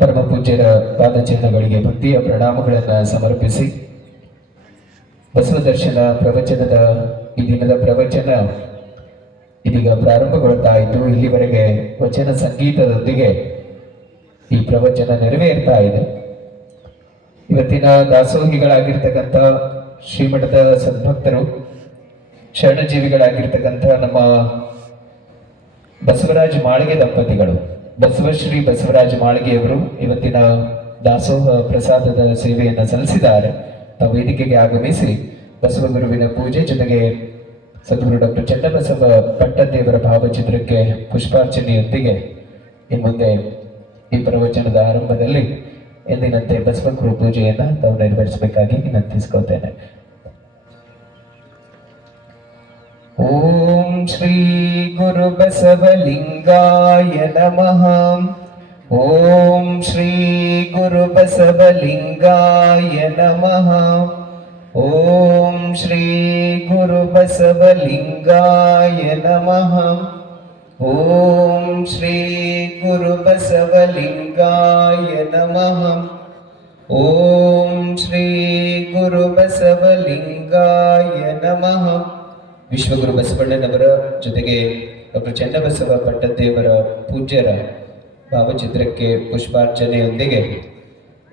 ಪರಮ ಪೂಜ್ಯರ ಪಾದಚಿಹ್ನಗಳಿಗೆ ಭಕ್ತಿಯ ಪ್ರಣಾಮಗಳನ್ನು ಸಮರ್ಪಿಸಿ ಬಸವ ದರ್ಶನ ಪ್ರವಚನದ ಈ ದಿನದ ಪ್ರವಚನ ಇದೀಗ ಪ್ರಾರಂಭಗೊಳ್ತಾ ಇದ್ದು ಇಲ್ಲಿವರೆಗೆ ವಚನ ಸಂಗೀತದೊಂದಿಗೆ ಈ ಪ್ರವಚನ ನೆರವೇರ್ತಾ ಇದೆ. ಇವತ್ತಿನ ದಾಸೋಹಿಗಳಾಗಿರ್ತಕ್ಕಂಥ ಶ್ರೀಮಠದ ಸದ್ಭಕ್ತರು ಶರಣಜೀವಿಗಳಾಗಿರ್ತಕ್ಕಂಥ ನಮ್ಮ ಬಸವರಾಜ ಮಾಳಿಗೆ ದಂಪತಿಗಳು ಬಸವಶ್ರೀ ಬಸವರಾಜ ಮಾಳಿಗೆಯವರು ಇವತ್ತಿನ ದಾಸೋಹ ಪ್ರಸಾದದ ಸೇವೆಯನ್ನು ಸಲ್ಲಿಸಿದ್ದಾರೆ. ತಾವು ವೇದಿಕೆಗೆ ಆಗಮಿಸಿ ಬಸವಗುರುವಿನ ಪೂಜೆ ಜೊತೆಗೆ ಸದ್ಗುರು ಡಾಕ್ಟರ್ ಚನ್ನಬಸವ ಪಟ್ಟದೇವರ ಭಾವಚಿತ್ರಕ್ಕೆ ಪುಷ್ಪಾರ್ಚನೆಯೊಂದಿಗೆ ಇನ್ನು ಮುಂದೆ ಈ ಪ್ರವಚನದ ಆರಂಭದಲ್ಲಿ ಎಂದಿನಂತೆ ಬಸವಗುರು ಪೂಜೆಯನ್ನ ತಾವು ನೆರವೇರಿಸಬೇಕಾಗಿ ವಿನಂತಿಸಿಕೊಳ್ತೇನೆ. ಓಂ ಶ್ರೀ ಗುರು ಬಸವಲಿಂಗಾಯ ನಮಃ. ಓಂ ಶ್ರೀ ಗುರು ಬಸವಲಿಂಗಾಯ ನಮಃ. ಓಂ ಶ್ರೀ ಗುರು ಬಸವಲಿಂಗಾಯ ನಮಃ. ಓಂ ಶ್ರೀ ಗುರು ಬಸವಲಿಂಗಾಯ ನಮಃ. ಓಂ ಶ್ರೀ ಗುರು ಬಸವಲಿಂಗಾಯ ನಮಃ. ವಿಶ್ವಗುರು ಬಸವಣ್ಣನವರ ಜೊತೆಗೆ ಡಾಕ್ಟರ್ ಚನ್ನಬಸವ ಪಟ್ಟದೇವರ ಪೂಜ್ಯರ ಭಾವಚಿತ್ರಕ್ಕೆ ಪುಷ್ಪಾರ್ಚನೆಯೊಂದಿಗೆ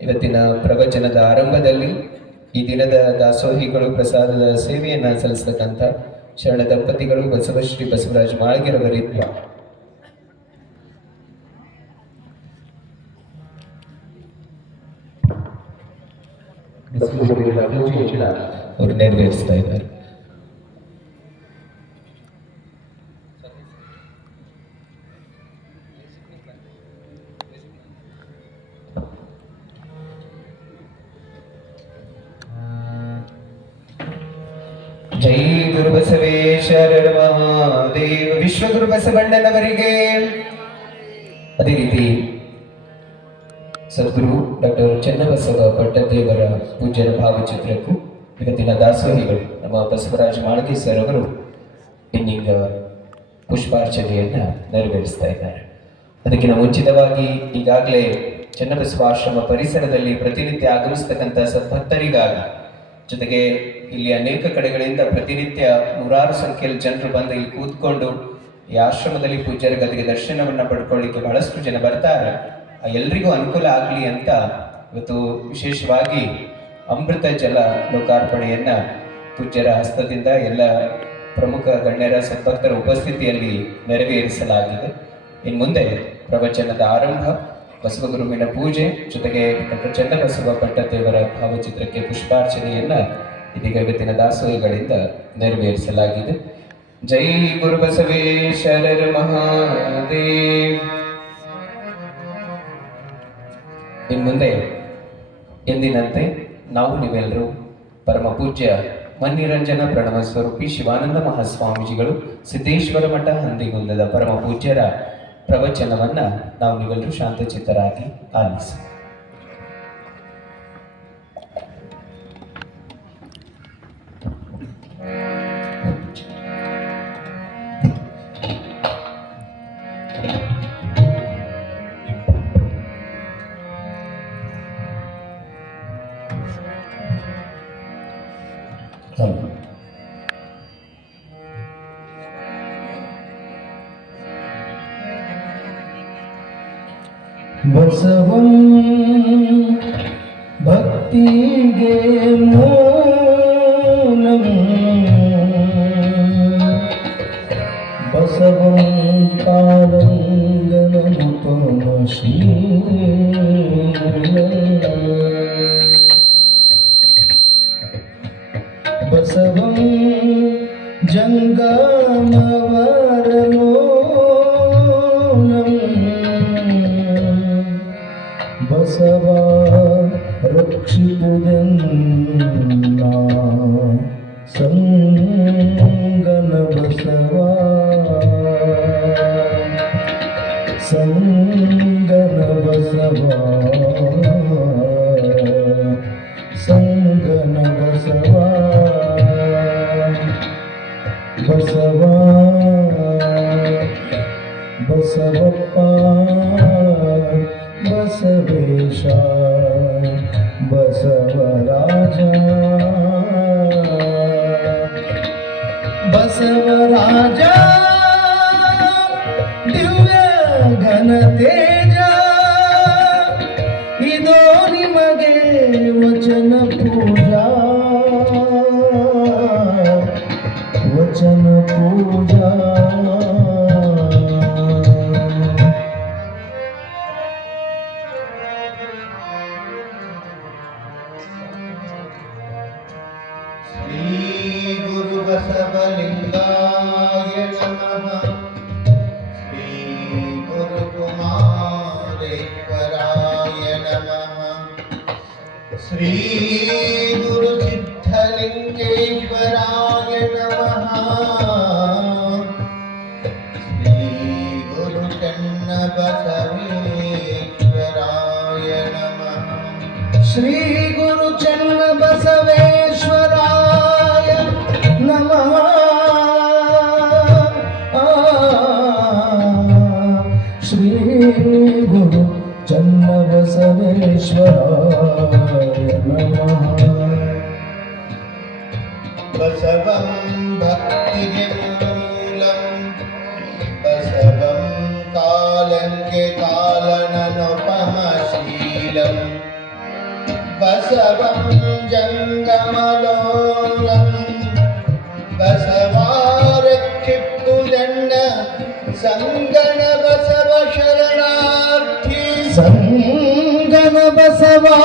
ಇವತ್ತಿನ ಪ್ರವಚನದ ಆರಂಭದಲ್ಲಿ ಈ ದಿನದ ದಾಸೋಹಿಗಳು ಪ್ರಸಾದದ ಸೇವೆಯನ್ನು ಸಲ್ಲಿಸತಕ್ಕಂಥ ಶರಣ ದಂಪತಿಗಳು ಬಸವಶ್ರೀ ಬಸವರಾಜ ಮಾಳಿಗೆರವರಿಂದ ಅವರು ನೆರವೇರಿಸ್ತಾ ಇದ್ದಾರೆ. ಜೈ ಗುರು ಬಸವೇಶ್ವರ ಮಹಾದೇವ. ವಿಶ್ವಗುರು ಬಸವಣ್ಣನವರಿಗೆ. ಅದೇ ರೀತಿ ಸದ್ಗುರು ಡಾಕ್ಟರ್ ಚನ್ನಬಸವ ಪಟ್ಟದೇವರ ಪೂಜ್ಯರ ಭಾವಚಿತ್ರಕ್ಕೂ ಇವತ್ತಿನ ದಾಸೋಹಿಗಳು ನಮ್ಮ ಬಸವರಾಜ ಮಾಳಿಗೆ ಸರ್ ಅವರು ಇನ್ನೀಗ ಪುಷ್ಪಾರ್ಚನೆಯನ್ನ ನೆರವೇರಿಸ್ತಾ ಇದ್ದಾರೆ. ಅದಕ್ಕಿಂತ ಮುಂಚಿತವಾಗಿ ಈಗಾಗಲೇ ಚನ್ನಬಸವ ಆಶ್ರಮ ಪರಿಸರದಲ್ಲಿ ಪ್ರತಿನಿತ್ಯ ಆಗಮಿಸ್ತಕ್ಕಂಥ ಸದ್ಭಕ್ತರಿಗಾಗಿ ಜೊತೆಗೆ ಇಲ್ಲಿ ಅನೇಕ ಕಡೆಗಳಿಂದ ಪ್ರತಿನಿತ್ಯ ನೂರಾರು ಸಂಖ್ಯೆಯಲ್ಲಿ ಜನರು ಬಂದು ಇಲ್ಲಿ ಕೂತ್ಕೊಂಡು ಈ ಆಶ್ರಮದಲ್ಲಿ ಪೂಜ್ಯರ ಗದಿಗೆ ದರ್ಶನವನ್ನ ಪಡ್ಕೊಳ್ಳಿಕ್ಕೆ ಬಹಳಷ್ಟು ಜನ ಬರ್ತಾರೆ. ಎಲ್ರಿಗೂ ಅನುಕೂಲ ಆಗಲಿ ಅಂತ ಇವತ್ತು ವಿಶೇಷವಾಗಿ ಅಮೃತ ಜಲ ಲೋಕಾರ್ಪಣೆಯನ್ನ ಪೂಜ್ಯರ ಹಸ್ತದಿಂದ ಎಲ್ಲ ಪ್ರಮುಖ ಗಣ್ಯರ ಸದ್ಭಕ್ತರ ಉಪಸ್ಥಿತಿಯಲ್ಲಿ ನೆರವೇರಿಸಲಾಗಿದೆ. ಇನ್ನು ಮುಂದೆ ಪ್ರವಚನದ ಆರಂಭ, ಬಸವಗುರುವಿನ ಪೂಜೆ ಜೊತೆಗೆ ಡಾಕ್ಟರ್ ಚನ್ನಬಸವ ಪಟ್ಟದೇವರ ಭಾವಚಿತ್ರಕ್ಕೆ ಪುಷ್ಪಾರ್ಚನೆಯನ್ನ ಇದೀಗ ಇವತ್ತಿನ ದಾಸೋಹಿಗಳಿಂದ ನೆರವೇರಿಸಲಾಗಿದೆ. ಜೈ ಗುರು ಬಸವೇಶ್ವರ ಮಹಾದೇವ್. ಇನ್ನು ಮುಂದೆ ಎಂದಿನಂತೆ ನಾವು ನೀವೆಲ್ಲರೂ ಪರಮ ಪೂಜ್ಯ ಮನ್ನಿರಂಜನ ಪ್ರಣವ ಸ್ವರೂಪಿ ಶಿವಾನಂದ ಮಹಾಸ್ವಾಮೀಜಿಗಳು ಸಿದ್ದೇಶ್ವರ ಮಠ ಹಂದಿಗುಂದದ ಪರಮ ಪೂಜ್ಯರ ಪ್ರವಚನವನ್ನ ನಾವು ನೀವೆಲ್ಲರೂ ಶಾಂತಚಿತ್ತರಾಗಿ ಆಲಿಸಿ. ಬಸವಂ ಭಕ್ತಿಗೆ ಮೂಲಂ ಬಸವಂ ಕಾರಂಗನಮುಪಮಶೀಲಂ ಬಸವಂ ಜಂಗಮವರಲೋಲಂ ಬಸವ ರಕ್ಷಿಪುದನ್ನ ಸಂಗನ ಬಸವ ಸಂಗನ ಬಸವ ಸಂಗನ ಬಸವ ಬಸವ ಬಸವಪ್ಪ ಬಸವೇ ಬಸವರಾಜ ದಿವ್ಯ ಘನ ತೇಜ ಇದೋ ನಿಮಗೆ ವಚನ ಪೂಜಾ ವಚನ ಪೂಜಾ बसवलिंगाय नमः। श्री गुरुकुमारेश्वराय नमः। श्री गुरुसिद्धलिंगेश्वराय नमः। श्री गुरुचन्नबसवेश्वराय नमः। श्री गुरुचन्नबसवेश्वराय नमः। श्री गुरु चन्नबसवेश्वराय नमः। बसवं भक्तिजमूलं बसवं कालङ्के कालननुपमशीलं बसवं जङ्गमलोलं बसवारक्षिप्तुदण्ड संगण बसव शरणार्थी संगण बसवा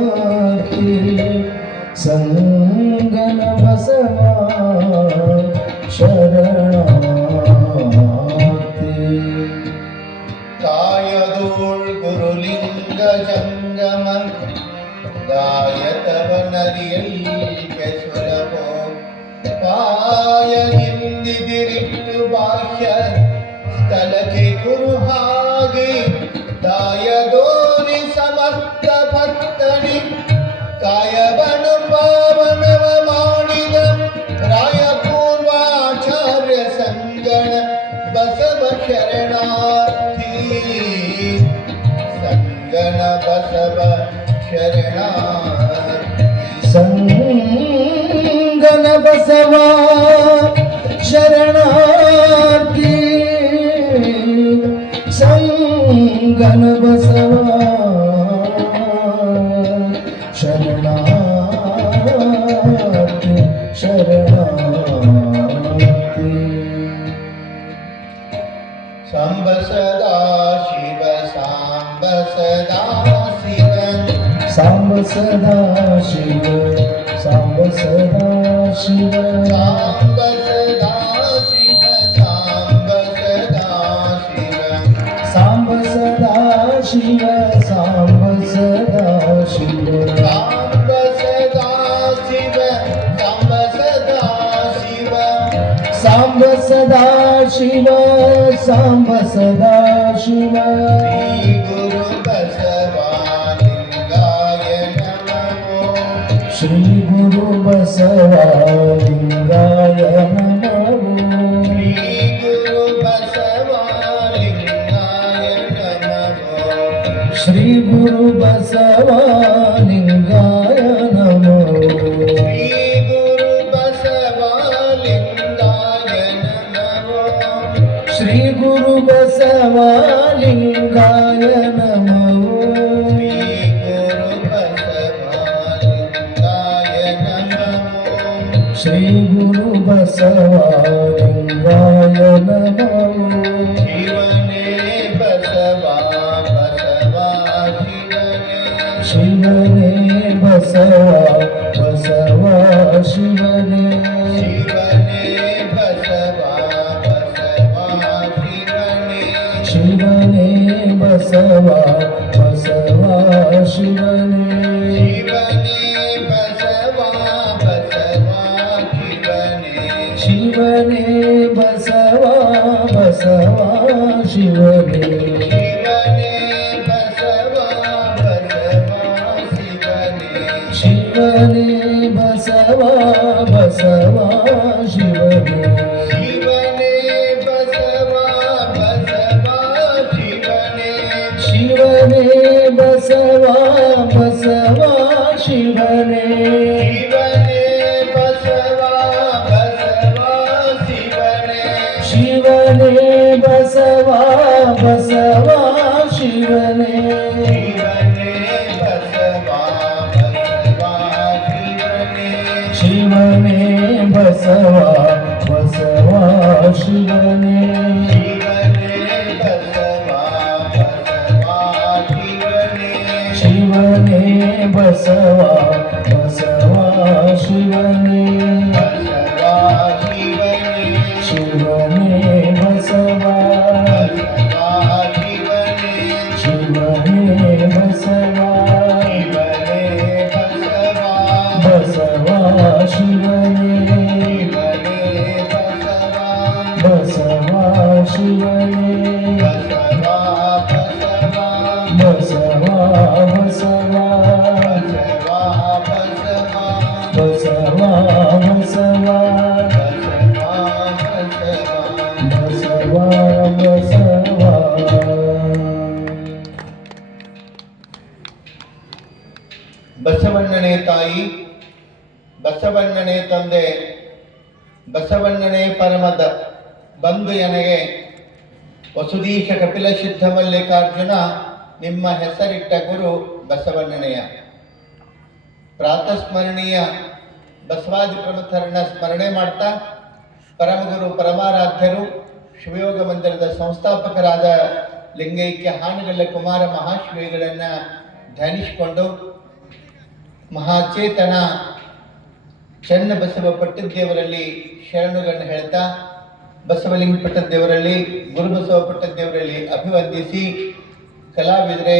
शरणार्थी संगण बसवा शरणार्थी कायदोळ गुरुलिंग जंगम गायतव नरियल्के सुलभो पाय ಹಿಂದಿದಿರಿಟ್ಟು ಬಾಹ್ಯ ಸ್ಥಳಕ್ಕೆ ಗುರು ಹಾಗೆ ದಾಯದೋನಿ ಸಮಸ್ತ ಭಕ್ತನಿ ಕಾಯವನು ಪಾವನವ ಮಾಡಿದ ರಾಯ ಪೂರ್ವಾಚಾರ್ಯ ಸಂಗಣ ಬಸವ ಶರಣಾರ್ಥಿ ಸಂಗಣ ಬಸವ ಶರಣಾರ್ಥಿ ಸಂಗನ ಬಸವ ಶರಣಾರ್ಥಿ ಸಂಗನ ಬಸವ ಶರಣಾರ್ಥಿ ಶರಣಾರ್ಥಿ सांब सदा शिव सांब सदा शिव सांब सदा शिव सांब सदा शिव सांब सदा शिव सांब सदा शिव सांब सदा शिव सांब सदा शिव सांब सदा शिव सांब सदा शिव सांब सदा शिव सांब सदा शिव श्री गुरु बसवालिंगाय नमो श्री गुरु बसवालिंगाय नमो श्री गुरु बसवालिंगाय नमो श्री गुरु बसवालिंगाय नमो श्री गुरु बसवालिंगाय नमो श्री गुरु बसवालिंगाय नमो शिवने बसवा बसवा शिवने बसवा बसवा शिवने शिवने बसवा बसवा शिवने बसवा बसवा शिवने शिवने बसवा बसवा शिवने शिवने बसवा बसवा शिवने शिवने बसवा बसवा शिवने शिवने बसवा बसवा शिवने ಶಿವನೇ ಬಸವ ಬಸವ ಶಿವನೇ ಶಿವನೇ ಬಸವ ಬಸವ ಶಿವನೇ ಶಿವನೇ ಬಸವ ಬಸವ ಶಿವನೇ ಶಿವನೇ ಬಸವ ಶಿವನೇ ಬಸವ ಬಸವ ಶಿವನೇ ಬಸವ ಶಿವನೇ ಬಸವ ಬಸವ ಬಸವ ಬಸವ ಬಸವ ಬಸವ. ಬಸವಣ್ಣನೇ ತಾಯಿ, ಬಸವಣ್ಣನೇ ತಂದೆ, ಬಸವಣ್ಣನೇ ಪರಮದ ಬಂಧು ಎನಗೆ ವಸುದೀಶ ಕಪಿಲ ಸಿದ್ಧ ಮಲ್ಲಿಕಾರ್ಜುನ ನಿಮ್ಮ ಹೆಸರಿಟ್ಟ ಗುರು ಬಸವಣ್ಣನೆಯ. ಪ್ರಾತಸ್ಮರಣೀಯ ಬಸವಾದಿ ಪ್ರಮುಖರನ್ನ ಸ್ಮರಣೆ ಮಾಡ್ತಾ ಪರಮಗುರು ಪರಮಾರಾಧ್ಯರು ಶಿವಯೋಗ ಮಂದಿರದ ಸಂಸ್ಥಾಪಕರಾದ ಲಿಂಗೈಕ್ಯ ಹಾನಗಲ್ಲ ಕುಮಾರ ಮಹಾಶ್ರೀಗಳನ್ನು ಧ್ಯಾನಿಸಿಕೊಂಡು ಮಹಾಚೇತನ ಚನ್ನ ಬಸವ ಪಟ್ಟದೇವರಲ್ಲಿ ಶರಣುಗಳನ್ನು ಹೇಳ್ತಾ ಬಸವಲಿಂಗ ಪಟ್ಟದೇವರಲ್ಲಿ ಗುರುಬಸವ ಪಟ್ಟದೇವರಲ್ಲಿ ಅಭಿವಂದಿಸಿ, ಕಲಾವಿದರೆ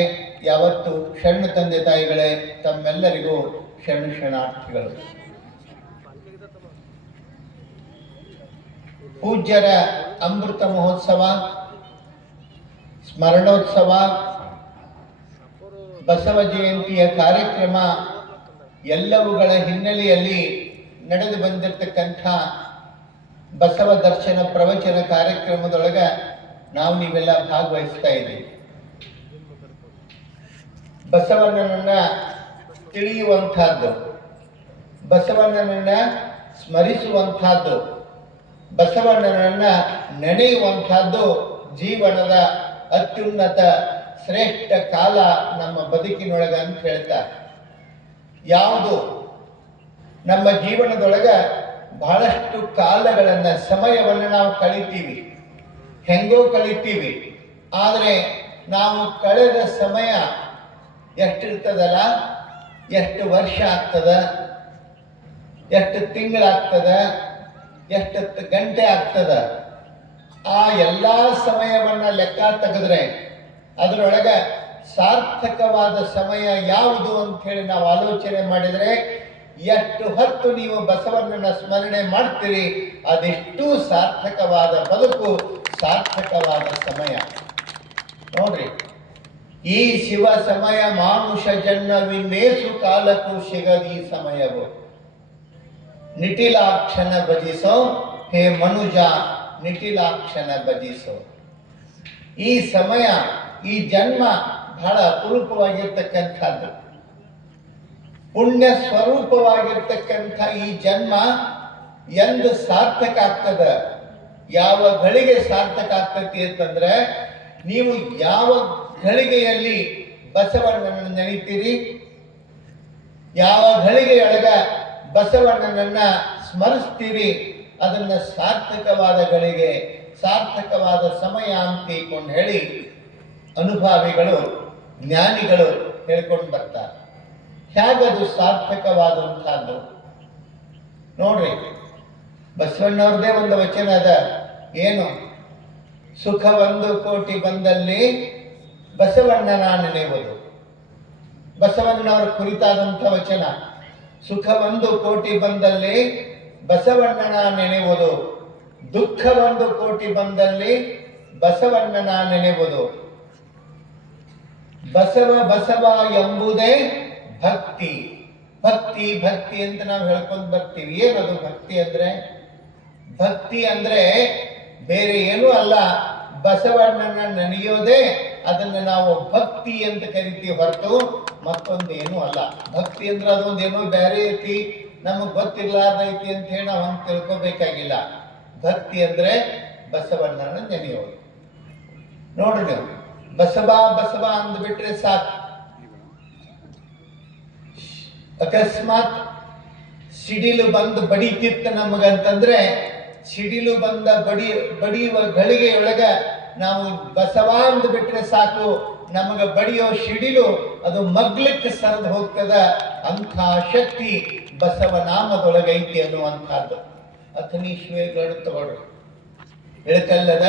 ಯಾವತ್ತು ಶರಣ ತಂದೆ ತಾಯಿಗಳೇ ತಮ್ಮೆಲ್ಲರಿಗೂ ಶರಣು ಶರಣಾರ್ಥಿಗಳು. ಪೂಜ್ಯರ ಅಮೃತ ಮಹೋತ್ಸವ, ಸ್ಮರಣೋತ್ಸವ, ಬಸವ ಜಯಂತಿಯ ಕಾರ್ಯಕ್ರಮ ಎಲ್ಲವುಗಳ ಹಿನ್ನೆಲೆಯಲ್ಲಿ ನಡೆದು ಬಂದಿರತಕ್ಕಂಥ ಬಸವ ದರ್ಶನ ಪ್ರವಚನ ಕಾರ್ಯಕ್ರಮದೊಳಗೆ ನೀವೆಲ್ಲ ಭಾಗವಹಿಸ್ತಾ ಇದ್ದೀವಿ. ಬಸವಣ್ಣನನ್ನ ತಿಳಿಯುವಂಥದ್ದು, ಬಸವಣ್ಣನನ್ನ ಸ್ಮರಿಸುವಂಥದ್ದು, ಬಸವಣ್ಣನನ್ನ ನೆನೆಯುವಂಥದ್ದು ಜೀವನದ ಅತ್ಯುನ್ನತ ಶ್ರೇಷ್ಠ ಕಾಲ ನಮ್ಮ ಬದುಕಿನೊಳಗ ಅಂತ ಹೇಳ್ತಾರೆ. ಯಾವುದು ನಮ್ಮ ಜೀವನದೊಳಗ ಬಹಳಷ್ಟು ಕಾಲಗಳನ್ನ ಸಮಯವನ್ನು ನಾವು ಕಳಿತೀವಿ, ಹೆಂಗೋ ಕಳಿತೀವಿ. ಆದರೆ ನಾವು ಕಳೆದ ಸಮಯ ಎಷ್ಟಿರ್ತದಲ್ಲ, ಎಷ್ಟು ವರ್ಷ ಆಗ್ತದ, ಎಷ್ಟು ತಿಂಗಳಾಗ್ತದ, ಎಷ್ಟು ಗಂಟೆ ಆಗ್ತದ, ಆ ಎಲ್ಲ ಸಮಯವನ್ನ ಲೆಕ್ಕ ತೆಗೆದ್ರೆ ಅದರೊಳಗೆ ಸಾರ್ಥಕವಾದ ಸಮಯ ಯಾವುದು ಅಂತ ಹೇಳಿ ನಾವು ಆಲೋಚನೆ ಮಾಡಿದರೆ ಎಷ್ಟು ಹೊತ್ತು ನೀವು ಬಸವಣ್ಣನ ಸ್ಮರಣೆ ಮಾಡ್ತೀರಿ ಅದೆಷ್ಟು ಸಾರ್ಥಕವಾದ ಬದುಕು, ಸಾರ್ಥಕವಾದ ಸಮಯ. ನೋಡ್ರಿ, ಈ ಶಿವ ಸಮಯ ಮಾನುಷ ಜನ್ಮವಿನ್ನೇಸು ಕಾಲಕ್ಕೂ ಸಿಗದಿ ಸಮಯವು. ನಿಟಿಲಾಕ್ಷಣ ಭಜಿಸೋ ಹೇ ಮನುಜ, ನಿಟಿಲಾಕ್ಷಣ ಭಜಿಸೋ. ಈ ಸಮಯ, ಈ ಜನ್ಮ ಬಹಳ ಅಪರೂಪವಾಗಿರ್ತಕ್ಕಂಥದ್ದು, ಪುಣ್ಯ ಸ್ವರೂಪವಾಗಿರ್ತಕ್ಕಂಥ ಈ ಜನ್ಮ ಎಂದು ಸಾರ್ಥಕ ಆಗ್ತದ, ಯಾವ ಗಳಿಗೆ ಸಾರ್ಥಕ ಆಗ್ತತಿ ಅಂತಂದ್ರೆ ನೀವು ಯಾವ ಗಳಿಗೆಯಲ್ಲಿ ಬಸವಣ್ಣನನ್ನು ನೆನೀತೀರಿ, ಯಾವ ಗಳಿಗೆಯೊಳಗ ಬಸವಣ್ಣನನ್ನ ಸ್ಮರಿಸ್ತೀರಿ, ಅದನ್ನ ಸಾರ್ಥಕವಾದ ಗಳಿಗೆ, ಸಾರ್ಥಕವಾದ ಸಮಯ ಅಂತ ತಿಳ್ಕೊಂಡು ಹೇಳಿ ಅನುಭಾವಿಗಳು, ಜ್ಞಾನಿಗಳು ಹೇಳ್ಕೊಂಡು ಬರ್ತಾರೆ. ಹೇಗದು ಸಾರ್ಥಕವಾದಂಥದ್ದು ನೋಡ್ರಿ. ಬಸವಣ್ಣವ್ರದೇ ಒಂದು ವಚನ ಅದ, ಏನು? ಸುಖ ಒಂದು ಕೋಟಿ ಬಂದಲ್ಲಿ ಬಸವಣ್ಣನ ನೆನೆಯುವುದು. ಬಸವಣ್ಣನವರ ಕುರಿತಾದಂಥ ವಚನ. ಸುಖ ಒಂದು ಕೋಟಿ ಬಂದಲ್ಲಿ ಬಸವಣ್ಣನ ನೆನೆಯುವುದು, ದುಃಖ ಒಂದು ಕೋಟಿ ಬಂದಲ್ಲಿ ಬಸವಣ್ಣನ ನೆನೆಯುವುದು. ಬಸವ ಬಸವ ಎಂಬುದೇ ಭಕ್ತಿ. ಭಕ್ತಿ ಭಕ್ತಿ ಅಂತ ನಾವು ಹೇಳ್ಕೊಂಡು ಬರ್ತೀವಿ. ಏನದು ಭಕ್ತಿ ಅಂದ್ರೆ? ಭಕ್ತಿ ಅಂದ್ರೆ ಬೇರೆ ಏನೂ ಅಲ್ಲ, ಬಸವಣ್ಣನ ನೆನೆಯೋದೇ ಅದನ್ನು ನಾವು ಭಕ್ತಿ ಅಂತ ಕರಿತೀವಿ ಹೊರತು ಮತ್ತೊಂದೇನೂ ಅಲ್ಲ. ಭಕ್ತಿ ಅಂದ್ರೆ ಅದೊಂದೇನೋ ಬೇರೆ ಐತಿ, ನಮಗೆ ಗೊತ್ತಿರ್ಲಾರ್ದೈತಿ ಅಂತ ಹೇಳಿ ನಾವು ಹಂಗೆ ತಿಳ್ಕೊಬೇಕಾಗಿಲ್ಲ. ಭಕ್ತಿ ಅಂದ್ರೆ ಬಸವಣ್ಣನ ನೆನೆಯೋದು. ನೋಡ್ರಿ ನೀವು, ಬಸವ ಬಸವ ಅಂದ್ಬಿಟ್ರೆ ಸಾಕು. ಅಕಸ್ಮಾತ್ ಸಿಡಿಲು ಬಂದು ಬಡಿತಿತ್ತು ನಮಗಂತಂದ್ರೆ, ಸಿಡಿಲು ಬಂದ ಬಡಿಯುವ ಗಳಿಗೆಯೊಳಗ ನಾವು ಬಸವ ಅಂದ್ಬಿಟ್ರೆ ಸಾಕು, ನಮಗ ಬಡಿಯೋ ಸಿಡಿಲು ಅದು ಮಗ್ಲಿಕ್ಕೆ ಸರಿದು ಹೋಗ್ತದ. ಅಂಥ ಶಕ್ತಿ ಬಸವನಾಮದೊಳಗೈತಿ ಅನ್ನುವಂಥದ್ದು. ಅಥನೀಶ್ವೇಗಳು ತಗೊಳ್ರಿ, ಇಳಕಲ್ಲದ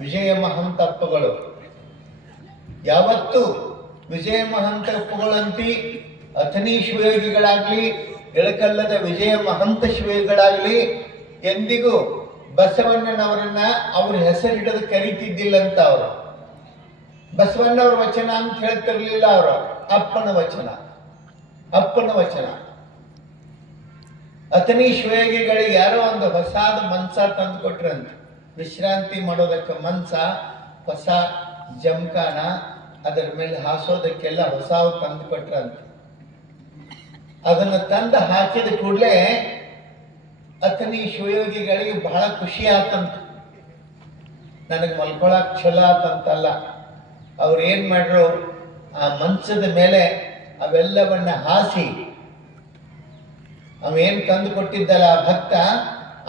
ವಿಜಯ ಮಹಂತಪ್ಪಗಳು. ಯಾವತ್ತು ವಿಜಯ ಮಹಂತಪ್ಪಗಳಂತಿ ಅಥನೀಶ್ವೇಗಿಗಳಾಗ್ಲಿ, ಇಳಕಲ್ಲದ ವಿಜಯ ಮಹಂತ ಶಿವೇಗಳಾಗ್ಲಿ ಎಂದಿಗೂ ಬಸವಣ್ಣನವರನ್ನ ಅವ್ರ ಹೆಸರಿಡದು ಕರೀತಿದ್ದಿಲ್ಲಂತ. ಅವರು ಬಸವಣ್ಣವ್ರ ವಚನ ಅಂತ ಹೇಳ್ತಿರ್ಲಿಲ್ಲ, ಅವರು ಅಪ್ಪನ ವಚನ, ಅಪ್ಪನ ವಚನ. ಅಥನೀಶ್ವೇಗಿಗಳಿಗೆ ಯಾರೋ ಒಂದು ಹೊಸಾದ ಮನ್ಸ ತಂದು ಕೊಟ್ರಂತ, ವಿಶ್ರಾಂತಿ ಮಾಡೋದಕ್ಕೆ ಮನ್ಸ, ಹೊಸ ಜಮಖಾನ, ಅದರ ಮೇಲೆ ಹಾಸೋದಕ್ಕೆಲ್ಲ ಹೊಸಾವು ತಂದು ಕೊಟ್ರಂತ. ಅದನ್ನು ತಂದು ಹಾಕಿದ ಕೂಡಲೇ ಅಥನಿ ಶಿವಯೋಗಿಗಳಿಗೆ ಬಹಳ ಖುಷಿ ಆತಂತ. ನನಗೆ ಮಲ್ಕೊಳಕ್ ಛಲ ಆತಂತಲ್ಲ, ಅವ್ರು ಏನ್ ಮಾಡ್ರು, ಆ ಮಂಚದ ಮೇಲೆ ಅವೆಲ್ಲವನ್ನ ಹಾಸಿ, ಅವೇನ್ ತಂದು ಕೊಟ್ಟಿದ್ದಲ್ಲ ಆ ಭಕ್ತ,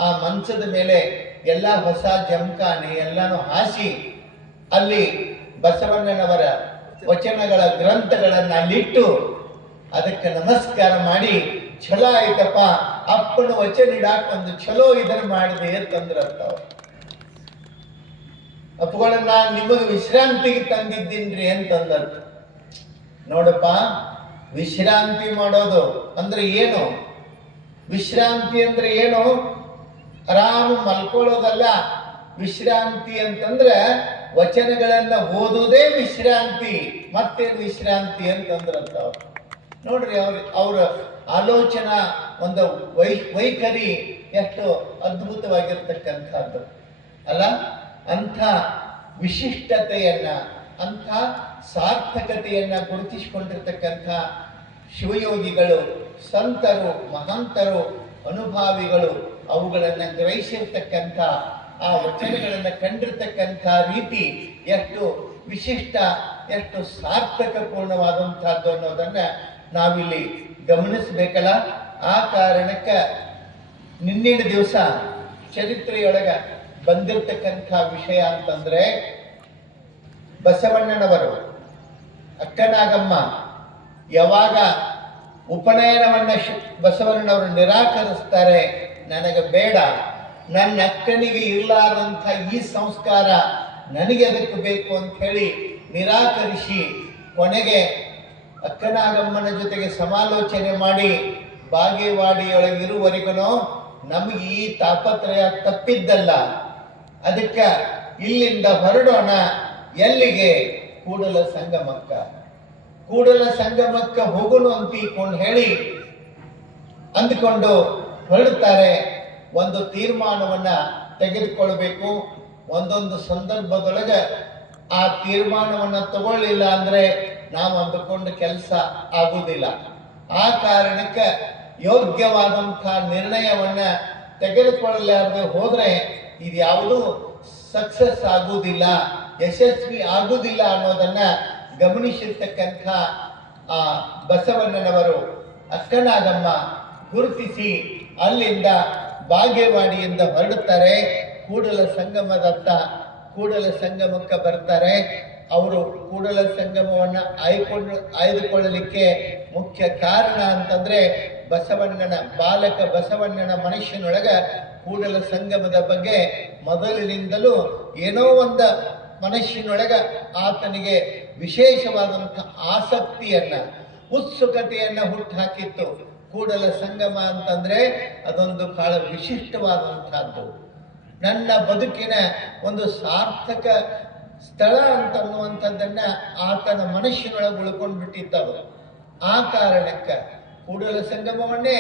ಆ ಮಂಚದ ಮೇಲೆ ಎಲ್ಲ ಹೊಸ ಜಮಖಾನೆ ಎಲ್ಲಾನು ಹಾಸಿ, ಅಲ್ಲಿ ಬಸವಣ್ಣನವರ ವಚನಗಳ ಗ್ರಂಥಗಳನ್ನ ಅಲ್ಲಿಟ್ಟು ಅದಕ್ಕೆ ನಮಸ್ಕಾರ ಮಾಡಿ, ಛಲೋ ಆಯ್ತಪ್ಪ, ಅಪ್ಪನ ವಚನ ಇಡಾಕ್ ಒಂದು ಛಲೋ ಇದನ್ನ ಮಾಡಿದೆ ಅಂತಂದ್ರಂತ. ಅಪ್ಪಗಳನ್ನ ನಿಮಗೆ ವಿಶ್ರಾಂತಿಗೆ ತಂದಿದ್ದೀನ್ರಿ ಅಂತಂದಂತ. ನೋಡಪ್ಪ, ವಿಶ್ರಾಂತಿ ಮಾಡೋದು ಅಂದ್ರೆ ಏನು? ವಿಶ್ರಾಂತಿ ಅಂದ್ರೆ ಏನು? ಆರಾಮ ಮಲ್ಕೊಳ್ಳೋದಲ್ಲ. ವಿಶ್ರಾಂತಿ ಅಂತಂದ್ರೆ ವಚನಗಳನ್ನ ಓದುವುದೇ ವಿಶ್ರಾಂತಿ. ಮತ್ತೇನು ವಿಶ್ರಾಂತಿ ಅಂತಂದ್ರಂತ. ನೋಡ್ರಿ, ಅವ್ರ ಆಲೋಚನಾ ಒಂದು ವೈಖರಿ ಎಷ್ಟು ಅದ್ಭುತವಾಗಿರ್ತಕ್ಕಂಥದ್ದು ಅಲ್ಲ. ಅಂಥ ವಿಶಿಷ್ಟತೆಯನ್ನ, ಅಂಥ ಸಾರ್ಥಕತೆಯನ್ನ ಗುರುತಿಸಿಕೊಂಡಿರ್ತಕ್ಕಂಥ ಶಿವಯೋಗಿಗಳು, ಸಂತರು, ಮಹಂತರು, ಅನುಭಾವಿಗಳು, ಅವುಗಳನ್ನು ಗ್ರಹಿಸಿರ್ತಕ್ಕಂಥ, ಆ ವಚನಗಳನ್ನು ಕಂಡಿರ್ತಕ್ಕಂಥ ರೀತಿ ಎಷ್ಟು ವಿಶಿಷ್ಟ, ಎಷ್ಟು ಸಾರ್ಥಕ ಪೂರ್ಣವಾದಂತಹದ್ದು ಅನ್ನೋದನ್ನ ನಾವಿಲ್ಲಿ ಗಮನಿಸಬೇಕಲ್ಲ. ಆ ಕಾರಣಕ್ಕೆ ನಿನ್ನಿನ ದಿವಸ ಚರಿತ್ರೆಯೊಳಗ ಬಂದಿರತಕ್ಕಂಥ ವಿಷಯ ಅಂತಂದ್ರೆ, ಬಸವಣ್ಣನವರು ಅಕ್ಕನಾಗಮ್ಮ ಯಾವಾಗ ಉಪನಯನವನ್ನ ಬಸವಣ್ಣನವರು ನಿರಾಕರಿಸ್ತಾರೆ, ನನಗೆ ಬೇಡ, ನನ್ನ ಅಕ್ಕನಿಗೆ ಇರಲಾರಂಥ ಈ ಸಂಸ್ಕಾರ ನನಗೆ ಅದಕ್ಕೆ ಬೇಕು ಅಂತ ಹೇಳಿ ನಿರಾಕರಿಸಿ, ಕೊನೆಗೆ ಅಕ್ಕನಾಗಮ್ಮನ ಜೊತೆಗೆ ಸಮಾಲೋಚನೆ ಮಾಡಿ ಬಾಗೇವಾಡಿಯೊಳಗಿರುವವರೆಗೂ ನಮಗೆ ಈ ತಾಪತ್ರಯ ತಪ್ಪಿದ್ದಲ್ಲ, ಅದಕ್ಕೆ ಇಲ್ಲಿಂದ ಹೊರಡೋಣ. ಎಲ್ಲಿಗೆ? ಕೂಡಲ ಸಂಗಮಕ್ಕ. ಕೂಡಲ ಸಂಗಮಕ್ಕ ಹೋಗೋಣ ಅಂತ ಹೇಳಿ ಅಂದುಕೊಂಡು ಹೊರಡ್ತಾರೆ. ಒಂದು ತೀರ್ಮಾನವನ್ನ ತೆಗೆದುಕೊಳ್ಬೇಕು. ಒಂದೊಂದು ಸಂದರ್ಭದೊಳಗೆ ಆ ತೀರ್ಮಾನವನ್ನ ತಗೊಳ್ಳಿಲ್ಲ ಅಂದ್ರೆ ನಾವು ಅಂದುಕೊಂಡ ಕೆಲಸ ಆಗುವುದಿಲ್ಲ. ಆ ಕಾರಣಕ್ಕೆ ಯೋಗ್ಯವಾದಂಥ ನಿರ್ಣಯವನ್ನ ತೆಗೆದುಕೊಳ್ಳಲಾರದೆ ಹೋದ್ರೆ ಇದ್ಯಾವುದೂ ಸಕ್ಸಸ್ ಆಗುವುದಿಲ್ಲ, ಯಶಸ್ವಿ ಆಗುವುದಿಲ್ಲ ಅನ್ನೋದನ್ನ ಗಮನಿಸಿರ್ತಕ್ಕಂಥ ಆ ಬಸವಣ್ಣನವರು ಅಕ್ಕನಾಗಮ್ಮ ಗುರುತಿಸಿ ಅಲ್ಲಿಂದ ಬಾಗೇವಾಡಿಯಿಂದ ಹೊರಡುತ್ತಾರೆ. ಕೂಡಲ ಸಂಗಮದತ್ತ, ಕೂಡಲ ಸಂಗಮಕ್ಕೆ ಬರ್ತಾರೆ. ಅವರು ಕೂಡಲ ಸಂಗಮವನ್ನು ಆಯ್ದುಕೊಳ್ಳಲಿಕ್ಕೆ ಮುಖ್ಯ ಕಾರಣ ಅಂತಂದ್ರೆ ಬಸವಣ್ಣನ ಬಾಲಕ ಬಸವಣ್ಣನ ಮನುಷ್ಯನೊಳಗ ಕೂಡಲ ಸಂಗಮದ ಬಗ್ಗೆ ಮೊದಲಿನಿಂದಲೂ ಏನೋ ಒಂದು ಮನುಷ್ಯನೊಳಗ ಆತನಿಗೆ ವಿಶೇಷವಾದಂಥ ಆಸಕ್ತಿಯನ್ನ, ಉತ್ಸುಕತೆಯನ್ನ ಹುಟ್ಟುಹಾಕಿತ್ತು. ಕೂಡಲ ಸಂಗಮ ಅಂತಂದ್ರೆ ಅದೊಂದು ಬಹಳ ವಿಶಿಷ್ಟವಾದಂಥದ್ದು, ನನ್ನ ಬದುಕಿನ ಒಂದು ಸಾರ್ಥಕ ಸ್ಥಳ ಅಂತನ್ನುವಂಥದ್ದನ್ನ ಆತನ ಮನುಷ್ಯನೊಳಗೆ ಉಳ್ಕೊಂಡು ಬಿಟ್ಟಿದ್ದವು. ಆ ಕಾರಣಕ್ಕೆ ಕೂಡಲ ಸಂಗಮವನ್ನೇ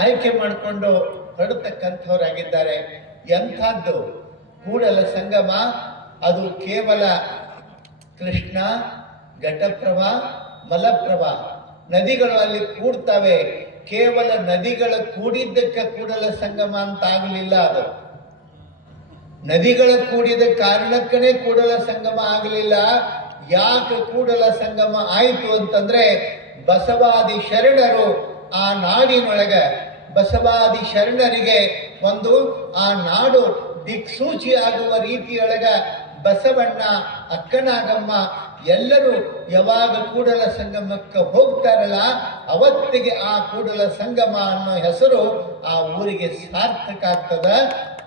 ಆಯ್ಕೆ ಮಾಡಿಕೊಂಡು ಹೊರಡತಕ್ಕಂಥವರಾಗಿದ್ದಾರೆ. ಎಂಥದ್ದು ಕೂಡಲ ಸಂಗಮ? ಅದು ಕೇವಲ ಕೃಷ್ಣ, ಘಟಪ್ರಭಾ, ಮಲಪ್ರಭಾ ನದಿಗಳು ಅಲ್ಲಿ ಕೂಡ್ತವೆ. ಕೇವಲ ನದಿಗಳ ಕೂಡಿದ್ದಕ್ಕೆ ಕೂಡಲ ಸಂಗಮ ಅಂತ ಆಗಲಿಲ್ಲ. ಅದು ನದಿಗಳ ಕೂಡಿದ ಕಾರಣಕ್ಕನೇ ಕೂಡಲ ಸಂಗಮ ಆಗಲಿಲ್ಲ. ಯಾಕೆ ಕೂಡಲ ಸಂಗಮ ಆಯಿತು ಅಂತಂದ್ರೆ ಬಸವಾದಿ ಶರಣರು ಆ ನಾಡಿನೊಳಗ, ಬಸವಾದಿ ಶರಣರಿಗೆ ಒಂದು ಆ ನಾಡು ದಿಕ್ಸೂಚಿ ಆಗುವ ರೀತಿಯೊಳಗ ಬಸವಣ್ಣ, ಅಕ್ಕನಾಗಮ್ಮ ಎಲ್ಲರೂ ಯಾವಾಗ ಕೂಡಲ ಸಂಗಮಕ್ಕೆ ಹೋಗ್ತಾರಲ್ಲ ಅವತ್ತಿಗೆ ಆ ಕೂಡಲ ಸಂಗಮ ಅನ್ನೋ ಹೆಸರು ಆ ಊರಿಗೆ ಸಾರ್ಥಕ ಆಗ್ತದ.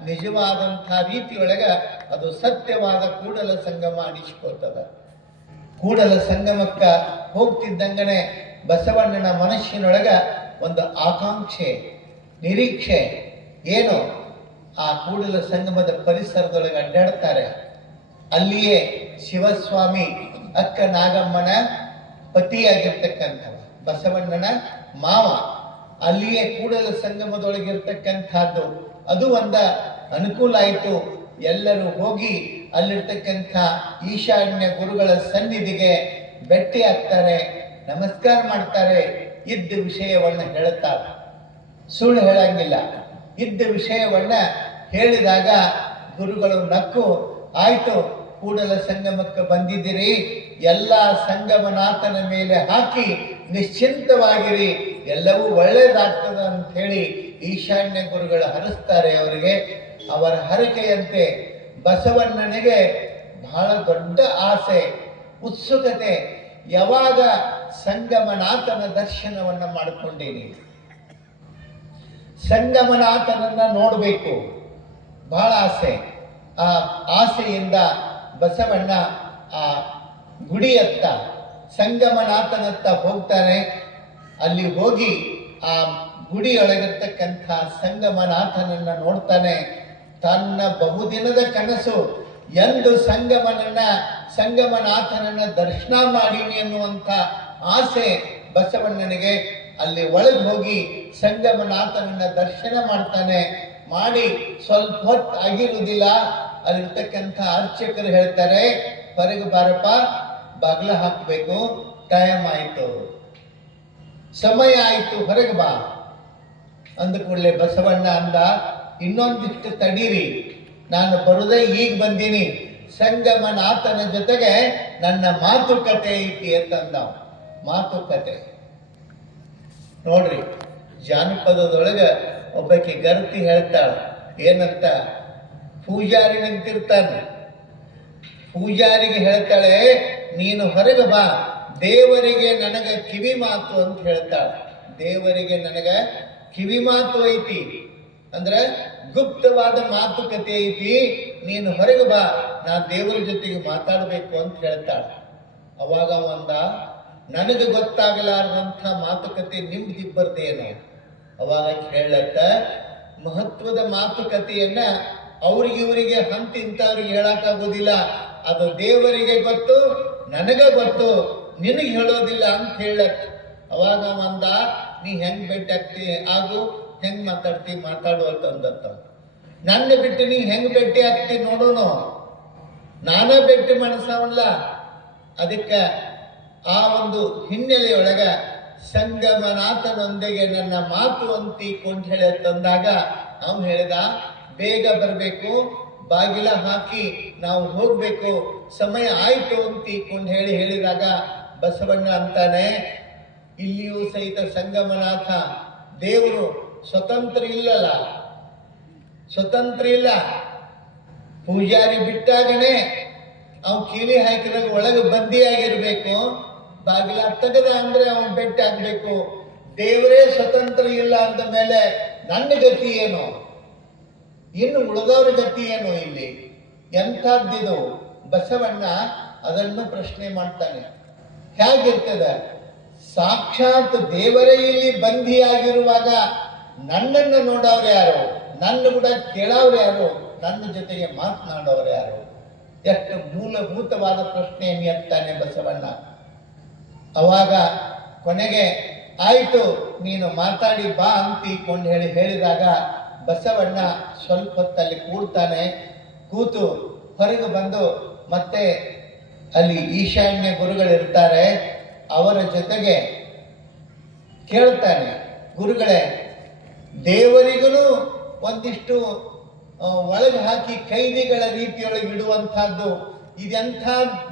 ನಿಜವಾದಂಥ ರೀತಿಯೊಳಗ ಅದು ಸತ್ಯವಾದ ಕೂಡಲ ಸಂಗಮ ಅನಿಸ್ಕೋತದ. ಕೂಡಲ ಸಂಗಮಕ್ಕ ಹೋಗ್ತಿದ್ದಂಗನೆ ಬಸವಣ್ಣನ ಮನಸ್ಸಿನೊಳಗ ಒಂದು ಆಕಾಂಕ್ಷೆ, ನಿರೀಕ್ಷೆ. ಏನು? ಆ ಕೂಡಲ ಸಂಗಮದ ಪರಿಸರದೊಳಗೆ ಅಡ್ಡಾಡ್ತಾರೆ. ಅಲ್ಲಿಯೇ ಶಿವಸ್ವಾಮಿ ಅಕ್ಕ ನಾಗಮ್ಮನ ಪತಿಯಾಗಿರ್ತಕ್ಕಂಥವ, ಬಸವಣ್ಣನ ಮಾವ. ಅಲ್ಲಿಯೇ ಕೂಡಲ ಸಂಗಮದೊಳಗಿರ್ತಕ್ಕಂಥದ್ದು ಅದು ಒಂದು ಅನುಕೂಲ ಆಯಿತು. ಎಲ್ಲರೂ ಹೋಗಿ ಅಲ್ಲಿರ್ತಕ್ಕಂಥ ಈಶಾನ್ಯ ಗುರುಗಳ ಸನ್ನಿಧಿಗೆ ಭೇಟಿ ಆಗ್ತಾರೆ, ನಮಸ್ಕಾರ ಮಾಡ್ತಾರೆ, ಇದ್ದ ವಿಷಯವನ್ನ ಹೇಳುತ್ತಾರೆ. ಸುಳ್ಳು ಹೇಳಂಗಿಲ್ಲ. ಇದ್ದ ವಿಷಯವನ್ನ ಹೇಳಿದಾಗ ಗುರುಗಳು ನಕ್ಕು, ಆಯ್ತು ಕೂಡಲ ಸಂಗಮಕ್ಕೆ ಬಂದಿದ್ದೀರಿ, ಎಲ್ಲ ಸಂಗಮನಾಥನ ಮೇಲೆ ಹಾಕಿ ನಿಶ್ಚಿಂತವಾಗಿರಿ, ಎಲ್ಲವೂ ಒಳ್ಳೆಯದಾಗ್ತದ ಅಂತ ಹೇಳಿ ಈಶಾನ್ಯ ಗುರುಗಳು ಹರಿಸ್ತಾರೆ ಅವರಿಗೆ. ಅವರ ಹರಕೆಯಂತೆ ಬಸವಣ್ಣನಿಗೆ ಬಹಳ ದೊಡ್ಡ ಆಸೆ, ಉತ್ಸುಕತೆ. ಯಾವಾಗ ಸಂಗಮನಾಥನ ದರ್ಶನವನ್ನ ಮಾಡಿಕೊಂಡೀನಿ, ಸಂಗಮನಾಥನನ್ನ ನೋಡಬೇಕು, ಬಹಳ ಆಸೆ. ಆ ಆಸೆಯಿಂದ ಬಸವಣ್ಣ ಆ ಗುಡಿಯತ್ತ, ಸಂಗಮನಾಥನತ್ತ ಹೋಗ್ತಾನೆ. ಅಲ್ಲಿ ಹೋಗಿ ಆ ಗುಡಿಯೊಳಗಿರ್ತಕ್ಕಂಥ ಸಂಗಮನಾಥನನ್ನ ನೋಡ್ತಾನೆ. ತನ್ನ ಬಹುದಿನದ ಕನಸು, ಎಂದು ಸಂಗಮನಾಥನನ್ನ ದರ್ಶನ ಮಾಡೀನಿ ಎನ್ನುವಂಥ ಆಸೆ ಬಸವಣ್ಣನಿಗೆ. ಅಲ್ಲಿ ಒಳಗೆ ಹೋಗಿ ಸಂಗಮನಾಥನನ್ನ ದರ್ಶನ ಮಾಡ್ತಾನೆ. ಮಾಡಿ ಸ್ವಲ್ಪ ಹೊತ್ತು ಆಗಿರುವುದಿಲ್ಲ, ಅಲ್ಲಿರ್ತಕ್ಕಂಥ ಅರ್ಚಕರು ಹೇಳ್ತಾರೆ, ಹೊರಗೆ ಬಾರಪ್ಪ, ಬಾಗ್ಲ ಹಾಕಬೇಕು, ಟೈಮ್ ಆಯಿತು, ಸಮಯ ಆಯಿತು, ಹೊರಗೆ ಬಾ. ಅಂದ ಕೂಡಲೇ ಬಸವಣ್ಣ ಅಂದ, ಇನ್ನೊಂದಿಷ್ಟು ತಡೀರಿ, ನಾನು ಬರುದೇ ಈಗ ಬಂದೀನಿ, ಸಂಗಮನಾಥನ ಜೊತೆಗೆ ನನ್ನ ಮಾತುಕತೆ ಐತಿ ಅಂತಂದ. ಮಾತುಕತೆ ನೋಡ್ರಿ, ಜಾನಪದದೊಳಗೆ ಒಬ್ಬಾಕಿ ಗರ್ತಿ ಹೇಳ್ತಾಳ, ಏನಂತ? ಪೂಜಾರಿ ನಿಂತಿರ್ತಾನೆ, ಪೂಜಾರಿಗೆ ಹೇಳ್ತಾಳೆ, ನೀನು ಹೊರಗೆ ಬಾ, ದೇವರಿಗೆ ನನಗೆ ಕಿವಿ ಮಾತು ಅಂತ ಹೇಳ್ತಾಳೆ. ದೇವರಿಗೆ ನನಗೆ ಕಿವಿ ಮಾತು ಐತಿ ಅಂದ್ರೆ ಗುಪ್ತವಾದ ಮಾತುಕತೆ ಐತಿ, ನೀನು ಹೊರಗೆ ಬಾ, ನಾ ದೇವರ ಜೊತೆಗೆ ಮಾತಾಡಬೇಕು ಅಂತ ಹೇಳ್ತಾಳೆ. ಅವಾಗ ಒಂದ, ನನಗೆ ಗೊತ್ತಾಗಲಾರದಂಥ ಮಾತುಕತೆ ನಿಮ್ದಿಬ್ಬರದೇನು? ಅವಾಗ ಹೇಳತ್ತ, ಮಹತ್ವದ ಮಾತುಕತೆಯನ್ನ ಅವ್ರಿಗೆ ಹಂತಿಂತವ್ರಿಗೆ ಹೇಳಕ್ಕಾಗೋದಿಲ್ಲ, ಅದು ದೇವರಿಗೆ ಗೊತ್ತು, ನನಗೆ ಗೊತ್ತು, ನಿನಗೆ ಹೇಳೋದಿಲ್ಲ ಅಂತ ಹೇಳತ್. ಅವಾಗ ಒಂದ, ನೀ ಹೆಂಗ್ ಭೇಟಿ ಆಗ್ತಿ ಆಗು, ಹೆಂಗ್ ಮಾತಾಡ್ತಿ ಮಾತಾಡು ಅಂತಂದತ್ತ. ನನ್ನ ಬಿಟ್ಟು ನೀ ಹೆಂಗ್ ಭೇಟಿ ಆಗ್ತಿ ನೋಡೋಣ, ನಾನೇ ಭೇಟಿ ಮನಸ್ಸವಲ್ಲ. ಅದಕ್ಕೆ ಆ ಒಂದು ಹಿನ್ನೆಲೆಯೊಳಗ ಸಂಗಮನಾಥನೊಂದಿಗೆ ನನ್ನ ಮಾತು ಅಂತಿಕೊಂಡು ಹೇಳಿ ತಂದಾಗ ಅವನು ಹೇಳಿದ, ಬೇಗ ಬರಬೇಕು, ಬಾಗಿಲ ಹಾಕಿ ನಾವು ಹೋಗ್ಬೇಕು, ಸಮಯ ಆಯ್ತು ಅಂತಿಕೊಂಡು ಹೇಳಿದಾಗ ಬಸವಣ್ಣ ಅಂತಾನೆ, ಇಲ್ಲಿಯೂ ಸಹಿತ ಸಂಗಮನಾಥ ದೇವರು ಸ್ವತಂತ್ರ ಇಲ್ಲಲ್ಲ, ಸ್ವತಂತ್ರ ಇಲ್ಲ. ಪೂಜಾರಿ ಬಿಟ್ಟಾಗನೇ ಅವ್ ಕೀಲಿ ಹಾಕಿದಾಗ ಒಳಗೆ ಬಂದಿಯಾಗಿರ್ಬೇಕು, ಬಾಗಿಲ ತೆಗೆದ ಅಂದ್ರೆ ಅವನ್ ಭೇಟಿ ಆಗ್ಬೇಕು. ದೇವರೇ ಸ್ವತಂತ್ರ ಇಲ್ಲ ಅಂದ ಮೇಲೆ ನನ್ನ ಗತಿ ಏನು? ಇನ್ನು ಉಳಿದವ್ರ ಗತಿ ಏನು? ಇಲ್ಲಿ ಎಂಥದ್ದಿದು? ಬಸವಣ್ಣ ಅದನ್ನು ಪ್ರಶ್ನೆ ಮಾಡ್ತಾನೆ. ಹೇಗಿರ್ತದೆ? ಸಾಕ್ಷಾತ್ ದೇವರೇ ಇಲ್ಲಿ ಬಂಧಿಯಾಗಿರುವಾಗ ನನ್ನನ್ನು ನೋಡೋರು ಯಾರು? ನನ್ನ ಕೂಡ ಕೇಳೋರು ಯಾರು? ನನ್ನ ಜೊತೆಗೆ ಮಾತನಾಡೋರು ಯಾರು? ಎಷ್ಟು ಮೂಲಭೂತವಾದ ಪ್ರಶ್ನೆಯನ್ನು ಎತ್ತಾನೆ ಬಸವಣ್ಣ. ಅವಾಗ ಕೊನೆಗೆ ಆಯ್ತು, ನೀನು ಮಾತಾಡಿ ಬಾ ಅಂತಿಕೊಂಡು ಹೇಳಿದಾಗ ಬಸವಣ್ಣ ಸ್ವಲ್ಪ ಹೊತ್ತಲ್ಲಿ ಕೂಡ್ತಾನೆ. ಕೂತು ಹೊರಗೆ ಬಂದು ಮತ್ತೆ ಅಲ್ಲಿ ಈಶಾನ್ಯ ಗುರುಗಳಿರ್ತಾರೆ, ಅವರ ಜೊತೆಗೆ ಕೇಳ್ತಾನೆ, ಗುರುಗಳೇ, ದೇವರಿಗೂ ಒಂದಿಷ್ಟು ಒಳಗೆ ಹಾಕಿ ಕೈದಿಗಳ ರೀತಿಯೊಳಗೆ ಇಡುವಂತಹದ್ದು. ಇದೆಂಥ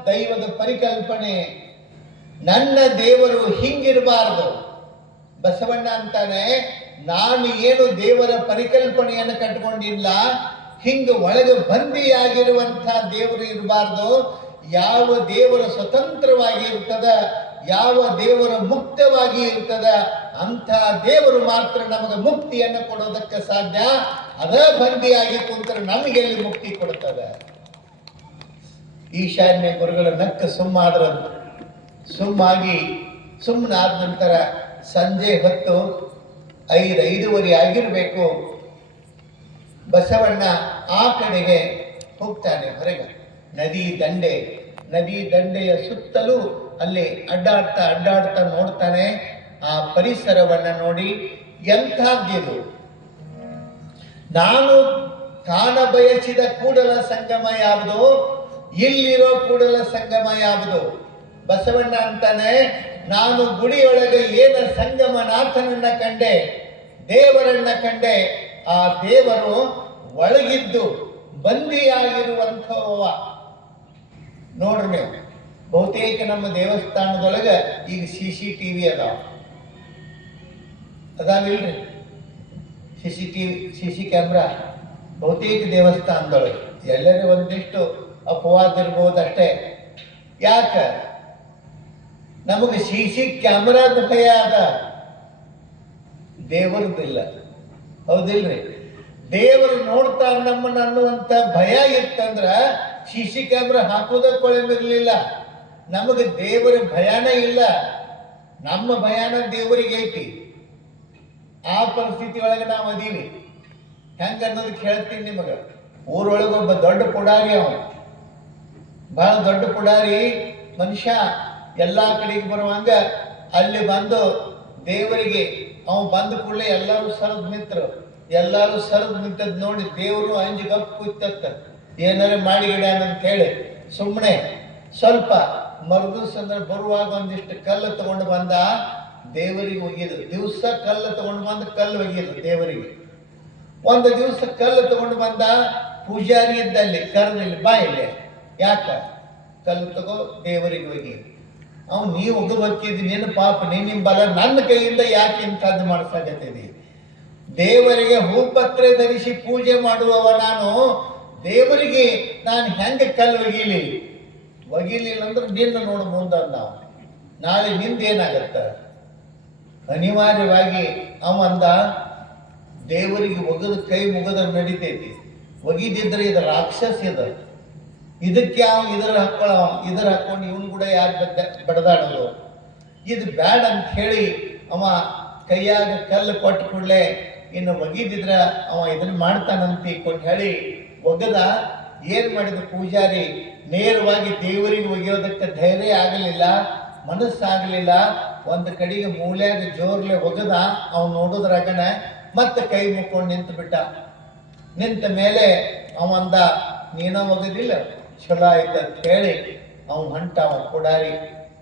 ದೈವದ ಪರಿಕಲ್ಪನೆ. ನನ್ನ ದೇವರು ಹಿಂಗಿರಬಾರ್ದು. ಬಸವಣ್ಣ ಅಂತಾನೆ, ನಾನು ಏನು ದೇವರ ಪರಿಕಲ್ಪನೆಯನ್ನು ಕಟ್ಕೊಂಡಿಲ್ಲ, ಹಿಂಗ ಒಳಗೆ ಬಂದಿಯಾಗಿರುವಂಥ ದೇವರು ಇರಬಾರ್ದು. ಯಾವ ದೇವರು ಸ್ವತಂತ್ರವಾಗಿ ಇರ್ತದ, ಯಾವ ದೇವರು ಮುಕ್ತವಾಗಿ ಇರ್ತದ, ಅಂಥ ದೇವರು ಮಾತ್ರ ನಮಗೆ ಮುಕ್ತಿಯನ್ನು ಕೊಡೋದಕ್ಕೆ ಸಾಧ್ಯ. ಅದ ಬಂದಿಯಾಗಿ ಕುಂತ್ರೆ ನಮಗೆ ಎಲ್ಲಿ ಮುಕ್ತಿ ಕೊಡ್ತದೆ? ಈಶಾನ್ಯ ಗುರುಗಳ ನಕ್ಕ ಸುಮ್ಮಾದ್ರಂತ. ಸುಮ್ಮನಾದ ನಂತರ ಸಂಜೆ ಹೊತ್ತು 5:05 ಆಗಿರಬೇಕು. ಬಸವಣ್ಣ ಆ ಕಡೆಗೆ ಹೋಗ್ತಾನೆ ಹೊರಗೆ. ನದಿ ದಂಡೆಯ ಸುತ್ತಲೂ ಅಲ್ಲಿ ಅಡ್ಡಾಡ್ತಾ ನೋಡ್ತಾನೆ. ಆ ಪರಿಸರವನ್ನ ನೋಡಿ ಎಂಥದ್ದಿದು, ನಾನು ಕಾಣ ಬಯಸಿದ ಕೂಡಲ ಸಂಗಮ ಯಾವುದು, ಇಲ್ಲಿರೋ ಕೂಡಲ ಸಂಗಮ ಯಾವುದು? ಬಸವಣ್ಣ ಅಂತಾನೆ, ನಾನು ಗುಡಿಯೊಳಗೆ ಏನ ಸಂಗಮನಾಥನನ್ನ ಕಂಡೆ, ದೇವರನ್ನ ಕಂಡೆ. ಆ ದೇವರು ಒಳಗಿದ್ದು ಬಂದಿಯಾಗಿರುವಂಥವ. ನೋಡ್ರಿ ನೀವು, ಬಹುತೇಕ ನಮ್ಮ ದೇವಸ್ಥಾನದೊಳಗೆ ಈಗ CCTV ಅದಾವಿಲ್ರಿ? CC ಕ್ಯಾಮ್ರಾ ಬಹುತೇಕ ದೇವಸ್ಥಾನದೊಳಗೆ. ಎಲ್ಲರೂ ಒಂದಿಷ್ಟು ಅಪವಾದ ಇರ್ಬೋದಷ್ಟೇ. ಯಾಕೆ ನಮಗೆ CC ಕ್ಯಾಮ್ರಾದ ಭಯ ಅದ, ದೇವರದಿಲ್ಲ. ಹೌದಿಲ್ರಿ? ದೇವರು ನೋಡ್ತಾ ನಮ್ಮನ್ನ ಅನ್ನುವಂಥ ಭಯ ಇತ್ತಂದ್ರ CC ಕ್ಯಾಮ್ರಾ ಹಾಕೋದಕ್ಕೊಳಗಿರ್ಲಿಲ್ಲ. ನಮಗೆ ದೇವರ ಭಯಾನೇ ಇಲ್ಲ, ನಮ್ಮ ಭಯಾನ ದೇವರಿಗೆ ಐತಿ. ಆ ಪರಿಸ್ಥಿತಿ ಒಳಗೆ ನಾವು ಅದೀವಿ. ಹೆಂಗ ಅನ್ನೋದಕ್ಕೆ ಹೇಳ್ತೀನಿ ನಿಮಗೆ. ಊರೊಳಗೊಬ್ಬ ದೊಡ್ಡ ಪುಡಾರಿ, ಅವನು ಬಹಳ ದೊಡ್ಡ ಪುಡಾರಿ ಮನುಷ್ಯ. ಎಲ್ಲ ಕಡೆಗೆ ಬರುವಂಗ ಅಲ್ಲಿ ಬಂದು ದೇವರಿಗೆ ಬಂದ ಕೂಡಲೇ ಎಲ್ಲರೂ ಸರದ್ ನಿಂತದ್ ನೋಡಿ ದೇವರು ಅಂಜಿ ಗಪ್ ಕೂತತ್ತ, ಏನಾರ ಮಾಡಿಗಿಡ್ಯಾನಂತ ಹೇಳಿ ಸುಮ್ಮನೆ ಸ್ವಲ್ಪ ಮರುದಿವ್ಸ ಬರುವಾಗ ಒಂದಿಷ್ಟು ಕಲ್ಲು ತಗೊಂಡು ಬಂದ, ದೇವರಿಗೆ ಒಗಿದು. ದಿವಸ ಕಲ್ಲು ತಗೊಂಡು ಬಂದು ಕಲ್ಲು ಒಗಿದು ದೇವರಿಗೆ. ಒಂದು ದಿವಸ ಕಲ್ಲು ತಗೊಂಡು ಬಂದ, ಪೂಜಾರಿ ಇದ್ದಲ್ಲಿ ಕರೆದಿಲ್ಲ, ಬಾ ಇಲ್ಲೇ, ಯಾಕ ಕಲ್ಲು ತಗೋ ದೇವರಿಗೆ ಒಗಿ. ನೀವು ಒಗಬೇಕಿದ್ದು ನಿನ್ನ ಪಾಪ, ನಿನ್ನ ಬಲ, ನನ್ನ ಕೈಯಿಂದ ಯಾಕೆ ಇಂಥದ್ದು ಮಾಡಿಸಾಗತ್ತಿದೆ? ದೇವರಿಗೆ ಹೂಪತ್ರೆ ಧರಿಸಿ ಪೂಜೆ ಮಾಡುವವ ನಾನು, ದೇವರಿಗೆ ನಾನು ಹೆಂಗೆ ಕಲ್ಲು ಒಗಿಲಿಲ್ಲ ಅಂದ್ರೆ ನಿನ್ನ ನೋಡು ಮುಂದೆ ನಾವು ನಾಳೆ ನಿಂದೇನಾಗತ್ತ? ಅನಿವಾರ್ಯವಾಗಿ ಅವಂದ ದೇವರಿಗೆ ಒಗದ ಕೈ ಮುಗದ ನಡಿತೈತಿ. ಒಗಿದಿದ್ರೆ ಇದು ರಾಕ್ಷಸ ಇದಕ್ಕೆ ಇದರ ಹಾಕೊಂಡು ಇವನು ಕೂಡ ಯಾರು ಬಡದಾಡೋದು? ಇದು ಬ್ಯಾಡ ಅಂತ ಹೇಳಿ ಅವ ಕೈಯಾಗ ಕಲ್ಲು ಕೊಟ್ಟು ಕೂಡಲೇ ಇನ್ನು ಒಗಿದಿದ್ರ ಅವ ಇದನ್ನ ಮಾಡ್ತಾನಂತ ಕೊಟ್ಟು ಹೇಳಿ ಒಗದ. ಏನ್ ಮಾಡಿದ ಪೂಜಾರಿ, ನೇರವಾಗಿ ದೇವರಿಗೆ ಒಗೆಯೋದಕ್ಕೆ ಧೈರ್ಯ ಆಗಲಿಲ್ಲ, ಮನಸ್ಸಾಗಲಿಲ್ಲ. ಒಂದು ಕಡೆಗೆ ಮೂಲ್ಯಾಗ ಜೋರ್ಲೆ ಒಗದ. ಅವ್ನು ನೋಡೋದ್ರಾಗನ ಮತ್ತೆ ಕೈ ಮುಕ್ಕೊಂಡು ನಿಂತ ಮೇಲೆ ಅವಂದ, ನೀನ ಒಗದಿಲ್ಲ, ಚಲೋ ಆಯ್ತು ಅಂತ ಹೇಳಿ ಅವ ಪುಡಾರಿ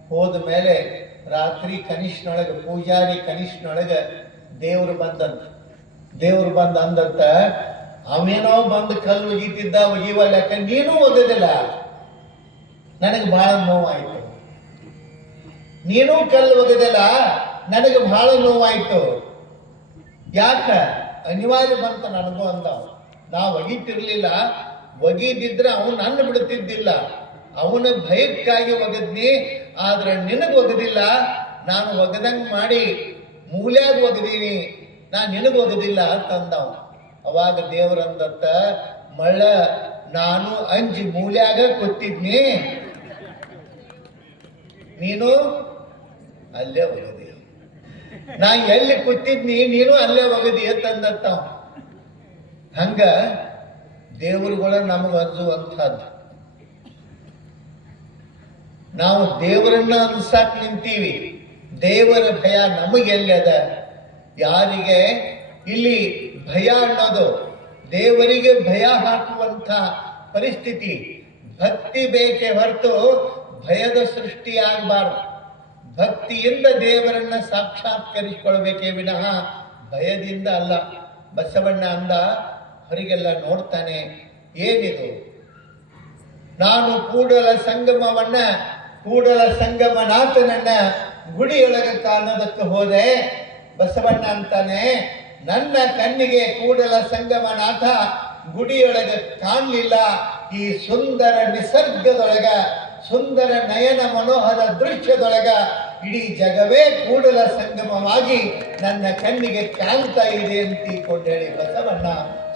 ಹೋದ ಮೇಲೆ ರಾತ್ರಿ ಕನಿಷ್ಠನೊಳಗೆ, ಪೂಜಾರಿ ಕನಿಷ್ಠನೊಳಗೆ ದೇವ್ರು ಬಂದ ಅಂದಂತ, ಅವೇನೋ ಬಂದು ಕಲ್ಲು ಒಗಿತಿದ್ದ, ಒಗಿವಲ್ಲ, ನೀನು ಒಗದಿಲ್ಲ, ನನಗೆ ಬಹಳ ನೋವಾಯ್ತು. ನೀನು ಕಲ್ಲು ಒಗದಿಲ್ಲ, ನನಗೆ ಬಹಳ ನೋವಾಯ್ತು. ಯಾಕ? ಅನಿವಾರ್ಯ ಬಂತ ನನಗೂ ಅಂದ. ನಾ ಒಗಿತಿರ್ಲಿಲ್ಲ, ಒಗಿದಿದ್ರೆ ಅವನು ನನ್ನ ಬಿಡುತ್ತಿದ್ದಿಲ್ಲ, ಅವನ ಭಯಕ್ಕಾಗಿ ಒಗದ್ನಿ. ಆದ್ರೆ ನಿನಗೆ ಒಗದಿಲ್ಲ, ನಾನು ಒಗದಂಗೆ ಮಾಡಿ ಮೂಲ್ಯಾಗ ಒಗದೀನಿ, ನಾನು ನಿನಗೆ ಒಗದಿಲ್ಲ ಅಂತಂದವ. ಅವಾಗ ದೇವರಂದತ್ತ, ಮಳ್ಳ ನಾನು ಅಂಜಿ ಮೂಲ್ಯಾಗ ಕೂತಿದ್ನಿ, ನೀನು ಅಲ್ಲೇ ಒಗದಿ. ನಾ ಎಲ್ಲಿ ಕೂತಿದ್ನಿ, ನೀನು ಅಲ್ಲೇ ಒಗದಿ ಅಂತಂದತ್ತ. ಹಂಗ ದೇವರುಗಳ ನಮಗೆ ಅಂಜುವಂಥದ್ದು. ನಾವು ದೇವರನ್ನ ಅನ್ಸಾಕ್ ನಿಂತೀವಿ, ದೇವರ ಭಯ ನಮಗೆಲ್ಲಿ ಅದ? ಯಾರಿಗೆ ಇಲ್ಲಿ ಭಯ ಅನ್ನೋದು, ದೇವರಿಗೆ ಭಯ ಹಾಕುವಂಥ ಪರಿಸ್ಥಿತಿ. ಭಕ್ತಿ ಬೇಕೇ ಹೊರತು ಭಯದ ಸೃಷ್ಟಿಯಾಗಬಾರ್ದು. ಭಕ್ತಿಯಿಂದ ದೇವರನ್ನ ಸಾಕ್ಷಾತ್ಕರಿಸಿಕೊಳ್ಬೇಕೇ ವಿನಃ ಭಯದಿಂದ ಅಲ್ಲ. ಬಸವಣ್ಣ ಅಂದ, ಅವರಿಗೆಲ್ಲ ನೋಡ್ತಾನೆ, ಏನಿದು? ನಾನು ಕೂಡಲ ಸಂಗಮನಾಥನನ್ನ ಗುಡಿಯೊಳಗ ಕಾಣೋದಕ್ಕೆ ಹೋದೆ. ಬಸವಣ್ಣ ಅಂತಾನೆ, ನನ್ನ ಕಣ್ಣಿಗೆ ಕೂಡಲ ಸಂಗಮನಾಥ ಗುಡಿಯೊಳಗ ಕಾಣಲಿಲ್ಲ. ಈ ಸುಂದರ ನಿಸರ್ಗದೊಳಗ, ಸುಂದರ ನಯನ ಮನೋಹರ ದೃಶ್ಯದೊಳಗ ಇಡೀ ಜಗವೇ ಕೂಡಲ ಸಂಗಮವಾಗಿ ನನ್ನ ಕಣ್ಣಿಗೆ ಕಾಣ್ತಾ ಇದೆ ಅಂತ ಹೇಳಿ ಬಸವಣ್ಣ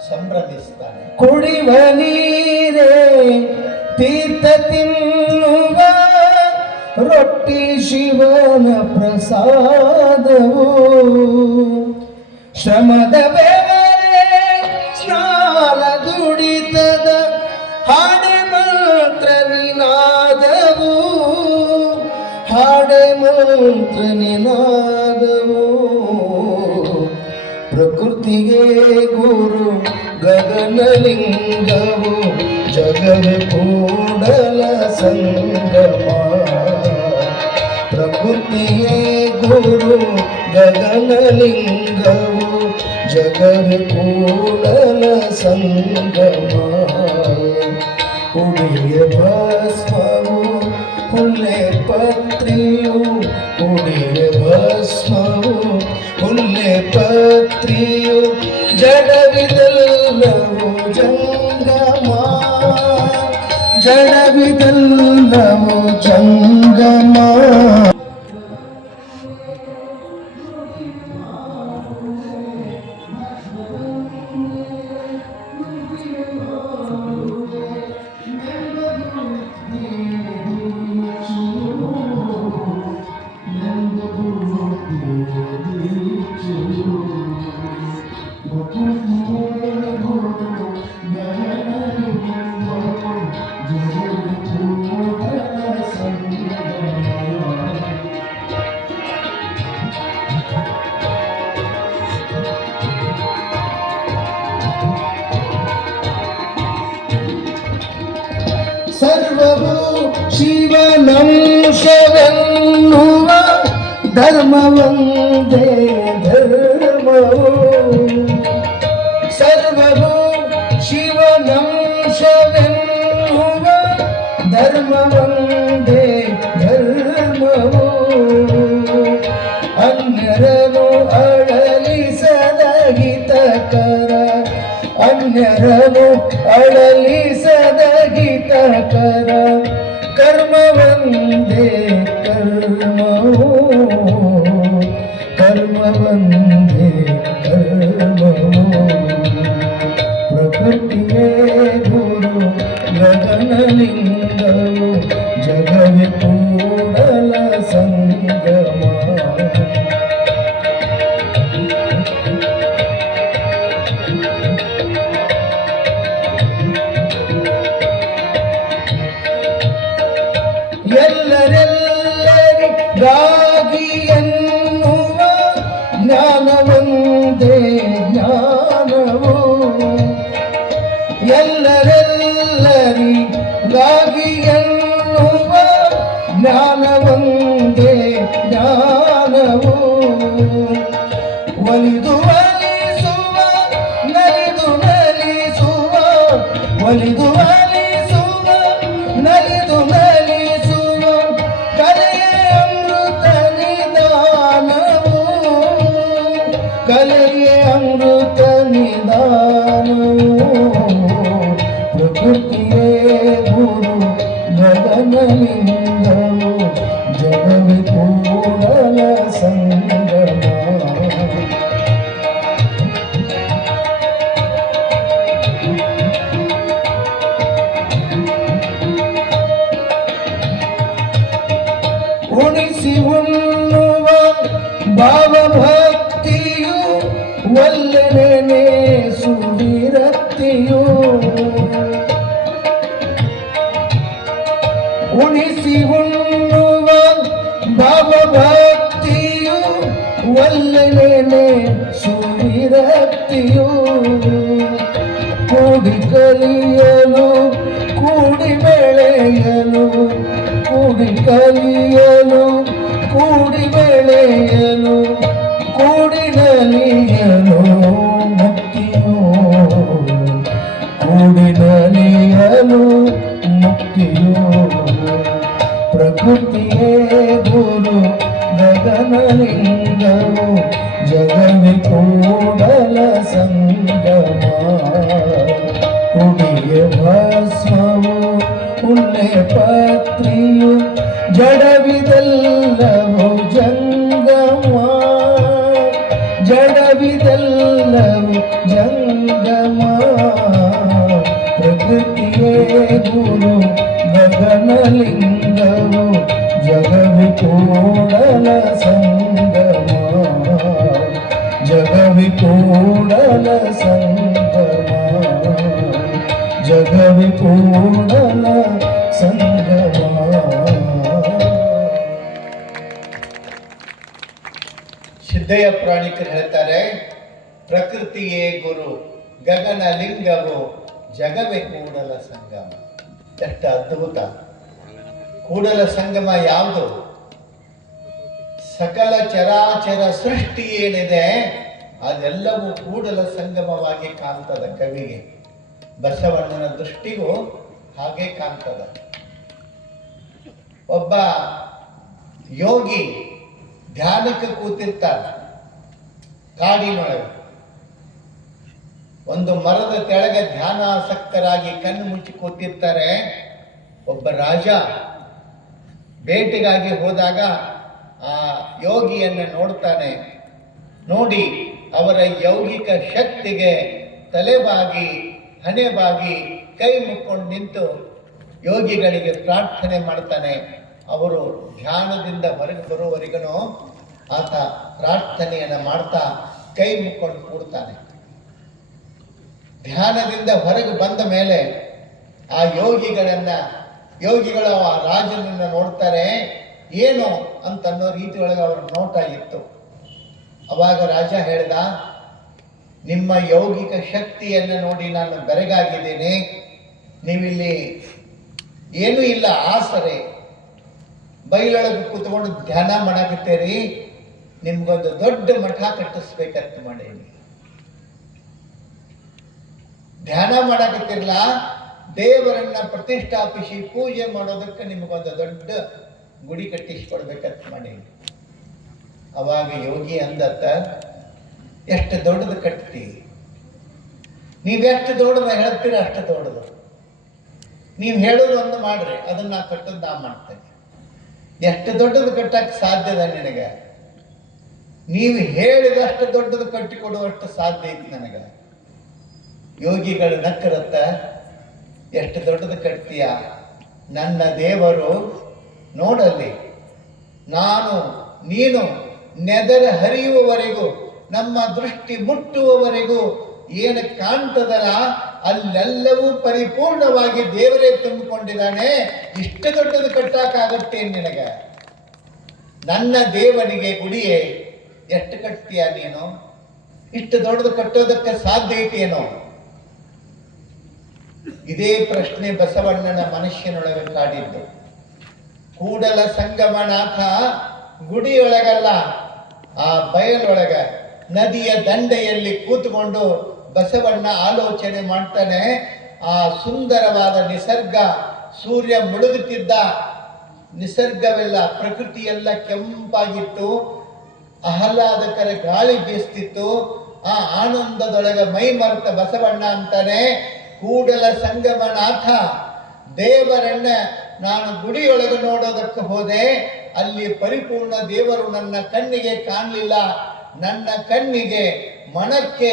ಸಂಭ್ರಮಿಸ್ತಾನೆ. ಕುಡಿವ ನೀರೇ ತೀರ್ಥ ತಿನ್ನುವ ರೊಟ್ಟಿ ಶಿವನ ಪ್ರಸಾದವು, ಶ್ರಮದ ಬೆವರೇ ಸ್ನಾನ ದುಡಿತದ ಹಾಡೆ ಮಂತ್ರ ನಿನಾದವು, ಹಾಡೆ ಮಂತ್ರ ನಿನಾದವು. ಪ್ರಕೃತಿಗೆ ಗುರು ಗಗನಲಿಂಗವು, ಜಗವೇ ಕೂಡಲ ಸಂಗಮ. ಪ್ರಕೃತಿಯೇ ಗುರು ಗಗನಲಿಂಗವು, ಜಗವೇ ಕೂಡಲ ಸಂಗಮ. ಉಡಿಯ ಭಸ್ಮವು ಹುಲ್ಲೆ ಪತ್ರಿಯು, ಉಡಿಯ ಭಸ್ಮವು ಹುಲ್ಲೆ ಪತ್ರಿಯು, ಜಡವಿದೆಲ್ಲವೂ ಜಂಗಮ, ಜಡವಿದೆಲ್ಲವೂ ಜಂಗಮ. ಸರ್ವವು ಶಿವನಂಶವೆನ್ನುವ ಧರ್ಮವೊಂದೇ ಧರ್ಮವು, ಸರ್ವವು ಶಿವನಂಶವೆನ್ನುವ ಧರ್ಮವೊಂದೇ ಧರ್ಮವು. ಅನ್ಯರನು ಅಳಲಿಸದ ಹಿತಕರ, ಅನ್ಯರನು ಅಳಲಿಸದ ಹಿತಕರ, ಕರ್ಮವೊಂದೇ ಕರ್ಮವು, ಕರ್ಮವೊಂದೇ ಕರ್ಮವು. ಪ್ರಕೃತಿಯೇ ಗುರು ಗಗನಲಿಂಗವು, ಜಗವೇ ಕೂಡಲ ಸಂಗಮ. ಎಲ್ಲರೆಲ್ಲರಿಗಾಗಿ ಎನ್ನುವ ಜ್ಞಾನವೊಂದೇ ಜ್ಞಾನವು, ಎಲ್ಲರೆಲ್ಲರಿಗಾಗಿ ಎನ್ನುವ ಜ್ಞಾನವೊಂದೇ ಜ್ಞಾನವು. ಒಲಿದು ಒಲಿಸುವ ನಲಿದು ನಲಿಸುವ, ಒಲಿದು ಒಲಿಸುವ ನಲಿದು ನಲಿಸುವ ಕಲೆಯೇ ಅಮೃತ ನಿಧಾನವು, ಕಲೆಯೇ ಅಮೃತ ನಿಧಾನವು. ಪ್ರಕೃತಿಯೇ ಗುರು ಗಗನಲಿಂಗವು, ಜಗವೇ ಕೂಡಲ ಸಂಗಮ. ಉಣಿಸಿ ಉಣ್ಣುವ ಭಾವಭಕ್ತಿಯು, ಒಲ್ಲೆನೆ ಸುವಿರಕ್ತಿಯು. ಉಣಿಸಿ ಉಣ್ಣುವ ಭಾವಭಕ್ತಿಯು, ಒಲ್ಲೆನೆ ಸುವಿರಕ್ತಿಯು. ಕೂಡಿ ಕಲಿಯಲು ಕೂಡಿ ಬೆಳೆಯಲು, ಕೂಡಿ ಕಲಿಯಲು ಕೂಡಿ ಬೆಳೆಯಲು, ಕೂಡಿ ನಲಿಯಲು ಮುಕ್ತಿಯೋ ಪ್ರಕೃತಿಯೇ ಗುರು ಗಗನಲಿಂಗವು ಜಗವಿ ಕೂಡಲ ಸಂಗಮ ಕುಡಿಯ ಭಸ್ಮವು ಉಲ್ಲೆ ಪತ್ರಿಯು ಜಡವಿದೆಲ್ಲವು ಜಂಗಮ ಜಡವಿದೆಲ್ಲವು ಜಂಗಮ ಪ್ರಕೃತಿಯೇ ಗುರು ಗಗನಲಿಂಗವು ಜಗವಿ ಕೂಡಲ ಸಂಗಮ ಜಗವಿ ಕೂಡಲ ಸಂಗಮ ಜಗವಿ ಕೂಡಲ ಸಂಗಮ. ಸಿದ್ದಯ್ಯ ಪುರಾಣಿಕರು ಹೇಳ್ತಾರೆ, ಪ್ರಕೃತಿಯೇ ಗುರು ಗಗನ ಲಿಂಗವು ಜಗವೇ ಕೂಡಲ ಸಂಗಮ. ಎಷ್ಟು ಅದ್ಭುತ! ಕೂಡಲ ಸಂಗಮ ಯಾವುದು? ಸಕಲ ಚರಾಚರ ಸೃಷ್ಟಿ ಏನಿದೆ ಅದೆಲ್ಲವೂ ಕೂಡಲ ಸಂಗಮವಾಗಿ ಕಾಣ್ತದ ಕವಿಗೆ. ಬಸವಣ್ಣನ ದೃಷ್ಟಿಗೂ ಹಾಗೆ ಕಾಣ್ತದ. ಒಬ್ಬ ಯೋಗಿ ಧ್ಯಾನಕ್ಕೆ ಕೂತಿರ್ತಾರೆ ಕಾಡಿನೊಳಗೆ. ಒಂದು ಮರದ ಕೆಳಗೆ ಧ್ಯಾನಾಸಕ್ತರಾಗಿ ಕಣ್ಣು ಮುಚ್ಚಿ ಕೂತಿರ್ತಾರೆ. ಒಬ್ಬ ರಾಜ ಬೇಟೆಗಾಗಿ ಹೋದಾಗ ಆ ಯೋಗಿಯನ್ನು ನೋಡ್ತಾನೆ. ನೋಡಿ ಅವರ ಯೌಗಿಕ ಶಕ್ತಿಗೆ ತಲೆಬಾಗಿ ಹಣೆಬಾಗಿ ಕೈ ಮುಕ್ಕೊಂಡು ನಿಂತು ಯೋಗಿಗಳಿಗೆ ಪ್ರಾರ್ಥನೆ ಮಾಡ್ತಾನೆ. ಅವರು ಧ್ಯಾನದಿಂದ ಹೊರಗೆ ಬರುವವರೆಗೂ ಆತ ಪ್ರಾರ್ಥನೆಯನ್ನು ಮಾಡ್ತಾ ಕೈ ಮುಕ್ಕೊಂಡು ಕೂಡ್ತಾನೆ. ಧ್ಯಾನದಿಂದ ಹೊರಗೆ ಬಂದ ಮೇಲೆ ಆ ಯೋಗಿಗಳು ಆ ರಾಜನನ್ನು ನೋಡ್ತಾರೆ. ಏನು ಅಂತನ್ನೋ ರೀತಿಯೊಳಗೆ ಅವರ ನೋಟ ಇತ್ತು. ಅವಾಗ ರಾಜ ಹೇಳ್ದ, ನಿಮ್ಮ ಯೌಗಿಕ ಶಕ್ತಿಯನ್ನು ನೋಡಿ ನಾನು ಬೆರಗಾಗಿದ್ದೇನೆ. ನೀವಿಲ್ಲಿ ಏನೂ ಇಲ್ಲ, ಆಸರೆ ಬೈಲೊಳಗೆ ಕೂತ್ಕೊಂಡು ಧ್ಯಾನ ಮಾಡಾಕತ್ತೀರಿ. ನಿಮ್ಗೊಂದು ದೊಡ್ಡ ಮಠ ಕಟ್ಟಿಸ್ಬೇಕಂತ ಮಾಡೀನಿ. ಧ್ಯಾನ ಮಾಡಾಕತ್ತಿರಲ್ಲ, ದೇವರನ್ನ ಪ್ರತಿಷ್ಠಾಪಿಸಿ ಪೂಜೆ ಮಾಡೋದಕ್ಕೆ ನಿಮಗೊಂದು ದೊಡ್ಡ ಗುಡಿ ಕಟ್ಟಿಸ್ಕೊಡ್ಬೇಕಂತ ಮಾಡೀನಿ. ಅವಾಗ ಯೋಗಿ ಅಂದತ್ತ, ಎಷ್ಟು ದೊಡ್ಡದು ಕಟ್ತಿ, ನೀವೆಷ್ಟು ದೊಡ್ಡದ ಹೇಳ್ತೀರ ಅಷ್ಟು ದೊಡ್ಡದು. ನೀವು ಹೇಳೋದು ಒಂದು ಮಾಡ್ರಿ, ಅದನ್ನ ನಾ ಕಟ್ಟೋದು ನಾ ಮಾಡ್ತೇನೆ. ಎಷ್ಟು ದೊಡ್ಡದು ಕಟ್ಟಕ್ಕೆ ಸಾಧ್ಯದ ನಿನಗೆ? ನೀವು ಹೇಳಿದಷ್ಟು ದೊಡ್ಡದು ಕಟ್ಟಿಕೊಡುವಷ್ಟು ಸಾಧ್ಯ ಐತಿ ನನಗೆ. ಯೋಗಿಗಳು ನಕ್ಕರತ್ತ, ಎಷ್ಟು ದೊಡ್ಡದು ಕಟ್ತೀಯ? ನನ್ನ ದೇವರು ನೋಡಲ್ಲಿ, ನಾನು ನೀನು ನೆದರ ಹರಿಯುವವರೆಗೂ, ನಮ್ಮ ದೃಷ್ಟಿ ಮುಟ್ಟುವವರೆಗೂ ಏನು ಕಾಣ್ತದಲ್ಲ ಅಲ್ಲೆಲ್ಲವೂ ಪರಿಪೂರ್ಣವಾಗಿ ದೇವರೇ ತುಂಬಿಕೊಂಡಿದ್ದಾನೆ. ಇಷ್ಟು ದೊಡ್ಡದು ಕಟ್ಟಕ್ಕಾಗತ್ತೆ ನಿನಗೆ? ನನ್ನ ದೇವನಿಗೆ ಗುಡಿಯೇ, ಎಷ್ಟು ಕಟ್ತೀಯ ನೀನು? ಇಷ್ಟು ದೊಡ್ಡದು ಕಟ್ಟೋದಕ್ಕೆ ಸಾಧ್ಯ ಐತೇನೋ? ಇದೇ ಪ್ರಶ್ನೆ ಬಸವಣ್ಣನ ಮನುಷ್ಯನೊಳಗೆ ಕಾಡಿದ್ದು. ಕೂಡಲ ಸಂಗಮನಾಥ ಗುಡಿಯೊಳಗಲ್ಲ, ಆ ಬಯಲೊಳಗ ನದಿಯ ದಂಡೆಯಲ್ಲಿ ಕೂತ್ಕೊಂಡು ಬಸವಣ್ಣ ಆಲೋಚನೆ ಮಾಡ್ತಾನೆ. ಆ ಸುಂದರವಾದ ನಿಸರ್ಗ, ಸೂರ್ಯ ಮುಳುಗುತ್ತಿದ್ದ ನಿಸರ್ಗವೆಲ್ಲ, ಪ್ರಕೃತಿಯೆಲ್ಲ ಕೆಂಪಾಗಿತ್ತು, ಆಹ್ಲಾದಕರ ಗಾಳಿ ಬೀಸ್ತಿತ್ತು. ಆ ಆನಂದದೊಳಗೆ ಮೈ ಮರೆತ ಬಸವಣ್ಣ ಅಂತಾನೆ, ಕೂಡಲ ಸಂಗಮನಾಥ ದೇವರನ್ನ ನಾನು ಗುಡಿಯೊಳಗೆ ನೋಡೋದಕ್ಕೆ ಹೋದೆ, ಅಲ್ಲಿ ಪರಿಪೂರ್ಣ ದೇವರು ನನ್ನ ಕಣ್ಣಿಗೆ ಕಾಣಲಿಲ್ಲ. ನನ್ನ ಕಣ್ಣಿಗೆ, ಮನಕ್ಕೆ,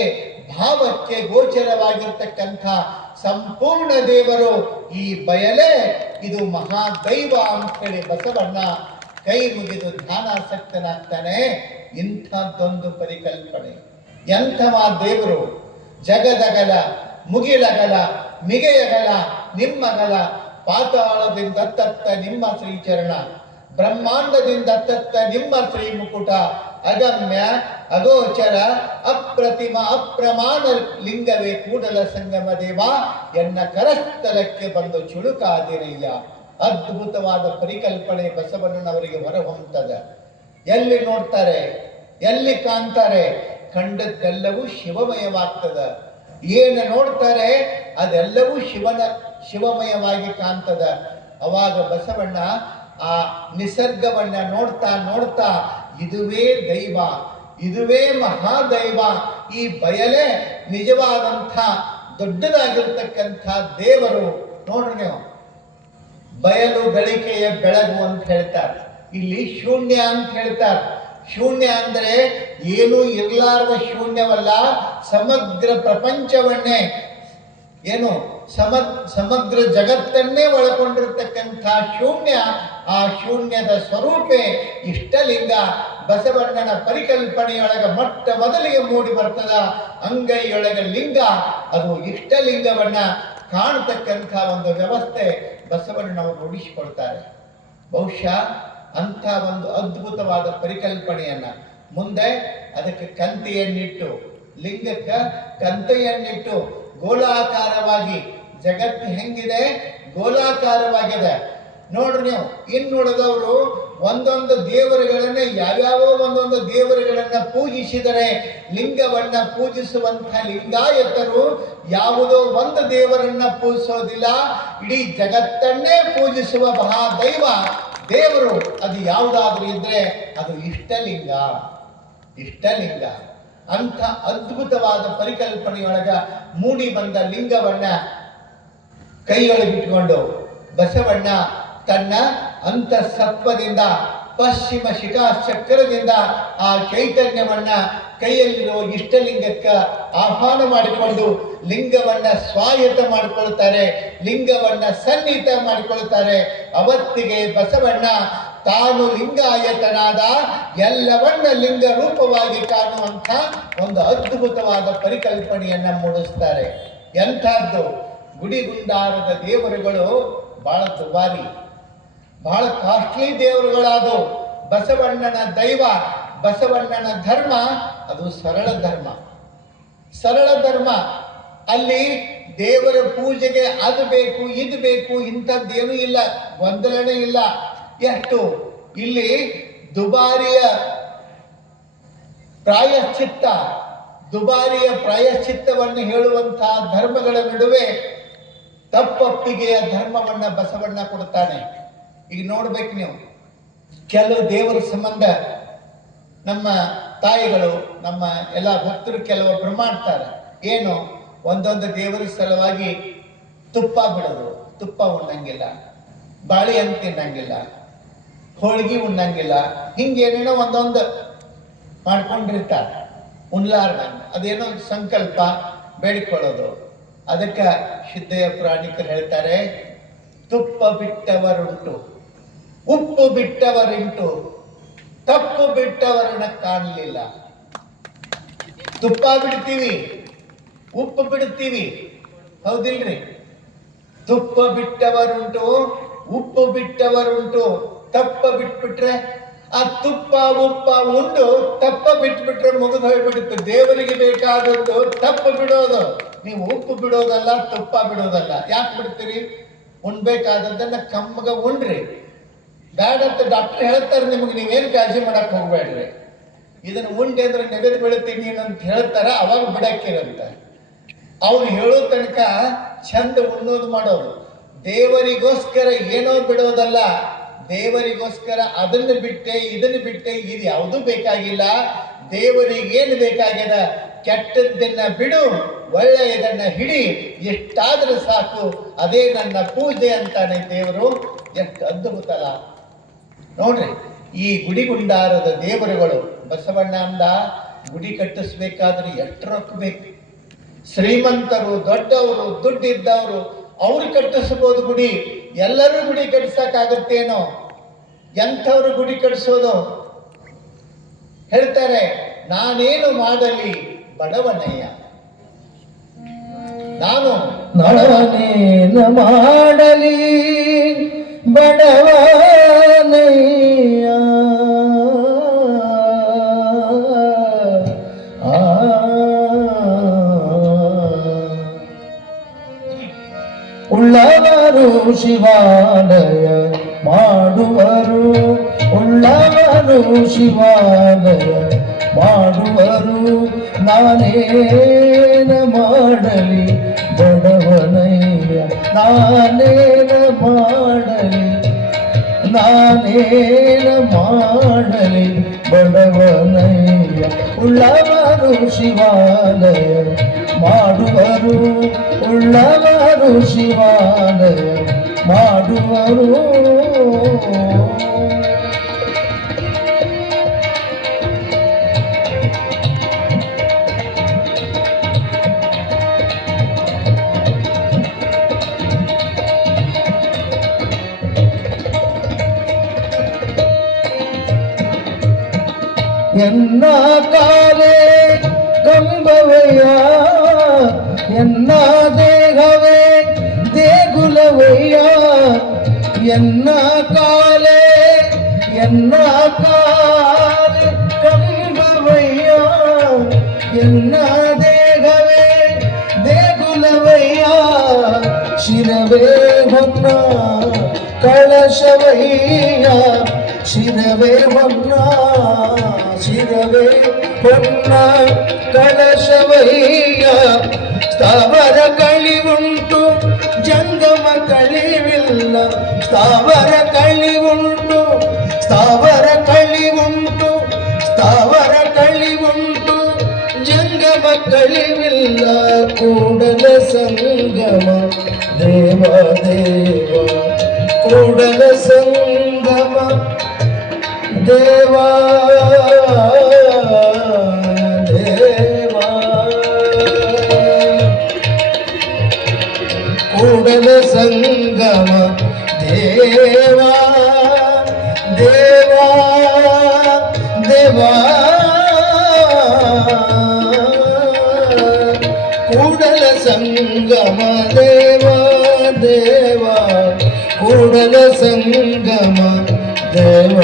ಭಾವಕ್ಕೆ ಗೋಚರವಾಗಿರ್ತಕ್ಕಂಥ ಸಂಪೂರ್ಣ ದೇವರು ಈ ಬಯಲೇ, ಇದು ಮಹಾದೈವ ಅಂತೇಳಿ ಬಸವಣ್ಣ ಕೈ ಮುಗಿದು ಧ್ಯಾನಾಸಕ್ತನಾಗ್ತಾನೆ. ಇಂಥದ್ದೊಂದು ಪರಿಕಲ್ಪನೆ, ಎಂಥವ ದೇವರು! ಜಗದಗಲ, ಮುಗಿಲಗಲ, ಮಿಗೆಯಗಲ ನಿಮ್ಮಗಲ, ಪಾತಾಳದಿಂದ ತತ್ತ ನಿಮ್ಮ ಶ್ರೀಚರಣ, ಬ್ರಹ್ಮಾಂಡದಿಂದ ತತ್ತ ನಿಮ್ಮ ಶ್ರೀ ಮುಕುಟ, ಅಗಮ್ಯ ಅಗೋಚರ ಅಪ್ರತಿಮ ಅಪ್ರಮಾಣ ಲಿಂಗವೇ ಕೂಡಲ ಸಂಗಮ ದೇವ, ಎನ್ನ ಕರಸ್ಥಲಕ್ಕೆ ಬಂದು ಚುಳುಕಾದಿರಯ್ಯ. ಅದ್ಭುತವಾದ ಪರಿಕಲ್ಪನೆ ಬಸವಣ್ಣನವರಿಗೆ ಹೊರಹೊಮ್ಮುತ್ತದೆ. ಎಲ್ಲಿ ನೋಡ್ತಾರೆ, ಎಲ್ಲಿ ಕಾಣ್ತಾರೆ, ಕಂಡದ್ದೆಲ್ಲವೂ ಶಿವಮಯವಾಗ್ತದ. ಏನು ನೋಡ್ತಾರೆ ಅದೆಲ್ಲವೂ ಶಿವಮಯವಾಗಿ ಕಾಣ್ತದ. ಅವಾಗ ಬಸವಣ್ಣ ಆ ನಿಸರ್ಗವನ್ನ ನೋಡ್ತಾ ನೋಡ್ತಾ ಇದುವೇ ದೈವ, ಇದುವೇ ಮಹಾದೈವ, ಈ ಬಯಲೇ ನಿಜವಾದಂಥ ದೊಡ್ಡದಾಗಿರ್ತಕ್ಕಂಥ ದೇವರು. ನೋಡ್ರಿ ನೀವು, ಬಯಲು ಗಳಿಕೆಯ ಬೆಳಗು ಅಂತ ಹೇಳ್ತಾರೆ, ಇಲ್ಲಿ ಶೂನ್ಯ ಅಂತ ಹೇಳ್ತಾರೆ. ಶೂನ್ಯ ಅಂದ್ರೆ ಏನೂ ಇರ್ಲಾರ್ದ ಶೂನ್ಯವಲ್ಲ, ಸಮಗ್ರ ಪ್ರಪಂಚವನ್ನೇ ಏನು ಸಮಗ್ರ ಜಗತ್ತನ್ನೇ ಒಳಗೊಂಡಿರ್ತಕ್ಕಂಥ ಶೂನ್ಯ. ಆ ಶೂನ್ಯದ ಸ್ವರೂಪೇ ಇಷ್ಟಲಿಂಗ. ಬಸವಣ್ಣನ ಪರಿಕಲ್ಪನೆಯೊಳಗ ಮೊಟ್ಟ ಮೊದಲಿಗೆ ಮೂಡಿ ಬರ್ತದ ಅಂಗೈಯೊಳಗ ಲಿಂಗ, ಅದು ಇಷ್ಟಲಿಂಗವನ್ನ ಕಾಣತಕ್ಕಂಥ ಒಂದು ವ್ಯವಸ್ಥೆ ಬಸವಣ್ಣನವರು ರೂಢಿಸಿಕೊಳ್ತಾರೆ. ಬಹುಶಃ ಅಂಥ ಒಂದು ಅದ್ಭುತವಾದ ಪರಿಕಲ್ಪನೆಯನ್ನ ಮುಂದೆ ಅದಕ್ಕೆ ಕಂತೆಯನ್ನಿಟ್ಟು, ಲಿಂಗಕ್ಕೆ ಕಂತೆಯನ್ನಿಟ್ಟು ಗೋಲಾಕಾರವಾಗಿ, ಜಗತ್ತು ಹೆಂಗಿದೆ ಗೋಲಾಕಾರವಾಗಿದೆ. ನೋಡ್ರಿ ನೀವು, ಇನ್ನುಳಿದವರು ಒಂದೊಂದು ದೇವರುಗಳನ್ನ ಯಾವ್ಯಾವೋ ಒಂದೊಂದು ದೇವರುಗಳನ್ನ ಪೂಜಿಸಿದರೆ, ಲಿಂಗವನ್ನ ಪೂಜಿಸುವಂಥ ಲಿಂಗಾಯತರು ಯಾವುದೋ ಒಂದು ದೇವರನ್ನ ಪೂಜಿಸೋದಿಲ್ಲ, ಇಡೀ ಜಗತ್ತನ್ನೇ ಪೂಜಿಸುವ ಮಹಾದೈವ ದೇವರು ಅದು ಯಾವುದಾದ್ರೂ ಇದ್ರೆ ಅದು ಇಷ್ಟಲಿಂಗ. ಇಷ್ಟಲಿಂಗ ಅಂಥ ಅದ್ಭುತವಾದ ಪರಿಕಲ್ಪನೆಯೊಳಗ ಮೂಡಿ ಬಂದ ಲಿಂಗವನ್ನ ಕೈಯೊಳಗಿಟ್ಕೊಂಡು ಬಸವಣ್ಣ ತನ್ನ ಅಂತಃಸತ್ವದಿಂದ ಪಶ್ಚಿಮ ಶಿಖಾಚಕ್ರದಿಂದ ಆ ಚೈತನ್ಯವನ್ನ ಕೈಯಲ್ಲಿರೋ ಇಷ್ಟಲಿಂಗಕ್ಕೆ ಆಹ್ವಾನ ಮಾಡಿಕೊಂಡು ಲಿಂಗವನ್ನ ಸ್ವಾಯತ್ತ ಮಾಡಿಕೊಳ್ತಾರೆ, ಲಿಂಗವನ್ನ ಸನ್ನಿಹಿತ ಮಾಡಿಕೊಳ್ತಾರೆ. ಅವತ್ತಿಗೆ ಬಸವಣ್ಣ ತಾನು ಲಿಂಗಾಯತನಾದ, ಎಲ್ಲವನ್ನ ಲಿಂಗ ರೂಪವಾಗಿ ಕಾಣುವಂಥ ಒಂದು ಅದ್ಭುತವಾದ ಪರಿಕಲ್ಪನೆಯನ್ನ ಮೂಡಿಸ್ತಾರೆ. ಎಂಥದ್ದು ಗುಡಿಗುಂಡಾರದ ದೇವರುಗಳು ಬಹಳ ದುಬಾರಿ, ಬಹಳ ಕಾಸ್ಟ್ಲಿ ದೇವರುಗಳಾದವು. ಬಸವಣ್ಣನ ದೈವ, ಬಸವಣ್ಣನ ಧರ್ಮ ಅದು ಸರಳ ಧರ್ಮ. ಸರಳ ಧರ್ಮ. ಅಲ್ಲಿ ದೇವರ ಪೂಜೆಗೆ ಅದು ಬೇಕು ಇದು ಬೇಕು ಇಂಥದ್ದೇನೂ ಇಲ್ಲ, ಗೊಂದಲನೇ ಇಲ್ಲ. ಎಷ್ಟು ಇಲ್ಲಿ ದುಬಾರಿಯ ಪ್ರಾಯಶ್ಚಿತ್ತ, ದುಬಾರಿಯ ಪ್ರಾಯಶ್ಚಿತ್ತವನ್ನು ಹೇಳುವಂತಹ ಧರ್ಮಗಳ ನಡುವೆ ತಪ್ಪೊಪ್ಪಿಗೆಯ ಧರ್ಮವನ್ನ ಬಸವಣ್ಣ ಕೊಡ್ತಾನೆ. ಈಗ ನೋಡ್ಬೇಕು ನೀವು, ಕೆಲವು ದೇವರ ಸಂಬಂಧ ನಮ್ಮ ತಾಯಿಗಳು, ನಮ್ಮ ಎಲ್ಲ ಭಕ್ತರು ಕೆಲವೊಬ್ರು ಮಾಡ್ತಾರೆ. ಏನು, ಒಂದೊಂದು ದೇವರ ಸಲುವಾಗಿ ತುಪ್ಪ ಬಿಡೋದು, ತುಪ್ಪ ಉಣ್ಣಂಗಿಲ್ಲ, ಬಾಳೆಹಣ್ಣು ತಿನ್ನಂಗಿಲ್ಲ, ಹೋಳಿಗೆ ಉಣ್ಣಂಗಿಲ್ಲ, ಹಿಂಗೇನೇನೋ ಒಂದೊಂದು ಮಾಡ್ಕೊಂಡಿರ್ತಾರೆ ಉಣ್ಲಾರ್ದಂಗೆ. ಅದೇನೋ ಸಂಕಲ್ಪ ಬೇಡಿಕೊಳ್ಳೋದು. ಅದಕ್ಕೆ ಸಿದ್ದಯ್ಯ ಪುರಾಣಿಕರು ಹೇಳ್ತಾರೆ, ತುಪ್ಪ ಬಿಟ್ಟವರುಂಟು, ಉಪ್ಪು ಬಿಟ್ಟವರುಂಟು, ತಪ್ಪು ಬಿಟ್ಟವರನ್ನ ಕಾಣಲಿಲ್ಲ. ತುಪ್ಪ ಬಿಡ್ತೀವಿ, ಉಪ್ಪು ಬಿಡ್ತೀವಿ, ಹೌದಿಲ್ರಿ? ತುಪ್ಪ ಬಿಟ್ಟವರುಂಟು, ಉಪ್ಪು ಬಿಟ್ಟವರುಂಟು, ತಪ್ಪ ಬಿಟ್ಬಿಟ್ರೆ ಆ ತುಪ್ಪ ಉಪ್ಪ ಉಂಡು ತಪ್ಪ ಬಿಟ್ಬಿಟ್ರೆ ಮುಗಿದು ಹೋಗ್ಬಿಡುತ್ತೆ. ದೇವರಿಗೆ ಬೇಕಾದದ್ದು ತಪ್ಪ ಬಿಡೋದು, ನೀವು ಉಪ್ಪು ಬಿಡೋದಲ್ಲ, ತುಪ್ಪ ಬಿಡೋದಲ್ಲ. ಯಾಕೆ ಬಿಡ್ತೀರಿ? ಉಣ್ಬೇಕಾದದ್ದನ್ನ ಕಮ್ಮಗ ಉಣ್ರಿ. ಬ್ಯಾಡಂತ ಡಾಕ್ಟರ್ ಹೇಳ್ತಾರೆ ನಿಮಗೆ, ನೀವೇನು ಕಾಳಜಿ ಮಾಡಕ್ ಹೋಗ್ಬೇಡ್ರಿ, ಇದನ್ನ ಉಂಡೆ ಅಂದ್ರೆ ನೆಗದು ಬೀಳ್ತೀನಿ ಅಂತ ಹೇಳ್ತಾರ, ಅವಾಗ ಬಿಡಕ್ಕಿರಂತ. ಅವ್ರು ಹೇಳೋ ತನಕ ಚಂದ ಉಣ್ಣೋದು ಮಾಡೋದು. ದೇವರಿಗೋಸ್ಕರ ಏನೋ ಬಿಡೋದಲ್ಲ, ದೇವರಿಗೋಸ್ಕರ ಅದನ್ನು ಬಿಟ್ಟೆ ಇದನ್ನು ಬಿಟ್ಟೆ ಇದು ಯಾವುದೂ ಬೇಕಾಗಿಲ್ಲ. ದೇವರಿಗೆ ಏನು ಬೇಕಾಗ್ಯದ, ಕೆಟ್ಟದ್ದನ್ನ ಬಿಡು, ಒಳ್ಳೆಯದನ್ನ ಹಿಡಿ, ಎಷ್ಟಾದ್ರೂ ಸಾಕು, ಅದೇ ನನ್ನ ಪೂಜೆ ಅಂತಾನೆ ದೇವರು. ಎಷ್ಟು ಅದ್ಭುತಲ್ಲ ನೋಡ್ರಿ. ಈ ಗುಡಿಗುಂಡಾರದ ದೇವರುಗಳು, ಬಸವಣ್ಣ ಅಂದ ಗುಡಿ ಕಟ್ಟಿಸ್ಬೇಕಾದ್ರೆ ಎಷ್ಟು ರೊಕ್ಕ ಬೇಕು. ಶ್ರೀಮಂತರು, ದೊಡ್ಡವರು, ದುಡ್ಡಿದ್ದವರು ಅವ್ರು ಕಟ್ಟಿಸಬಹುದು ಗುಡಿ, ಎಲ್ಲರೂ ಗುಡಿ ಕಟ್ಟಿಸಕ್ಕಾಗತ್ತೇನೋ? ಎಂಥವ್ರು ಗುಡಿ ಕಟ್ಟಿಸೋದು? ಹೇಳ್ತಾರೆ, ನಾನೇನು ಮಾಡಲಿ ಬಡವನಯ್ಯ, ನಾನೇನು ಮಾಡಲಿ ಬಡವನಯ್ಯ, ಉಳ್ಳವರು ಶಿವಾಲಯ ಮಾಡುವರು, ಉಳ್ಳವರು ಶಿವಾಲಯ ಮಾಡುವರು, ನಾನೇನ ಮಾಡಲಿ ಬಡವನಯ್ಯ, ನಾನೇನ ಮಾಡಲಿ, ನಾನೇನ ಮಾಡಲಿ ಬಡವನಯ್ಯ ಉಳ್ಳವರು ಶಿವಾಲಯ ಮಾಡುವರು ಉಳ್ಳವರು ಶಿವಾಲಯ ಮಾಡುವರು. ಎನ್ನ ಕಾಲೇ ಕಂಬವಯ್ಯ ಎನ್ನ ದೇಹವೇ ದೇಗುಲವಯ್ಯ ಎನ್ನ ಕಾಲೇ ಕಂಬವಯ್ಯ ಎನ್ನ ದೇಹವೇ ದೇಗುಲವಯ್ಯ ಶಿರವೇ ಹೊನ್ನ ಕಳಶವಯ್ಯ ಶಿರವೇ ಹೊನ್ನ ಕಳಶವಯ್ಯ ಸ್ಥಾವರ ಕಳಿವುಂಟು ಜಂಗಮ ಕಳಿವಿಲ್ಲ ಸ್ಥಾವರ ಕಳಿವುಂಟು ಜಂಗಮ ಕಳಿವಿಲ್ಲ ಕೂಡಲ ಸಂಗಮ ದೇವ ಕೂಡಲ ಸಂಗಮ ದೇವಾ ಕೂಡಲ ಸಂಗಮ ದೇವಾ ಕೂಡಲ ಸಂಗಮ ದೇವಾ ಕೂಡಲ ಸಂಗಮ ದೇವ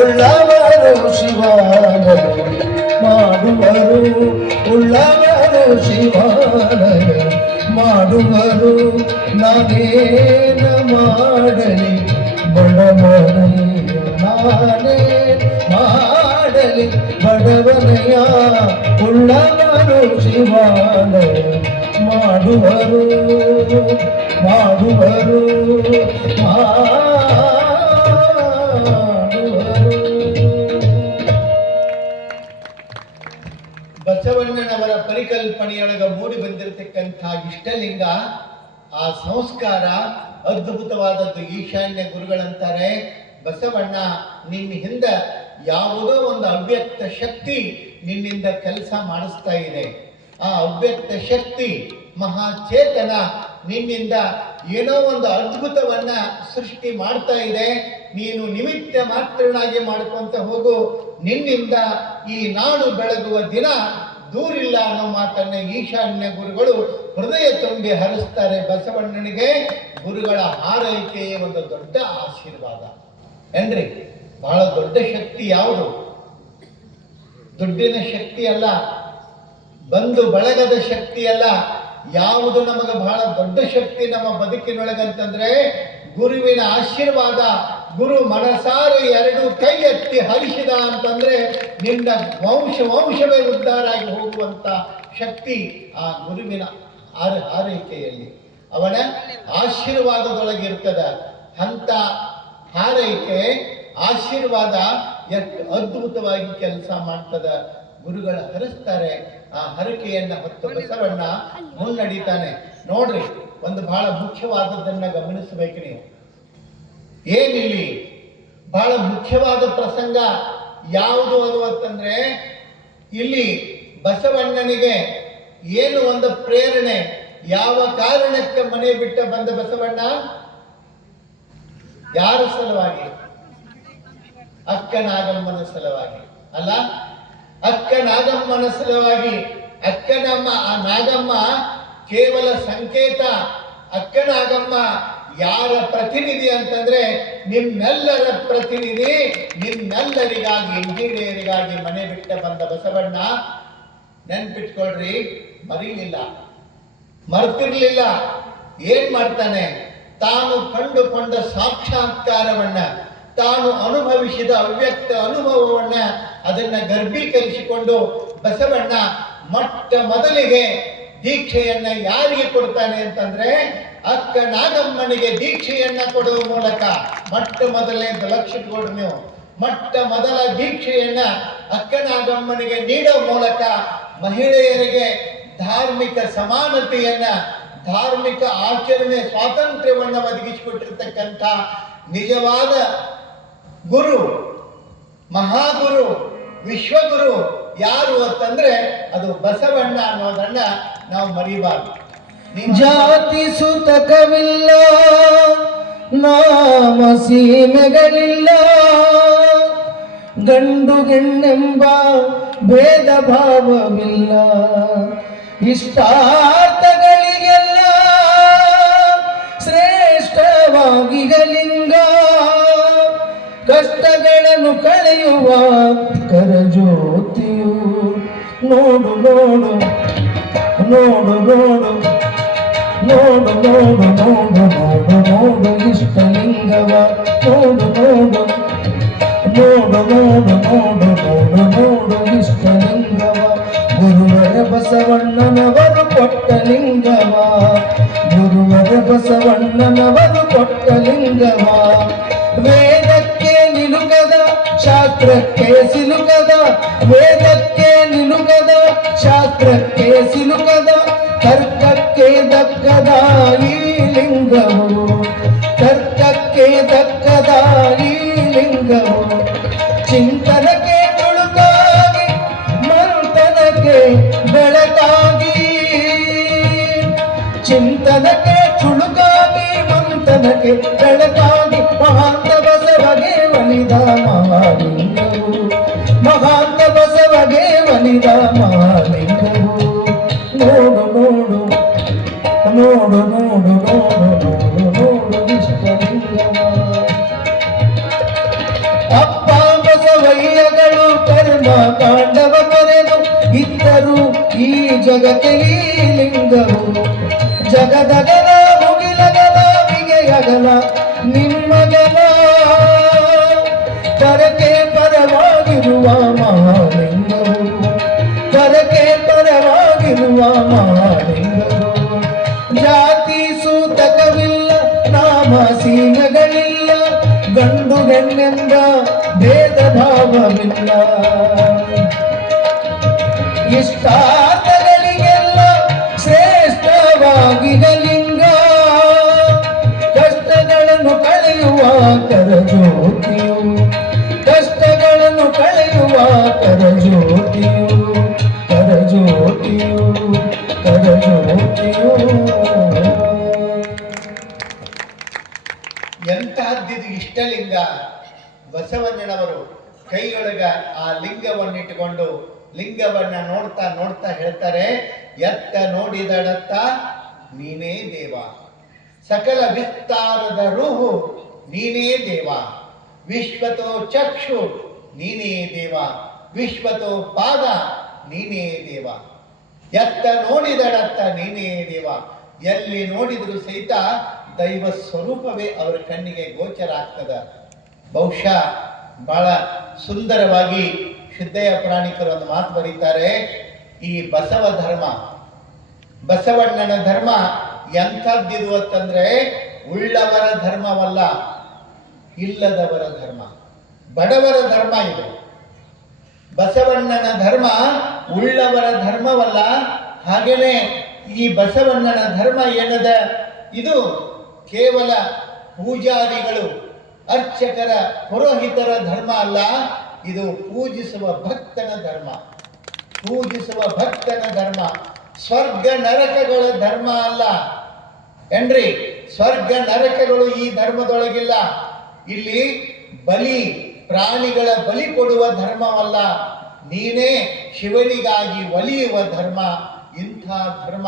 ಉಳ್ಳವರು ಶಿವಾಲಯ ಮಾಡುವರು ಉಳ್ಳವರು ಶಿವಾಲಯ ಮಾಡುವರು. ನಾನೇನ ಮಾಡಲಿ ಬಡವನಯ್ಯ ನಾನೇ ಮಾಡಲಿ ಬಡವನಯ್ಯ ಉಳ್ಳವರು ಶಿವಾಲಯ ಮಾಡುವರು ಬಸವಣ್ಣನವರ ಪರಿಕಲ್ಪನೆಯೊಳಗ ಮೂಡಿ ಬಂದಿರತಕ್ಕಂಥ ಇಷ್ಟಲಿಂಗ ಆ ಸಂಸ್ಕಾರ ಅದ್ಭುತವಾದದ್ದು. ಈಶಾನ್ಯ ಗುರುಗಳಂತಾರೆ, ಬಸವಣ್ಣ ನಿನ್ನ ಹಿಂದ ಯಾವುದೋ ಒಂದು ಅವ್ಯಕ್ತ ಶಕ್ತಿ ನಿನ್ನಿಂದ ಕೆಲಸ ಮಾಡಿಸ್ತಾ ಇದೆ. ಆ ಅವ್ಯಕ್ತ ಶಕ್ತಿ ಮಹಾಚೇತನ ನಿನ್ನಿಂದ ಏನೋ ಒಂದು ಅದ್ಭುತವನ್ನ ಸೃಷ್ಟಿ ಮಾಡ್ತಾ ಇದೆ. ನೀನು ನಿಮಿತ್ತ ಮಾತ್ರನಾಗಿ ಮಾಡ್ಕೊಂತ ಹೋಗು. ನಿನ್ನಿಂದ ಈ ನಾಡು ಬೆಳಗುವ ದಿನ ದೂರಿಲ್ಲ ಅನ್ನೋ ಮಾತನ್ನ ಈಶಾನ್ಯ ಗುರುಗಳು ಹೃದಯ ತುಂಬಿ ಹರಿಸ್ತಾರೆ. ಬಸವಣ್ಣನಿಗೆ ಗುರುಗಳ ಹಾರೈಕೆಯೇ ಒಂದು ದೊಡ್ಡ ಆಶೀರ್ವಾದ ಏನ್ರಿ. ಬಹಳ ದೊಡ್ಡ ಶಕ್ತಿ ಯಾವುದು? ದುಡ್ಡಿನ ಶಕ್ತಿ ಅಲ್ಲ, ಬಂಧು ಬಳಗದ ಶಕ್ತಿ ಅಲ್ಲ. ಯಾವುದು ನಮಗೆ ಬಹಳ ದೊಡ್ಡ ಶಕ್ತಿ ನಮ್ಮ ಬದುಕಿನೊಳಗಂತಂದ್ರೆ ಗುರುವಿನ ಆಶೀರ್ವಾದ. ಗುರು ಮನಸಾರು ಎರಡು ಕೈ ಎತ್ತಿ ಹರಿಸಿದ ಅಂತಂದ್ರೆ ನಿನ್ನ ವಂಶವೇ ಉದ್ಧಾರ ಆಗಿ ಹೋಗುವಂತ ಶಕ್ತಿ ಆ ಗುರುವಿನ ಹಾರೈಕೆಯಲ್ಲಿ, ಅವನ ಆಶೀರ್ವಾದದೊಳಗಿರ್ತದ. ಅಂತ ಹಾರೈಕೆ ಆಶೀರ್ವಾದ ಎಷ್ಟು ಅದ್ಭುತವಾಗಿ ಕೆಲಸ ಮಾಡ್ತದ. ಗುರುಗಳು ಹರಿಸ್ತಾರೆ. ಆ ಹರಕೆಯನ್ನ ಹೊತ್ತು ಬಸವಣ್ಣ ಮುನ್ನಡೀತಾನೆ. ನೋಡ್ರಿ, ಒಂದು ಬಹಳ ಮುಖ್ಯವಾದದ್ದನ್ನ ಗಮನಿಸಬೇಕು ನೀವು. ಏನಿಲ್ಲಿ ಬಹಳ ಮುಖ್ಯವಾದ ಪ್ರಸಂಗ ಯಾವುದು ಅದು ಅಂತಂದ್ರೆ, ಇಲ್ಲಿ ಬಸವಣ್ಣನಿಗೆ ಏನು ಒಂದು ಪ್ರೇರಣೆ, ಯಾವ ಕಾರಣಕ್ಕೆ ಮನೆ ಬಿಟ್ಟ ಬಂದ ಬಸವಣ್ಣ? ಯಾರ ಸಲುವಾಗಿ? ಅಕ್ಕ ನಾಗಮ್ಮನ ಸಲುವಾಗಿ ಅಲ್ಲ, ಅಕ್ಕ ನಾಗಮ್ಮನ ಸಲುವಾಗಿ. ಅಕ್ಕನಮ್ಮ, ಆ ನಾಗಮ್ಮ ಕೇವಲ ಸಂಕೇತ. ಅಕ್ಕ ನಾಗಮ್ಮ ಯಾರ ಪ್ರತಿನಿಧಿ ಅಂತಂದ್ರೆ ನಿಮ್ಮೆಲ್ಲರ ಪ್ರತಿನಿಧಿ. ನಿಮ್ಮೆಲ್ಲರಿಗಾಗಿ, ಇಂಜಿನಿಯರಿಗಾಗಿ ಮನೆ ಬಿಟ್ಟ ಬಂದ ಬಸವಣ್ಣ. ನೆನ್ಪಿಟ್ಕೊಳ್ರಿ, ಮರಿಲಿಲ್ಲ, ಮರ್ತಿರ್ಲಿಲ್ಲ. ಏನ್ ಮಾಡ್ತಾನೆ? ತಾನು ಕಂಡುಕೊಂಡ ಸಾಕ್ಷಾತ್ಕಾರವನ್ನ, ತಾನು ಅನುಭವಿಸಿದ ಅವ್ಯಕ್ತ ಅನುಭವವನ್ನ ಅದನ್ನ ಗರ್ಭೀಕರಿಸಿಕೊಂಡು ಬಸವಣ್ಣ ಮೊಟ್ಟ ಮೊದಲಿಗೆ ದೀಕ್ಷೆಯನ್ನ ಯಾರಿಗೆ ಕೊಡ್ತಾನೆ ಅಂತಂದ್ರೆ ಅಕ್ಕ ನಾಗಮ್ಮನಿಗೆ ದೀಕ್ಷೆಯನ್ನ ಕೊಡುವ ಮೂಲಕ ಮೊಟ್ಟ ಮೊದಲನೇ ಲಕ್ಷಿಟ್ಕೊಡ್ರಿ ನೀವು. ಮೊಟ್ಟ ಮೊದಲ ದೀಕ್ಷೆಯನ್ನ ಅಕ್ಕ ನಾಗಮ್ಮನಿಗೆ ನೀಡೋ ಮೂಲಕ ಮಹಿಳೆಯರಿಗೆ ಧಾರ್ಮಿಕ ಸಮಾನತೆಯನ್ನ, ಧಾರ್ಮಿಕ ಆಚರಣೆ ಸ್ವಾತಂತ್ರ್ಯವನ್ನ ಒದಗಿಸಿಕೊಟ್ಟಿರ್ತಕ್ಕಂಥ ನಿಜವಾದ ಗುರು, ಮಹಾಗುರು, ವಿಶ್ವಗುರು ಯಾರು ಅಂತಂದ್ರೆ ಅದು ಬಸವಣ್ಣ ಅನ್ನೋದನ್ನ ನಾವು ಮರಿಬಾರ್ದು. ಜಾತಿ ಸುತಕವಿಲ್ಲ, ನಾಮ ಸೀಮೆಗಳಿಲ್ಲ, ಗಂಡು ಹೆಣ್ಣೆಂಬ ಭೇದ ಭಾವವಿಲ್ಲ, ಇಷ್ಟಾರ್ಥಗಳಿಗೆಲ್ಲ ಶ್ರೇಷ್ಠವಾಗಿ ಲಿಂಗ, ಕಷ್ಟಗಳನ್ನು ಕಳೆಯುವ ಕರಜ್ಯೋತಿಯು. ನೋಡು ನೋಡು ನೋಡು ನೋಡು ನೋಡು ನೋಡು ನೋಡು ನೋಡು ನೋಡು ಇಷ್ಟಲಿಂಗವ. ನೋಡು ನೋಡು ನೋಡು ನೋಡು ನೋಡು ನೋಡು ನೋಡು ಇಷ್ಟಲಿಂಗವ. ಗುರುವರ ಬಸವಣ್ಣನವರು ಕೊಟ್ಟ ಲಿಂಗವ, ಗುರುವರ ಬಸವಣ್ಣನವರು ಕೊಟ್ಟ ಲಿಂಗವ. ವೇದಕ್ಕೆ ನಿಲುಕದ, ಶಾಸ್ತ್ರಕ್ಕೆ ಸಿಲುಕದ, ವೇದಕ್ಕೆ ನಿಲುಕದ, ಶಾಸ್ತ್ರಕ್ಕೆ ಸಿಲುಕದ, ತರ್ಕಕ್ಕೆ ದಕ್ಕದ ಈ ಲಿಂಗವು, ತರ್ಕಕ್ಕೆ ದಕ್ಕದ ಈ ಲಿಂಗವು. ಚಿಂತನಕ್ಕೆ ತುಳುಕಾಗಿ, ಮಂಥನಕ್ಕೆ ಬೆಳಕಾಗಿ, ಚಿಂತನಕ್ಕೆ ಚುಳುಕಾಗಿ, ಮಂಥನಕ್ಕೆ ಬೆಳಕಾಗಿ, ಮಹಾಂತ ಬಸವಗೆ ಒಲಿದ ಮಹಾಲಿಂಗವು, ಮಹಾಂತ ಬಸವಗೆ ಒಲಿದ ಮಹಾಲಿಂಗವು. ನೋಡು ನೋಡು ನೋಡು ನೋಡು ನೋಡು ನೋಡು ನೋಡು ಇಷ್ಟಲಿಂಗವ. ಅಪ್ಪ ಬಸವಯ್ಯಗಳು ಕರ್ಮ ಕಾಂಡವ ಕರೆದು ಇದ್ದರು ಈ ಜಗತ್ತಿಗೆ ಲಿಂಗವು. ಜಗದಗಲ ಮುಗಿಲಗಲ ಬಿಗೆಯಗಲ ನಿಮ್ಮಗಲ, ಪರಕೆ ಪರವಾಗಿರುವ ಮಹಾಲಿಂಗವು, ಪರಕೆ ಪರವಾಗಿರುವ ಮಹಾಲಿಂಗವು. ಜಾತಿ ಸೂತಕವಿಲ್ಲ, ನಾಮ ಸೀಮೆಗಳಿಲ್ಲ, ಗಂಡು ಹೆಣ್ಣೆಂಬ ಭೇದ ಭಾವವಿಲ್ಲ, ಇಷ್ಟಾರ್ಥಗಳಿಗೆಲ್ಲ ಶ್ರೇಷ್ಠವಾಗಿ ಲಿಂಗ, ಕಷ್ಟಗಳನ್ನು ಕಳೆಯುವ ಕರಜ್ಯೋತಿಯು, ಕಷ್ಟಗಳನ್ನು ಕಳೆಯುವ ಕರಜ್ಯೋತಿಯು, ಕರಜ್ಯೋತಿಯು, ಕರಜ್ಯೋತಿಯು. ಎಂತಹದ್ದಿದು ಇಷ್ಟಲಿಂಗ. ಬಸವಣ್ಣನವರು ಕೈಯೊಳಗ ಆ ಲಿಂಗವನ್ನಿಟ್ಟುಕೊಂಡು ಲಿಂಗವನ್ನ ನೋಡ್ತಾ ನೋಡ್ತಾ ಹೇಳ್ತಾರೆ, ಎತ್ತ ನೋಡಿದಡತ್ತ ನೀನೇ ದೇವ, ಸಕಲ ವಿಸ್ತಾರದ ರೂಹು ನೀನೇ ದೇವ, ವಿಶ್ವತೋ ಚಕ್ಷು ನೀನೇ ದೇವ, ವಿಶ್ವತೋ ಪಾದ ನೀನೇ ದೇವ, ಎತ್ತ ನೋಡಿದಡತ್ತ ನೀನೇ ದೇವ. ಎಲ್ಲಿ ನೋಡಿದ್ರು ಸಹಿತ ದೈವ ಸ್ವರೂಪವೇ ಅವರ ಕಣ್ಣಿಗೆ ಗೋಚರ ಆಗ್ತದ. ಬಹುಶಃ ಬಹಳ ಸುಂದರವಾಗಿ ಸಿದ್ದಯ್ಯ ಪುರಾಣಿಕರು ಒಂದು ಮಾತು ಬರೀತಾರೆ, ಈ ಬಸವ ಧರ್ಮ, ಬಸವಣ್ಣನ ಧರ್ಮ ಎಂಥದ್ದಿದು ಅಂತಂದ್ರೆ ಉಳ್ಳವರ ಧರ್ಮವಲ್ಲ, ಇಲ್ಲದವರ ಧರ್ಮ, ಬಡವರ ಧರ್ಮ ಇದು. ಬಸವಣ್ಣನ ಧರ್ಮ ಉಳ್ಳವರ ಧರ್ಮವಲ್ಲ. ಹಾಗೇನೆ ಈ ಬಸವಣ್ಣನ ಧರ್ಮ ಏನದ, ಇದು ಕೇವಲ ಪೂಜಾರಿಗಳು, ಅರ್ಚಕರ, ಪುರೋಹಿತರ ಧರ್ಮ ಅಲ್ಲ, ಇದು ಪೂಜಿಸುವ ಭಕ್ತನ ಧರ್ಮ, ಪೂಜಿಸುವ ಭಕ್ತನ ಧರ್ಮ. ಸ್ವರ್ಗ ನರಕಗಳ ಧರ್ಮ ಅಲ್ಲ ಏನ್ರಿ, ಸ್ವರ್ಗ ನರಕಗಳು ಈ ಧರ್ಮದೊಳಗಿಲ್ಲ. ಇಲ್ಲಿ ಬಲಿ, ಪ್ರಾಣಿಗಳ ಬಲಿ ಕೊಡುವ ಧರ್ಮವಲ್ಲ, ನೀನೇ ಶಿವನಿಗಾಗಿ ಒಲಿಯುವ ಧರ್ಮ. ಇಂಥ ಧರ್ಮ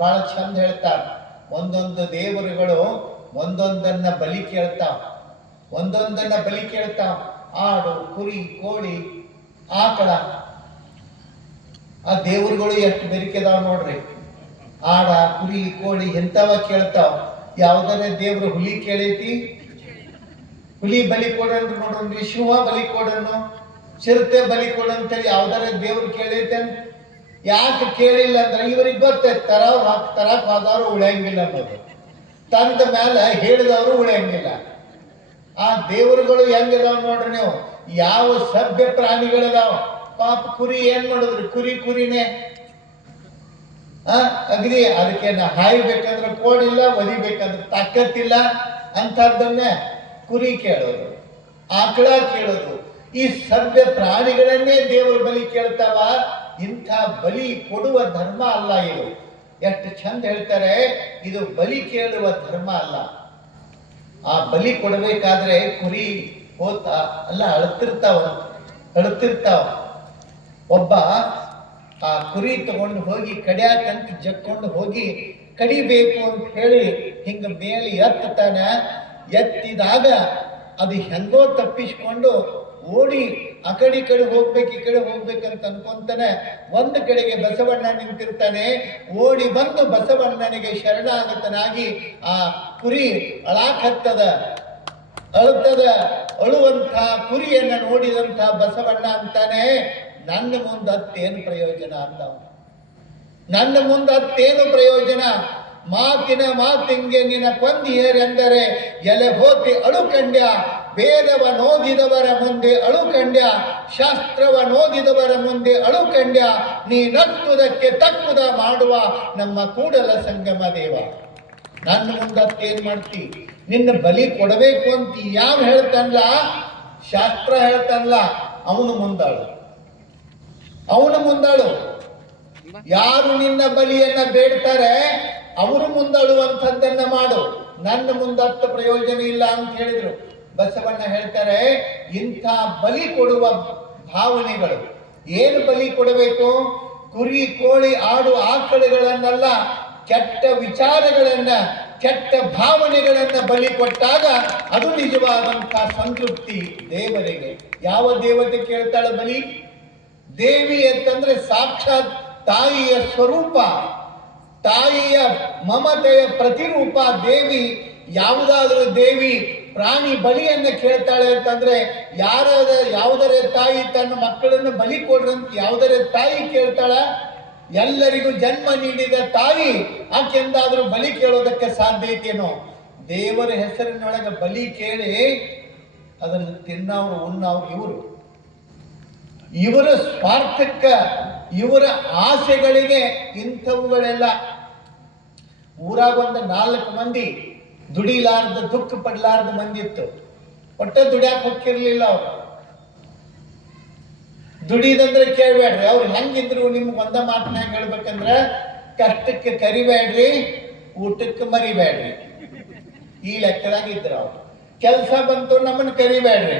ಬಹಳ ಚಂದ ಹೇಳ್ತಾರೆ. ಒಂದೊಂದು ದೇವರುಗಳು ಒಂದೊಂದನ್ನ ಬಲಿ ಕೇಳ್ತಾವ, ಒಂದೊಂದನ್ನ ಬಲಿ ಕೇಳ್ತಾವ. ಆಡು, ಕುರಿ, ಕೋಳಿ, ಆಕಳ, ಆ ದೇವರುಗಳು ಎಷ್ಟು ಬೆರಿಕೆದಾವ ನೋಡ್ರಿ. ಆಡ, ಕುರಿ, ಕೋಳಿ ಎಂಥವ ಕೇಳ್ತಾವ. ಯಾವ್ದಾರ ದೇವ್ರು ಹುಲಿ ಕೇಳೈತಿ? ಹುಲಿ ಬಲಿ ಕೊಡನ್ರಿ ನೋಡ್ರಿ, ಶಿವ ಬಲಿ ಕೊಡನ್ನು, ಚಿರತೆ ಬಲಿ ಕೊಡಂತೇಳಿ ಯಾವ್ದಾರ ದೇವ್ರು ಕೇಳೈತೆ? ಯಾಕೆ ಕೇಳಿಲ್ಲ ಅಂದ್ರೆ ಇವರಿಗೆ ಗೊತ್ತೈತೆ ತರಕ್ ಹೋದವ್ರು ಉಳಿಯಂಗಿಲ್ಲ ಅನ್ನೋದು. ತಂದ ಮೇಲೆ ಹೇಳಿದವರು ಉಳಿಯಂಗಿಲ್ಲ. ಆ ದೇವರುಗಳು ಹೆಂಗದಾವ್ ನೋಡ್ರಿ ನೀವು. ಯಾವ ಸಭ್ಯ ಪ್ರಾಣಿಗಳದಾವ. ಪಾಪ ಕುರಿ ಏನ್ ಮಾಡಿದ್ರಿ, ಕುರಿನೇ ಅಗದಿ ಅದಕ್ಕೆ ಹಾಯ್ಬೇಕಂದ್ರೆ ಕೋಡಿಲ್ಲ, ಒದಿಬೇಕಂದ್ರೆ ತಾಕತ್ತಿಲ್ಲ. ಅಂಥದ್ದನ್ನೇ ಕುರಿ ಕೇಳೋದು, ಆಕಳ ಕೇಳೋದು. ಈ ಸಭ್ಯ ಪ್ರಾಣಿಗಳನ್ನೇ ದೇವರು ಬಲಿ ಕೇಳ್ತಾವ. ಇಂಥ ಬಲಿ ಕೊಡುವ ಧರ್ಮ ಅಲ್ಲ ಇದು. ಎಷ್ಟು ಚಂದ ಹೇಳ್ತಾರೆ, ಇದು ಬಲಿ ಕೇಳುವ ಧರ್ಮ ಅಲ್ಲ. ಆ ಬಲಿ ಕೊಡಬೇಕಾದ್ರೆ ಕುರಿ ಹೋತ ಅಲ್ಲ ಅಳುತ್ತಿರ್ತಾವ. ಒಬ್ಬ ಆ ಕುರಿ ತಗೊಂಡು ಹೋಗಿ ಕಡಿಯಾಕಂತ ಜಕ್ಕೊಂಡು ಹೋಗಿ ಕಡಿಬೇಕು ಅಂತ ಹೇಳಿ ಹಿಂಗ ಮೇಲೆ ಎತ್ತಾನೆ. ಎತ್ತಿದಾಗ ಅದು ಹೆಂಗೋ ತಪ್ಪಿಸ್ಕೊಂಡು ಓಡಿ ಆ ಕಡೆ ಈ ಕಡೆ ಹೋಗ್ಬೇಕಂತ ಅನ್ಕೊಂತಾನೆ. ಒಂದು ಕಡೆಗೆ ಬಸವಣ್ಣ ನಿಂತಿರ್ತಾನೆ. ಓಡಿ ಬಂದು ಬಸವಣ್ಣನಿಗೆ ಶರಣಾಗತನಾಗಿ ಆ ಕುರಿ ಅಳುವಂಥ ಕುರಿಯನ್ನ ನೋಡಿದಂಥ ಬಸವಣ್ಣ ಅಂತಾನೆ, ನನ್ನ ಮುಂದೆ ಅತ್ತೇನು ಪ್ರಯೋಜನ ಅಂದವ. ನನ್ನ ಮುಂದೆ ಅತ್ತೇನು ಪ್ರಯೋಜನ? ಮಾತಿಂಗೆ ನಿನ್ನ ಕೊಂದಿಯರೆಂದರೆ ಎಲೆ ಹೋತಿ ಅಳುಕಂಡ್ಯ. ವೇದವ ನೋದಿದವರ ಮುಂದೆ ಅಳುಕಂಡ್ಯ, ಶಾಸ್ತ್ರವ ನೋದಿದವರ ಮುಂದೆ ಅಳುಕಂಡ್ಯ. ನೀ ನಕ್ಕುದಕ್ಕೆ ತಕ್ಕುದ ಮಾಡುವ ನಮ್ಮ ಕೂಡಲ ಸಂಗಮ ದೇವ. ನನ್ನ ಮುಂದತ್ತೇನ್ ಮಾಡ್ತಿ? ನಿನ್ನ ಬಲಿ ಕೊಡಬೇಕು ಅಂತ ಯಾವ ಹೇಳ್ತಾನಲ್ಲ, ಶಾಸ್ತ್ರ ಹೇಳ್ತಾನಲ್ಲ, ಅವನು ಮುಂದಾಳು. ಯಾರು ನಿನ್ನ ಬಲಿಯನ್ನ ಬೇಡ್ತಾರೆ ಅವರು ಮುಂದಾಳುವಂಥದ್ದನ್ನ ಮಾಡು. ನನ್ನ ಮುಂದತ್ತ ಪ್ರಯೋಜನ ಇಲ್ಲ ಅಂತ ಹೇಳಿದ್ರು. ಬಸವಣ್ಣ ಹೇಳ್ತಾರೆ, ಇಂಥ ಬಲಿ ಕೊಡುವ ಭಾವನೆಗಳು. ಏನು ಬಲಿ ಕೊಡಬೇಕು? ಕುರಿ ಕೋಳಿ ಆಡು ಆಕಳುಗಳನ್ನೆಲ್ಲ, ಕೆಟ್ಟ ವಿಚಾರಗಳನ್ನ, ಕೆಟ್ಟ ಭಾವನೆಗಳನ್ನ ಬಲಿ ಕೊಟ್ಟಾಗ ಅದು ನಿಜವಾದಂಥ ಸಂತೃಪ್ತಿ ದೇವರಿಗೆ. ಯಾವ ದೇವತೆ ಕೇಳ್ತಾಳೆ ಬಲಿ? ದೇವಿ ಅಂತಂದ್ರೆ ಸಾಕ್ಷಾತ್ ತಾಯಿಯ ಸ್ವರೂಪ, ತಾಯಿಯ ಮಮತೆಯ ಪ್ರತಿರೂಪ ದೇವಿ. ಯಾವುದಾದ್ರೂ ದೇವಿ ಪ್ರಾಣಿ ಬಲಿಯನ್ನ ಕೇಳ್ತಾಳೆ ಅಂತಂದ್ರೆ ಯಾವುದರ ತಾಯಿ ತನ್ನ ಮಕ್ಕಳನ್ನು ಬಲಿ ಕೊಡ್ರಂತ ಯಾವುದರ ತಾಯಿ ಕೇಳ್ತಾಳ? ಎಲ್ಲರಿಗೂ ಜನ್ಮ ನೀಡಿದ ತಾಯಿ ಆಕೆಂದಾದ್ರೂ ಬಲಿ ಕೇಳೋದಕ್ಕೆ ಸಾಧ್ಯ ಐತೇನೋ? ದೇವರ ಹೆಸರಿನೊಳಗೆ ಬಲಿ ಕೇಳಿ ಅದನ್ನು ತಿನ್ನವ್ರು ಉಣ್ಣವ್ರು ಇವರ ಸ್ವಾರ್ಥಕ್ಕ, ಇವರ ಆಸೆಗಳಿಗೆ ಇಂಥವುಗಳೆಲ್ಲ. ಊರಾಗ ಒಂದು 4 ಮಂದಿ ದುಡಿಲಾರ್ದ ದುಃಖ ಪಡ್ಲಾರ್ದ ಮಂದಿ ಇತ್ತು. ಒಟ್ಟ ದುಡಿಯಾಕ ಹೋಗಿರ್ಲಿಲ್ಲ. ಅವ್ರು ದುಡಿದಂದ್ರೆ ಕೇಳ್ಬೇಡ್ರಿ. ಅವ್ರು ಹೆಂಗಿದ್ರು ನಿಮ್ಗೆ ಒಂದ ಮಾತನಾಗ ಹೇಳ್ಬೇಕಂದ್ರ, ಕಷ್ಟಕ್ಕೆ ಕರಿಬೇಡ್ರಿ, ಊಟಕ್ಕೆ ಮರಿಬೇಡ್ರಿ. ಈ ಲೆಕ್ಕದಾಗ ಇದ್ರು ಅವ್ರು. ಕೆಲಸ ಬಂತು ನಮ್ಮನ್ನ ಕರಿಬೇಡ್ರಿ,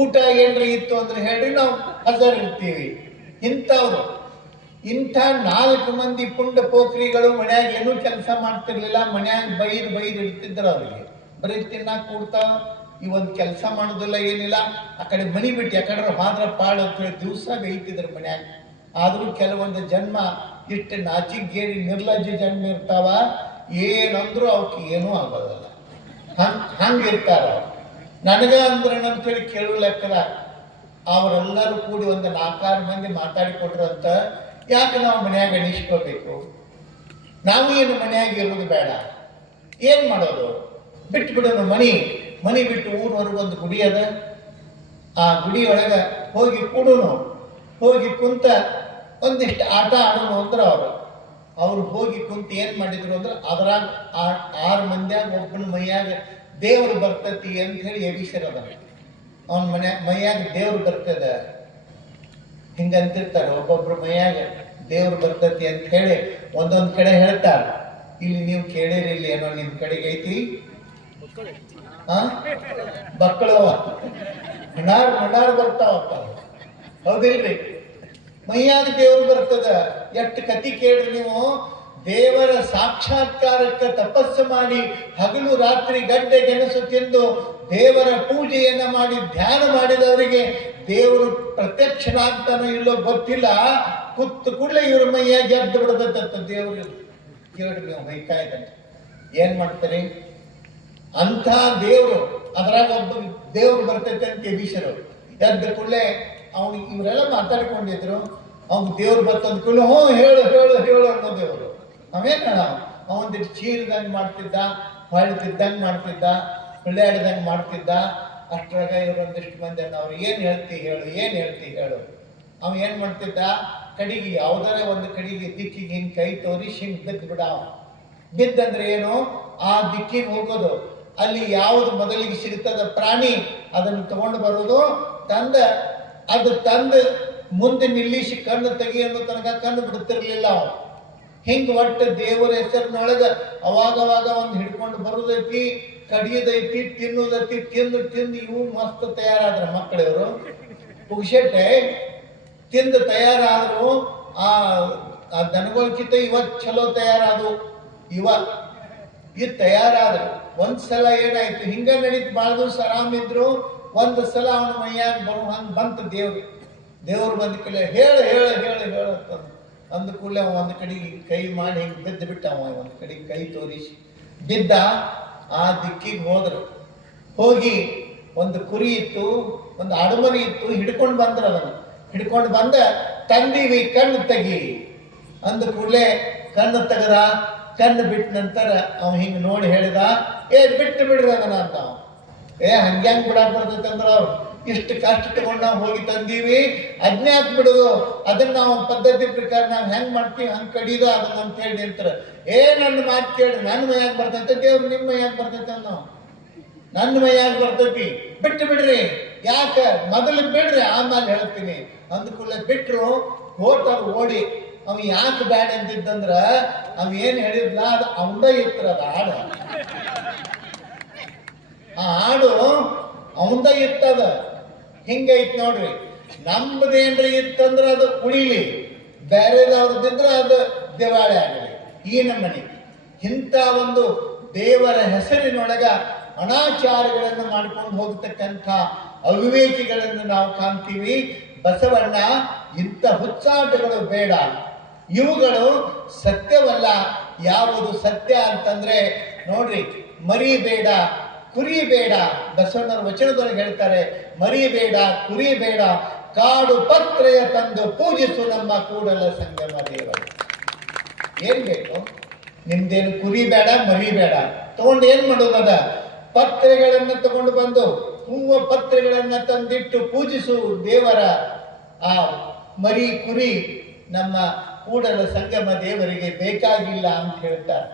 ಊಟ ಏನ್ರಿ ಇತ್ತು ಅಂದ್ರೆ ಹೇಳ್ರಿ, ನಾವು ಹಜರಿರ್ತೀವಿ. ಇಂಥವ್ರು. ಇಂಥ 4 ಮಂದಿ ಪುಂಡ ಪೋಖ್ರಿಗಳು ಮನ್ಯಾಗ ಏನೂ ಕೆಲಸ ಮಾಡ್ತಿರ್ಲಿಲ್ಲ. ಮನ್ಯಾಗ ಬೈದು ಇಡ್ತಿದ್ರು ಅವ್ರಿಗೆ. ಬರೀ ತಿನ್ನಾಕ ಕೂಡ್ತಾವ, ಈ ಒಂದು ಕೆಲಸ ಮಾಡೋದಿಲ್ಲ, ಏನಿಲ್ಲ. ಆ ಕಡೆ ಮನಿ ಬಿಟ್ಟು ಯಾಕಡ್ರ ಹಾದ್ರ ಪಾಡು ಅಂತ ಹೇಳಿ ದಿವಸ ಬೇಯ್ತಿದ್ರು ಮನ್ಯಾಗ. ಆದ್ರೂ ಕೆಲವೊಂದು ಜನ್ಮ ಇಷ್ಟು ನಾಚಿಗೇರಿ ನಿರ್ಲಜ್ಜ ಜನ್ಮ ಇರ್ತಾವ. ಏನಂದ್ರು ಅವಕ್ಕೆ ಏನೂ ಆಗೋದಲ್ಲ. ಹಂಗಿರ್ತಾರ. ನನಗ ಅಂದ್ರೆ ಅಂತೇಳಿ ಕೇಳುವ ಲೆಕ್ಕದ ಅವರೆಲ್ಲರೂ ಕೂಡಿ ಒಂದು 4-6 ಮಂದಿ ಮಾತಾಡಿಕೊಟ್ರಂತ, ಯಾಕೆ ನಾವು ಮನ್ಯಾಗ ಎಣಿಸ್ಕೋಬೇಕು? ನಾವು ಏನು ಮನ್ಯಾಗ ಇರೋದು ಬೇಡ, ಏನ್ ಮಾಡೋದು? ಬಿಟ್ಟು ಬಿಡೋನು. ಮನಿ ಬಿಟ್ಟು ಊರವರೆಗೆ ಒಂದು ಗುಡಿ ಅದ. ಆ ಗುಡಿಯೊಳಗೆ ಹೋಗಿ ಕೂಡುನು, ಹೋಗಿ ಕುಂತ ಒಂದಿಷ್ಟು ಆಟ ಆಡೋನು ಅಂದ್ರೆ ಅವ್ರು ಹೋಗಿ ಕುಂತ ಏನ್ ಮಾಡಿದ್ರು ಅಂದ್ರೆ, ಅದ್ರಾಗ 6 ಮಂದಿಯಾಗ ಒಬ್ಬನ ಮೈಯಾಗ ದೇವ್ರು ಬರ್ತತಿ ಅಂತ ಹೇಳಿ ಎಬಿಸರದ. ಅವನ ಮೈಯಾಗ ದೇವ್ರು ಬರ್ತದ ಹಿಂಗಂತಿರ್ತಾರೆ. ಒಬ್ಬೊಬ್ರು ಮೈಯಾಗ ದೇವ್ರು ಬರ್ತತಿ ಅಂತ ಹೇಳಿ ಒಂದೊಂದ್ ಕಡೆ ಹೇಳ್ತಾರ. ಇಲ್ಲಿ ನೀವು ಕೇಳಿರಿ, ಇಲ್ಲಿ ಏನೋ ನಿಮ್ ಕಡೆಗೆ ಐತಿ ಮಕ್ಕಳವ ಮಣ್ಣಾರ್ ಬರ್ತಾವಪ್ಪ, ಹೌದಿಲ್ರಿ? ಮೈಯಾಗ ದೇವ್ರು ಬರ್ತದ. ಎಷ್ಟು ಕತಿ ಕೇಳ್ರಿ ನೀವು. ದೇವರ ಸಾಕ್ಷಾತ್ಕಾರಕ್ಕೆ ತಪಸ್ಸು ಮಾಡಿ ಹಗಲು ರಾತ್ರಿ ಗಡ್ಡೆ ಗೆಣಸು ತಿಂದು ದೇವರ ಪೂಜೆಯನ್ನ ಮಾಡಿ ಧ್ಯಾನ ಮಾಡಿದವರಿಗೆ ದೇವರು ಪ್ರತ್ಯಕ್ಷನಾಗ್ತಾನೋ ಇಲ್ಲೋ ಗೊತ್ತಿಲ್ಲ. ಕುತ್ತು ಕೂಡಲೇ ಇವ್ರ ಮೈಯಾಗ ಎದ್ದು ಬಿಡದತ್ತ ದೇವರು. ಕೇಳ್ರಿ ನೀವು, ಮೈಕಾಯ್ದಂತ ಏನ್ ಮಾಡ್ತಾರೆ? ಅಂಥ ದೇವರು, ಅದ್ರಾಗ ಒಬ್ಬ ದೇವ್ರು ಬರ್ತೈತೆ ಅಂತ ಎಬಿಸರು. ಎದ್ದ ಕೂಡಲೇ ಅವನಿಗೆ ಇವರೆಲ್ಲ ಮಾತಾಡ್ಕೊಂಡಿದ್ರು. ಅವ್ನು ದೇವ್ರು ಬರ್ತಂದ ಕೂಡಲೇ ಹೇಳು ಅನ್ನೋ ದೇವರು. ಅವೇನ ಅವನದಿಟ್ಟು ಚೀರದಂಗೆ ಮಾಡ್ತಿದ್ದ, ಹೊಳ್ಳಿ ಬಿದ್ದಂಗೆ ಮಾಡ್ತಿದ್ದ, ಹೊಳ್ಳಿಯಾಡ್ದಂಗೆ ಮಾಡ್ತಿದ್ದ. ಅಷ್ಟರಾಗ ಇವರೊಂದಿಷ್ಟು ಮಂದಿ ಅವ್ರು ಏನು ಹೇಳ್ತಿ ಹೇಳು. ಅವ ಏನು ಮಾಡ್ತಿದ್ದ, ಕಡಿಗೆ ಯಾವುದರ ಒಂದು ಕಡಿಗೆ ದಿಕ್ಕಿಗೆ ಹಿಂಗೆ ಕೈ ತೋರಿಸಿ ಹಿಂಗೆ ಬಿದ್ದು ಬಿಡ. ಬಿದ್ದಂದ್ರೆ ಏನು, ಆ ದಿಕ್ಕಿಗೆ ಹೋಗೋದು, ಅಲ್ಲಿ ಯಾವುದು ಮೊದಲಿಗೆ ಸಿಗ್ತದ ಪ್ರಾಣಿ ಅದನ್ನು ತಗೊಂಡು ಬರೋದು, ತಂದು ಮುಂದೆ ನಿಲ್ಲಿಸಿ ಕಣ್ಣು ತೆಗಿಯೋ ತನಕ ಕಣ್ಣು ಬಿಡ್ತಿರ್ಲಿಲ್ಲ ಅವ. ಹಿಂಗೆ ಒಟ್ಟು ದೇವರ ಹೆಸರಿನೊಳಗೆ ಅವಾಗವಾಗ ಒಂದು ಹಿಡ್ಕೊಂಡು ಬರೋದೈತಿ, ಕಡಿಯೋದೈತಿ, ತಿನ್ನೋದೈತಿ. ತಿಂದು ಇವು ಮಸ್ತ್ ತಯಾರಾದ್ರ ಮಕ್ಕಳಿವರು ಪುಗ್ಸೆಟ್ಟೆ ತಿಂದು ತಯಾರಾದ್ರು. ಆ ದನಗಳಕ್ಕಿಂತ ಇವತ್ತು ಚಲೋ ತಯಾರಾದವು. ಇದು ತಯಾರಾದ್ರು. ಒಂದ್ಸಲ ಏನಾಯ್ತು, ಹಿಂಗ ನಡೀತು, ಭಾಳ ದಿವಸ ಆರಾಮಿದ್ರು. ಒಂದು ಸಲ ಅವನ ಮೈಯಾಗ ಬರೋ ಹಂಗೆ ಬಂತು ದೇವ್ರು ಬಂದ ಕಲೆ ಹೇಳ ಅಂದ ಕೂಡಲೇ ಅವ ಒಂದು ಕಡೆಗೆ ಕೈ ಮಾಡಿ ಹಿಂಗೆ ಬಿದ್ದು ಬಿಟ್ಟ. ಅವ ಒಂದು ಕಡೆಗೆ ಕೈ ತೋರಿಸಿ ಬಿದ್ದ. ಆ ದಿಕ್ಕಿಗೆ ಹೋಗಿ ಒಂದು ಕುರಿ ಇತ್ತು, ಒಂದು ಅಡಮರಿ ಇತ್ತು, ಹಿಡ್ಕೊಂಡು ಬಂದ್ರು. ಅದನ್ನು ಹಿಡ್ಕೊಂಡು ಬಂದ, ತಂದೀವಿ ಕಣ್ಣು ತೆಗಿ ಅಂದ ಕೂಡಲೇ ಕಣ್ಣು ತೆಗದ. ಕಣ್ಣು ಬಿಟ್ಟ ನಂತರ ಅವ ಹಿಂಗೆ ನೋಡಿ ಹೇಳಿದ, ಬಿಟ್ಟು ಬಿಡ್ರಿ ಅದನ್ನ ಅಂತ. ಹಂಗ್ಯಾಂಗ್ ಬಿಡಾಕ್ ಬರ್ತೈತೆ ಅಂದ್ರೆ ಅವ್ರು ಇಷ್ಟು ಕಷ್ಟ ತಗೊಂಡು ನಾವು ಹೋಗಿ ತಂದೀವಿ, ಅದನ್ನೇ ಹಾಕ್ಬಿಡೋದು, ಅದನ್ನ ನಾವು ಪದ್ಧತಿ ಪ್ರಕಾರ ನಾವು ಹೆಂಗ್ ಮಾಡ್ತೀವಿ ಹಂಗೆ ಕಡಿದ ಅದನ್ನ ಅಂತ ಹೇಳಿ ನಿಂತಾರೆ. ನನ್ನ ಮಾತು ಕೇಳಿ, ನನ್ನ ಮೈಯಾಗ ಬರ್ತೈತೆ, ದೇವ್ರು ನಿಮ್ಮ ಮೈಯಾಗ ಬರ್ತೈತೆ ಅನ್ನೋ. ನನ್ನ ಮೈಯಾಗ ಬರ್ತೈತಿ, ಬಿಟ್ಟು ಬಿಡ್ರಿ. ಯಾಕೆ ಮೊದಲು ಬಿಡ್ರಿ, ಆಮೇಲೆ ಹೇಳ್ತೀನಿ ಅಂದ್ಕೂಡಲೇ ಬಿಟ್ರು. ಹೋಗ್ತಾರ ಓಡಿ. ಅವ ಯಾಕೆ ಬ್ಯಾಡ ಅಂತಿದ್ದಂದ್ರ ಅವ ಏನ್ ಹೇಳಿದ್ಲ, ಅದು ಅವಂದ ಇತ್ರ. ಅದು ಹಾಡು ಅವಂದ ಇರ್ತದ. ಹಿಂಗೈತ್ ನೋಡ್ರಿ. ನಮ್ಮದೇನ್ರಿ ಇತ್ತಂದ್ರ ಅದು ಉಳಿಲಿ, ಬೇರೆದವ್ರದ್ದಿದ್ರ ಅದು ದಿವಾಳಿ ಆಗಲಿ. ಈ ನಮ್ಮನೆ ಇಂಥ ಒಂದು ದೇವರ ಹೆಸರಿನೊಳಗ ಅನಾಚಾರಗಳನ್ನು ಮಾಡ್ಕೊಂಡು ಹೋಗ್ತಕ್ಕಂಥ ಅವಿವೇಕಿಗಳನ್ನು ನಾವು ಕಾಣ್ತೀವಿ. ಬಸವಣ್ಣ ಇಂಥ ಹುಚ್ಚಾಟಗಳು ಬೇಡ, ಇವುಗಳು ಸತ್ಯವಲ್ಲ. ಯಾವುದು ಸತ್ಯ ಅಂತಂದ್ರೆ ನೋಡ್ರಿ, ಮರಿಬೇಡ, ಕುರಿಬೇಡ. ಬಸವಣ್ಣರ ವಚನದೊಳಗೆ ಹೇಳ್ತಾರೆ, ಮರಿಬೇಡ, ಕುರಿಬೇಡ, ಕಾಡು ಪತ್ರೆಯ ತಂದು ಪೂಜಿಸು ನಮ್ಮ ಕೂಡಲ ಸಂಗಮ ದೇವರು. ಏನ್ ಬೇಕು ನಿಮ್ದೇನು? ಕುರಿಬೇಡ, ಮರಿಬೇಡ. ತಗೊಂಡು ಏನ್ ಮಾಡೋದದ? ಪತ್ರೆಗಳನ್ನು ತಗೊಂಡು ಬಂದು ಹೂವ ಪತ್ರೆಗಳನ್ನ ತಂದಿಟ್ಟು ಪೂಜಿಸು ದೇವರ. ಆ ಮರಿ ಕುರಿ ನಮ್ಮ ಕೂಡಲ ಸಂಗಮ ದೇವರಿಗೆ ಬೇಕಾಗಿಲ್ಲ ಅಂತ ಹೇಳ್ತಾರೆ.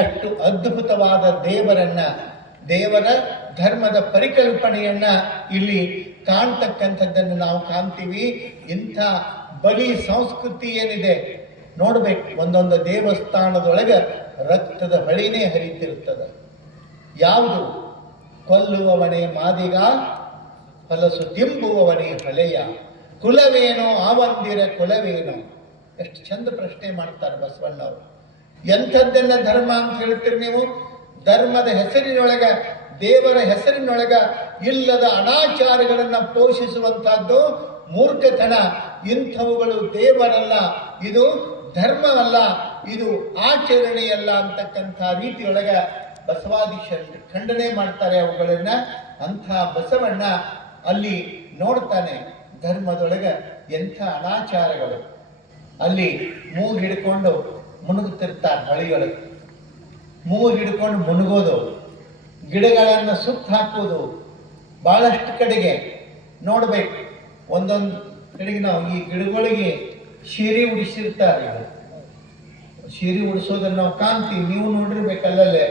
ಎಷ್ಟು ಅದ್ಭುತವಾದ ದೇವರ ಧರ್ಮದ ಪರಿಕಲ್ಪನೆಯನ್ನ ಇಲ್ಲಿ ಕಾಣ್ತಕ್ಕಂಥದ್ದನ್ನು ನಾವು ಕಾಣ್ತೀವಿ. ಇಂಥ ಬಲಿ ಸಂಸ್ಕೃತಿ ಏನಿದೆ ನೋಡ್ಬೇಕು. ಒಂದೊಂದು ದೇವಸ್ಥಾನದೊಳಗೆ ರಕ್ತದ ಹೊಳಿನೇ ಹರಿತಿರುತ್ತದೆ. ಯಾವುದು? ಕೊಲ್ಲುವವನೇ ಮಾದಿಗ, ಫಲಸು ತಿಂಬುವವನೇ ಹೊಲೆಯ, ಕುಲವೇನೋ ಆವಂದಿರ ಕುಲವೇನೋ. ಎಷ್ಟು ಚಂದ ಪ್ರಶ್ನೆ ಮಾಡ್ತಾರೆ ಬಸವಣ್ಣವರು. ಎಂಥದ್ದನ್ನ ಧರ್ಮ ಅಂತ ಹೇಳ್ತೀರಿ ನೀವು? ಧರ್ಮದ ಹೆಸರಿನೊಳಗ, ದೇವರ ಹೆಸರಿನೊಳಗ ಇಲ್ಲದ ಅನಾಚಾರಗಳನ್ನ ಪೋಷಿಸುವಂತಹದ್ದು ಮೂರ್ಖತನ. ಇಂಥವುಗಳು ದೇವರಲ್ಲ, ಇದು ಧರ್ಮವಲ್ಲ, ಇದು ಆಚರಣೆಯಲ್ಲ ಅಂತಕ್ಕಂಥ ರೀತಿಯೊಳಗ ಬಸವಾದೀಶರು ಖಂಡನೆ ಮಾಡ್ತಾರೆ ಅವುಗಳನ್ನ. ಅಂಥ ಬಸವಣ್ಣ ಅಲ್ಲಿ ನೋಡ್ತಾನೆ ಧರ್ಮದೊಳಗ ಎಂಥ ಅನಾಚಾರಗಳು. ಅಲ್ಲಿ ಮೂಗು ಹಿಡ್ಕೊಂಡು ಮುನುಗುತ್ತಿರ್ತಾರೆ ಹೊಳಿಯೊಳಗೆ. ಮೂಗು ಹಿಡ್ಕೊಂಡು ಮುನುಗೋದು, ಗಿಡಗಳನ್ನು ಸುತ್ತ ಹಾಕೋದು. ಬಹಳಷ್ಟು ಕಡೆಗೆ ನೋಡ್ಬೇಕು. ಒಂದೊಂದು ಕಡೆಗೆ ನಾವು ಈ ಗಿಡಗಳಿಗೆ ಸೀರೆ ಉಡಿಸಿರ್ತಾರೆ. ಸೀರೆ ಉಡಿಸೋದನ್ನ ನಾವು ಕಾಣ್ತೀವಿ, ನೀವು ನೋಡಿರ್ಬೇಕಲ್ಲೇ.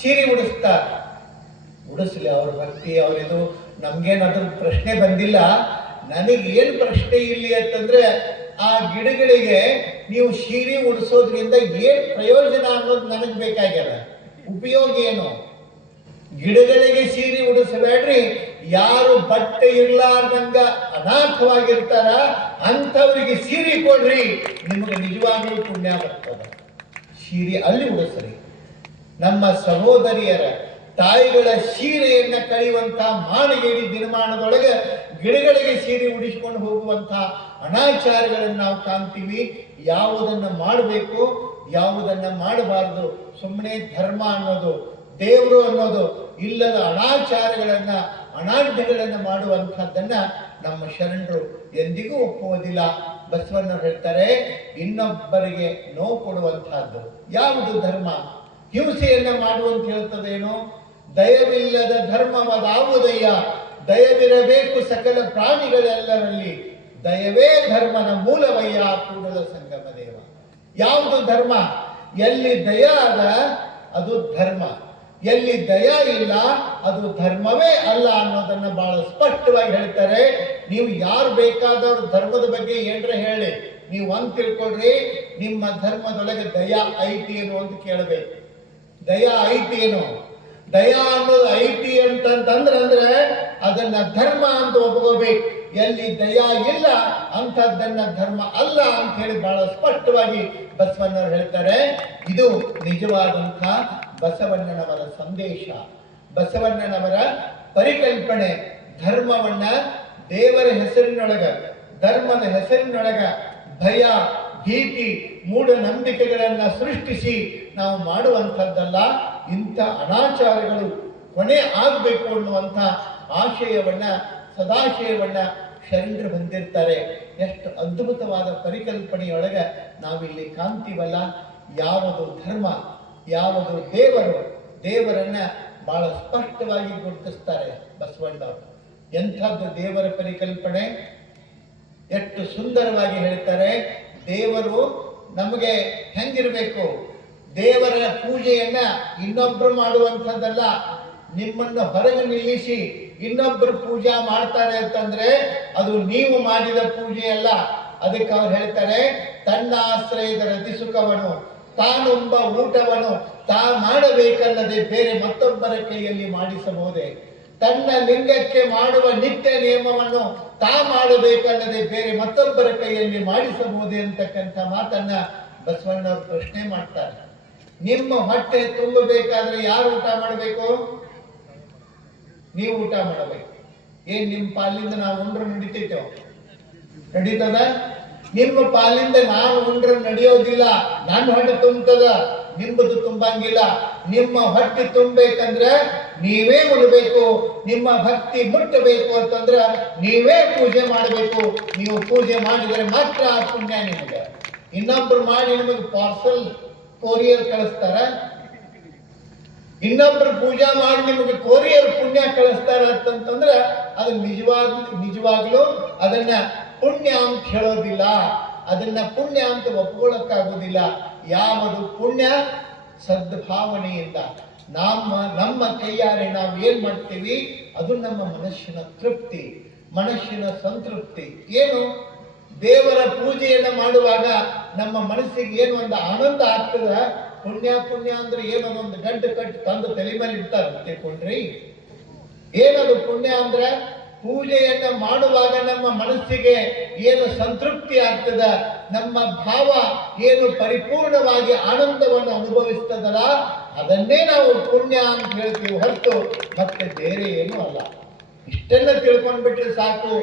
ಸೀರೆ ಉಡಿಸ್ಲಿ, ಅವ್ರ ಭಕ್ತಿ ಅವ್ರಿದು, ನಮ್ಗೇನಾದ್ರೂ ಪ್ರಶ್ನೆ ಬಂದಿಲ್ಲ. ನನಗೇನು ಪ್ರಶ್ನೆ ಇಲ್ಲಿ ಅಂತಂದ್ರೆ, ಆ ಗಿಡಗಳಿಗೆ ನೀವು ಸೀರೆ ಉಡಿಸೋದ್ರಿಂದ ಏನ್ ಪ್ರಯೋಜನ ಅನ್ನೋದು ನನಗೆ ಬೇಕಾಗ್ಯದ. ಉಪಯೋಗ ಏನು? ಗಿಡಗಳಿಗೆ ಸೀರೆ ಉಡಿಸಬೇಡ್ರಿ. ಯಾರು ಬಟ್ಟೆ ಇರ್ಲಾರ್ದಂಗ ಅನಾಥವಾಗಿರ್ತಾರ ಅಂಥವ್ರಿಗೆ ಸೀರೆ ಕೊಡ್ರಿ, ನಿಮಗೆ ನಿಜವಾಗ್ಲೂ ಪುಣ್ಯ ಬರ್ತದ. ಸೀರೆ ಅಲ್ಲಿ ಉಡಿಸ್ರಿ. ನಮ್ಮ ಸಹೋದರಿಯರ ತಾಯಿಗಳ ಸೀರೆಯನ್ನ ಕಳೆಯುವಂತಹ ಮಾನಗೇಡಿ ದಿನಮಾನದೊಳಗೆ ಗಿಡಗಳಿಗೆ ಸೀರೆ ಉಡಿಸಿಕೊಂಡು ಹೋಗುವಂತಹ ಅನಾಚಾರಗಳನ್ನು ನಾವು ಕಾಣ್ತೀವಿ. ಯಾವುದನ್ನ ಮಾಡಬೇಕು, ಯಾವುದನ್ನ ಮಾಡಬಾರದು, ಸುಮ್ಮನೆ ಧರ್ಮ ಅನ್ನೋದು, ದೇವರು ಅನ್ನೋದು ಇಲ್ಲದ ಅನಾಚಾರಗಳನ್ನ, ಅನಾಢ್ಯಗಳನ್ನ ಮಾಡುವಂತಹದ್ದನ್ನ ನಮ್ಮ ಶರಣರು ಎಂದಿಗೂ ಒಪ್ಪುವುದಿಲ್ಲ. ಬಸವಣ್ಣರು ಹೇಳ್ತಾರೆ, ಇನ್ನೊಬ್ಬರಿಗೆ ನೋವು ಕೊಡುವಂತಹದ್ದು ಯಾವುದು ಧರ್ಮ? ಹಿಂಸೆಯನ್ನ ಮಾಡುವಂತ ಹೇಳ್ತದೇನು? ದಯವಿಲ್ಲದ ಧರ್ಮವದಾವುದಯ್ಯ, ದಯವಿರಬೇಕು ಸಕಲ ಪ್ರಾಣಿಗಳೆಲ್ಲರಲ್ಲಿ, ದಯವೇ ಧರ್ಮನ ಮೂಲವಯ್ಯ ಕೂಡಲ ಸಂಗಮ ದೇವ. ಯಾವುದು ಧರ್ಮ? ಎಲ್ಲಿ ದಯ ಅದ ಅದು ಧರ್ಮ, ಎಲ್ಲಿ ದಯ ಇಲ್ಲ ಅದು ಧರ್ಮವೇ ಅಲ್ಲ ಅನ್ನೋದನ್ನ ಬಹಳ ಸ್ಪಷ್ಟವಾಗಿ ಹೇಳ್ತಾರೆ. ನೀವು ಯಾರು ಬೇಕಾದವ್ರ ಧರ್ಮದ ಬಗ್ಗೆ ಏನ್ರ ಹೇಳಿ, ನೀವು ಒಂದ್ ತಿಳ್ಕೊಳ್ರಿ, ನಿಮ್ಮ ಧರ್ಮದೊಳಗೆ ದಯಾ ಐತಿ ಏನು ಅಂತ ಕೇಳಬೇಕು. ದಯಾ ಐತಿ ಏನು? ದಯಾ ಅನ್ನೋದು ಐತಿ ಅಂತಂದ್ರೆ ಅದನ್ನ ಧರ್ಮ ಅಂತ ಒಪ್ಕೋಬೇಕು. ಎಲ್ಲಿ ದಯಾ ಇಲ್ಲ ಅಂಥದ್ದನ್ನ ಧರ್ಮ ಅಲ್ಲ ಅಂತ ಹೇಳಿ ಬಹಳ ಸ್ಪಷ್ಟವಾಗಿ ಬಸವಣ್ಣವರು ಹೇಳ್ತಾರೆ. ಇದು ನಿಜವಾದಂಥ ಬಸವಣ್ಣನವರ ಸಂದೇಶ, ಬಸವಣ್ಣನವರ ಪರಿಕಲ್ಪನೆ. ಧರ್ಮವನ್ನ ದೇವರ ಹೆಸರಿನೊಳಗ, ಧರ್ಮದ ಹೆಸರಿನೊಳಗ ಭಯ, ಭೀತಿ, ಮೂಢನಂಬಿಕೆಗಳನ್ನ ಸೃಷ್ಟಿಸಿ ನಾವು ಮಾಡುವಂಥದ್ದಲ್ಲ. ಇಂಥ ಅನಾಚಾರಗಳು ಕೊನೆ ಆಗಬೇಕು ಅನ್ನುವಂಥ ಆಶಯವನ್ನ, ಸದಾಶಯವನ್ನ ಶರಣರು ಹೊಂದಿರ್ತಾರೆ. ಎಷ್ಟು ಅದ್ಭುತವಾದ ಪರಿಕಲ್ಪನೆಯೊಳಗ ನಾವಿಲ್ಲಿ ಕಾಣ್ತೀವಲ್ಲ. ಯಾವುದು ಧರ್ಮ, ಯಾವುದು ದೇವರು, ದೇವರನ್ನ ಬಹಳ ಸ್ಪಷ್ಟವಾಗಿ ಗುರುತಿಸ್ತಾರೆ ಬಸವಣ್ಣವರು. ಎಂಥದ್ದು ದೇವರ ಪರಿಕಲ್ಪನೆ, ಎಷ್ಟು ಸುಂದರವಾಗಿ ಹೇಳ್ತಾರೆ. ದೇವರು ನಮಗೆ ಹೆಂಗಿರ್ಬೇಕು? ದೇವರ ಪೂಜೆಯನ್ನ ಇನ್ನೊಬ್ರು ಮಾಡುವಂಥದ್ದಲ್ಲ. ನಿಮ್ಮನ್ನು ಹೊರಗೆ ನಿಲ್ಲಿಸಿ ಇನ್ನೊಬ್ಬರು ಪೂಜಾ ಮಾಡ್ತಾರೆ ಅಂತಂದ್ರೆ ಅದು ನೀವು ಮಾಡಿದ ಪೂಜೆ ಅಲ್ಲ. ಅದಕ್ಕೆ ಅವ್ರು ಹೇಳ್ತಾರೆ, ತನ್ನ ಆಶ್ರಯದ ರತಿ ಸುಖವನು ತಾನೊಬ್ಬ ಊಟವನು ತಾ ಮಾಡಬೇಕಲ್ಲದೆ ಬೇರೆ ಮತ್ತೊಬ್ಬರ ಕೈಯಲ್ಲಿ ಮಾಡಿಸಬಹುದೇ? ತನ್ನ ಲಿಂಗಕ್ಕೆ ಮಾಡುವ ನಿತ್ಯ ನಿಯಮವನ್ನು ತಾ ಮಾಡಬೇಕಲ್ಲದೆ ಬೇರೆ ಮತ್ತೊಬ್ಬರ ಕೈಯಲ್ಲಿ ಮಾಡಿಸಬಹುದೇ ಅಂತಕ್ಕಂಥ ಮಾತನ್ನ ಬಸವಣ್ಣವರು ಪ್ರಶ್ನೆ ಮಾಡ್ತಾರೆ. ನಿಮ್ಮ ಹೊಟ್ಟೆ ತುಂಬಬೇಕಾದ್ರೆ ಯಾರು ಊಟ ಮಾಡಬೇಕು? ನೀವು ಊಟ ಮಾಡಬೇಕು. ಏನ್ ನಿಮ್ಮ ಪಾಲಿಂದ ನಾವು ಉಂಡ್ರೆ ನಡೀತೈತೇವ? ನಡೀತದ? ನಿಮ್ಮ ಪಾಲಿಂದ ನಾನು ಉಂಡ್ರೆ ನಡೆಯೋದಿಲ್ಲ. ನನ್ನ ಹೊಟ್ಟೆ ತುಂಬತದ, ನಿಮ್ಮದು ತುಂಬಂಗಿಲ್ಲ. ನಿಮ್ಮ ಹೊಟ್ಟೆ ತುಂಬಬೇಕಂದ್ರೆ ನೀವೇ ಉಣ್ಬೇಕು. ನಿಮ್ಮ ಭಕ್ತಿ ಮುಟ್ಟಬೇಕು ಅಂತಂದ್ರೆ ನೀವೇ ಪೂಜೆ ಮಾಡಬೇಕು. ನೀವು ಪೂಜೆ ಮಾಡಿದರೆ ಮಾತ್ರ ಆ ಪುಣ್ಯ ನಿಮಗೆ. ಇನ್ನೊಬ್ರು ಮಾಡಿ ನಿಮಗೆ ಪಾರ್ಸಲ್ ಕೊರಿಯರ್ ಕಳಿಸ್ತಾರ, ಇನ್ನೊಬ್ರು ಪೂಜಾ ಮಾಡಿ ನಿಮಗೆ ಕೊರಿಯರ್ ಪುಣ್ಯ ಕಳಿಸ್ತಾರ ಅಂತಂದ್ರೆ ಅದು ನಿಜವಾಗ್ಲೂ ಅದನ್ನ ಪುಣ್ಯ ಅಂತ ಹೇಳೋದಿಲ್ಲ. ಅದನ್ನ ಪುಣ್ಯ ಅಂತ ಒಪ್ಕೊಳ್ಳಕ್ಕಾಗೋದಿಲ್ಲ. ಯಾವುದು ಪುಣ್ಯ? ಸದ್ಭಾವನೆಯಿಂದ ನಮ್ಮ ಕೈಯಾರೆ ನಾವು ಏನ್ ಮಾಡ್ತೀವಿ ಅದು ನಮ್ಮ ಮನಸ್ಸಿನ ತೃಪ್ತಿ, ಮನಸ್ಸಿನ ಸಂತೃಪ್ತಿ. ಏನು? ದೇವರ ಪೂಜೆಯನ್ನ ಮಾಡುವಾಗ ನಮ್ಮ ಮನಸ್ಸಿಗೆ ಏನು ಒಂದು ಆನಂದ ಆಗ್ತದ. ಪುಣ್ಯ ಪುಣ್ಯ ಅಂದ್ರೆ ಏನದೊಂದು ಗಂಟು ಕಟ್ಟಿ ತಂದು ತಲೆ ಮೇಲೆ ಇಡ್ತಾರೆ ತಿಳ್ಕೊಂಡ್ರಿ. ಏನದು ಪುಣ್ಯ ಅಂದ್ರೆ? ಪೂಜೆಯನ್ನ ಮಾಡುವಾಗ ನಮ್ಮ ಮನಸ್ಸಿಗೆ ಏನು ಸಂತೃಪ್ತಿ ಆಗ್ತದ, ನಮ್ಮ ಭಾವ ಏನು ಪರಿಪೂರ್ಣವಾಗಿ ಆನಂದವನ್ನು ಅನುಭವಿಸ್ತದಲ್ಲ, ಅದನ್ನೇ ನಾವು ಪುಣ್ಯ ಅಂತ ಹೇಳ್ತೀವಿ ಹೊರತು ಮತ್ತೆ ಬೇರೆ ಏನೂ ಅಲ್ಲ. ಇಷ್ಟೆಲ್ಲ ತಿಳ್ಕೊಂಡ್ಬಿಟ್ರೆ ಸಾಕು.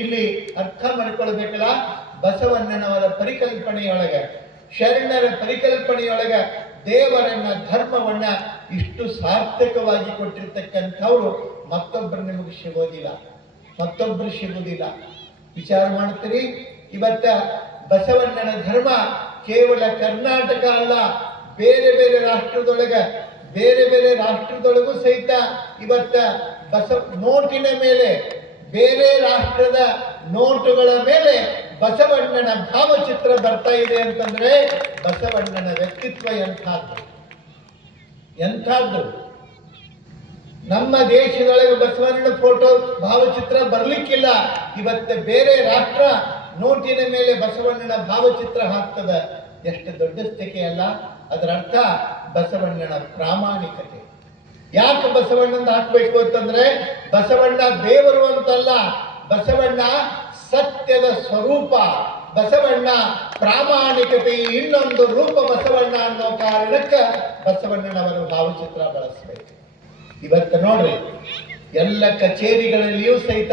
ಇಲ್ಲಿ ಅರ್ಥ ಮಾಡ್ಕೊಳ್ಬೇಕಲ್ಲ, ಬಸವಣ್ಣನವರ ಪರಿಕಲ್ಪನೆಯೊಳಗೆ, ಶರಣರ ಪರಿಕಲ್ಪನೆಯೊಳಗ ದೇವರನ್ನ, ಧರ್ಮವನ್ನ ಇಷ್ಟು ಸಾರ್ಥಕವಾಗಿ ಕೊಟ್ಟಿರ್ತಕ್ಕಂಥವ್ರು ಮತ್ತೊಬ್ಬರು ನಿಮಗೆ ಸಿಗೋದಿಲ್ಲ, ಮತ್ತೊಬ್ಬರು ಸಿಗುವುದಿಲ್ಲ. ವಿಚಾರ ಮಾಡ್ತೀರಿ? ಇವತ್ತ ಬಸವಣ್ಣನ ಧರ್ಮ ಕೇವಲ ಕರ್ನಾಟಕ ಅಲ್ಲ, ಬೇರೆ ಬೇರೆ ರಾಷ್ಟ್ರದೊಳಗೂ ಸಹಿತ ಇವತ್ತ ನೋಟಿನ ಮೇಲೆ, ಬೇರೆ ರಾಷ್ಟ್ರದ ನೋಟುಗಳ ಮೇಲೆ ಬಸವಣ್ಣನ ಭಾವಚಿತ್ರ ಬರ್ತಾ ಇದೆ ಅಂತಂದ್ರೆ ಬಸವಣ್ಣನ ವ್ಯಕ್ತಿತ್ವ ಎಂಥದ್ದು. ನಮ್ಮ ದೇಶದೊಳಗೆ ಬಸವಣ್ಣನ ಫೋಟೋ ಭಾವಚಿತ್ರ ಬರ್ಲಿಕ್ಕಿಲ್ಲ. ಇವತ್ತು ಬೇರೆ ರಾಷ್ಟ್ರ ನೋಟಿನ ಮೇಲೆ ಬಸವಣ್ಣನ ಭಾವಚಿತ್ರ ಹಾಕ್ತದ. ಎಷ್ಟು ದೊಡ್ಡ ಸ್ಥಿತಿ ಅಲ್ಲ? ಅದರ ಅರ್ಥ ಬಸವಣ್ಣನ ಪ್ರಾಮಾಣಿಕತೆ. ಯಾಕೆ ಬಸವಣ್ಣನ ಹಾಕ್ಬೇಕು ಅಂತಂದ್ರೆ ಬಸವಣ್ಣ ದೇವರು ಅಂತಲ್ಲ, ಬಸವಣ್ಣ ಸತ್ಯದ ಸ್ವರೂಪ, ಬಸವಣ್ಣ ಪ್ರಾಮಾಣಿಕತೆಯ ಇನ್ನೊಂದು ರೂಪ ಬಸವಣ್ಣ ಅನ್ನೋ ಕಾರಣಕ್ಕೆ ಬಸವಣ್ಣನವರ ಭಾವಚಿತ್ರ ಬಳಸಬೇಕು. ಇವತ್ತು ನೋಡ್ರಿ, ಎಲ್ಲ ಕಚೇರಿಗಳಲ್ಲಿಯೂ ಸಹಿತ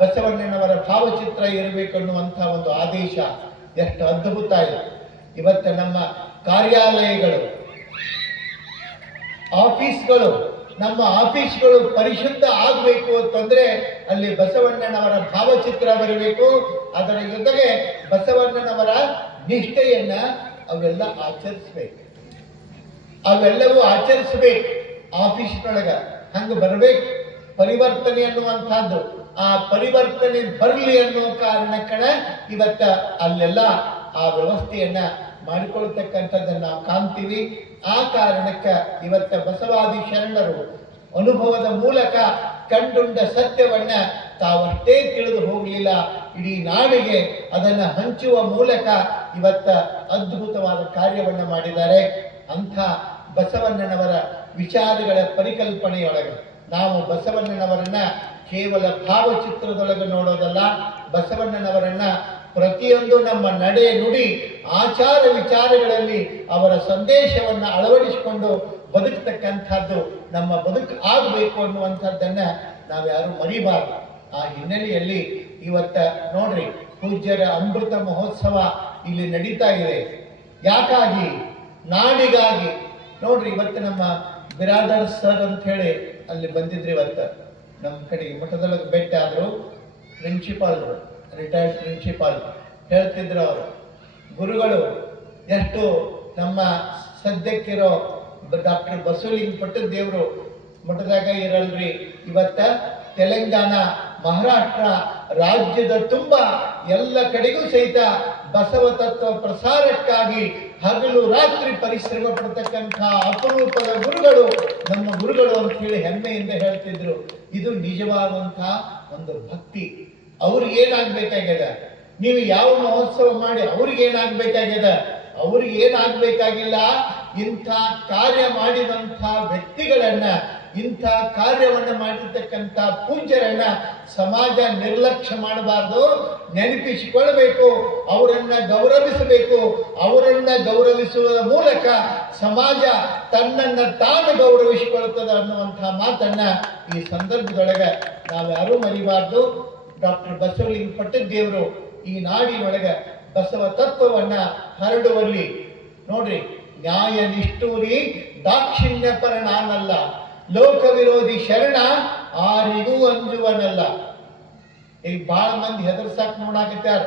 ಬಸವಣ್ಣನವರ ಭಾವಚಿತ್ರ ಇರಬೇಕು ಅನ್ನುವಂಥ ಒಂದು ಆದೇಶ ಎಷ್ಟು ಅದ್ಭುತ ಇದೆ. ಇವತ್ತು ನಮ್ಮ ಕಾರ್ಯಾಲಯಗಳು, ನಮ್ಮ ಆಫೀಸ್ಗಳು ಪರಿಶುದ್ಧ ಆಗಬೇಕು ಅಂತಂದ್ರೆ ಅಲ್ಲಿ ಬಸವಣ್ಣನವರ ಭಾವಚಿತ್ರ ಬರಬೇಕು. ಅದರ ಜೊತೆಗೆ ಬಸವಣ್ಣನವರ ನಿಷ್ಠೆಯನ್ನ ಅವೆಲ್ಲ ಆಚರಿಸಬೇಕು. ಅವೆಲ್ಲವೂ ಆಚರಿಸಬೇಕು. ಆಫೀಸ್ನೊಳಗ ಹಂಗೆ ಬರಬೇಕು ಪರಿವರ್ತನೆ ಅನ್ನುವಂಥದ್ದು. ಆ ಪರಿವರ್ತನೆ ಬರಲಿ ಅನ್ನೋ ಕಾರಣಕ್ಕಣ ಇವತ್ತ ಅಲ್ಲೆಲ್ಲ ಆ ವ್ಯವಸ್ಥೆಯನ್ನ ಮಾಡಿಕೊಳ್ತಕ್ಕಂಥದ್ದನ್ನು ನಾವು ಕಾಣ್ತೀವಿ. ಆ ಕಾರಣಕ್ಕೆ ಇವತ್ತ ಬಸವಾದಿ ಶರಣರು ಅನುಭವದ ಮೂಲಕ ಕಂಡುಂಡ ಸತ್ಯವನ್ನ ತಾವಷ್ಟೇ ತಿಳಿದು ಹೋಗಲಿಲ್ಲ, ಇಡೀ ನಾಡಿಗೆ ಅದನ್ನು ಹಂಚುವ ಮೂಲಕ ಇವತ್ತ ಅದ್ಭುತವಾದ ಕಾರ್ಯವನ್ನು ಮಾಡಿದ್ದಾರೆ. ಅಂಥ ಬಸವಣ್ಣನವರ ವಿಚಾರಗಳ ಪರಿಕಲ್ಪನೆಯೊಳಗೆ ನಾವು ಬಸವಣ್ಣನವರನ್ನ ಕೇವಲ ಭಾವಚಿತ್ರದೊಳಗೆ ನೋಡೋದಲ್ಲ, ಬಸವಣ್ಣನವರನ್ನ ಪ್ರತಿಯೊಂದು ನಮ್ಮ ನಡೆ ನುಡಿ ಆಚಾರ ವಿಚಾರಗಳಲ್ಲಿ ಅವರ ಸಂದೇಶವನ್ನ ಅಳವಡಿಸಿಕೊಂಡು ಬದುಕತಕ್ಕಂಥದ್ದು ನಮ್ಮ ಬದುಕು ಆಗಬೇಕು ಅನ್ನುವಂಥದ್ದನ್ನ ನಾವ್ಯಾರು ಮರಿಬಾರ್ದು. ಆ ಹಿನ್ನೆಲೆಯಲ್ಲಿ ಇವತ್ತ ನೋಡ್ರಿ, ಪೂಜ್ಯರ ಅಮೃತ ಮಹೋತ್ಸವ ಇಲ್ಲಿ ನಡೀತಾ ಇದೆ. ಯಾಕಾಗಿ? ನಾಡಿಗಾಗಿ. ನೋಡ್ರಿ, ಇವತ್ತು ನಮ್ಮ ಬಿರಾದರ್ ಸರ್ ಅಂತ ಹೇಳಿ ಅಲ್ಲಿ ಬಂದಿದ್ರಿ. ಇವತ್ತು ನಮ್ಮ ಕಡೆ ಮಠದೊಳಗೆ ಭೇಟಿ ಆದ್ರು. ಪ್ರಿನ್ಸಿಪಾಲ್ರು, ರಿಟೈರ್ಡ್ ಪ್ರಿನ್ಸಿಪಾಲ್ ಹೇಳ್ತಿದ್ರು, ಅವರು ಗುರುಗಳು ಎಷ್ಟು ನಮ್ಮ ಸದ್ಯಕ್ಕಿರೋ ಡಾಕ್ಟರ್ ಬಸವಲಿಂಗ ಪಟ್ಟದೇವರು ಮಠದಾಗ ಇರಲ್ರಿ, ಇವತ್ತ ತೆಲಂಗಾಣ, ಮಹಾರಾಷ್ಟ್ರ ರಾಜ್ಯದ ತುಂಬ ಎಲ್ಲ ಕಡೆಗೂ ಸಹಿತ ಬಸವ ತತ್ವ ಪ್ರಸಾರಕ್ಕಾಗಿ ಹಗಲು ರಾತ್ರಿ ಪರಿಶ್ರಮ ಪಡ್ತಕ್ಕಂಥ ಅಪರೂಪದ ಗುರುಗಳು ನಮ್ಮ ಗುರುಗಳು ಅಂತ ಹೇಳಿ ಹೆಮ್ಮೆಯಿಂದ ಹೇಳ್ತಿದ್ರು. ಇದು ನಿಜವಾದಂತಹ ಒಂದು ಭಕ್ತಿ. ಅವ್ರಿಗೆ ಏನಾಗ್ಬೇಕಾಗ್ಯದ? ನೀವು ಯಾವ ಮಹೋತ್ಸವ ಮಾಡಿ ಅವ್ರಿಗೆ ಏನಾಗ್ಬೇಕಾಗ್ಯದ? ಅವ್ರಿಗೆ ಏನಾಗ್ಬೇಕಾಗಿಲ್ಲ, ಇಂಥ ಕಾರ್ಯ ಮಾಡಿದಂಥ ವ್ಯಕ್ತಿಗಳನ್ನ, ಇಂಥ ಕಾರ್ಯವನ್ನ ಮಾಡಿರ್ತಕ್ಕಂಥ ಪೂಜ್ಯರನ್ನ ಸಮಾಜ ನಿರ್ಲಕ್ಷ್ಯ ಮಾಡಬಾರ್ದು, ನೆನಪಿಸಿಕೊಳ್ಬೇಕು, ಅವರನ್ನ ಗೌರವಿಸಬೇಕು. ಅವರನ್ನ ಗೌರವಿಸುವ ಮೂಲಕ ಸಮಾಜ ತನ್ನನ್ನು ತಾನು ಗೌರವಿಸಿಕೊಳ್ಳುತ್ತದೆ ಅನ್ನುವಂಥ ಮಾತನ್ನ ಈ ಸಂದರ್ಭದೊಳಗೆ ನಾವ್ಯಾರೂ ಮರಿಬಾರ್ದು. ಡಾಕ್ಟರ್ ಬಸವಲಿಂಗ ಪಟ್ಟದೇವರು ಈ ನಾಡಿನೊಳಗೆ ಬಸವ ತತ್ವವನ್ನ ಹರಡುವಲ್ಲಿ ನೋಡ್ರಿ, ನ್ಯಾಯ ನಿಷ್ಠೂರಿ ದಾಕ್ಷಿಣ್ಯ ಪರ ನಾನಲ್ಲ, ಲೋಕ ವಿರೋಧಿ ಶರಣ ಆರಿಗೂ ಅಂಜುವನಲ್ಲ. ಈಗ ಬಹಳ ಮಂದಿ ಹೆದರ್ಸಾಕ್ ನೋಡಾಕತ್ಯಾರ.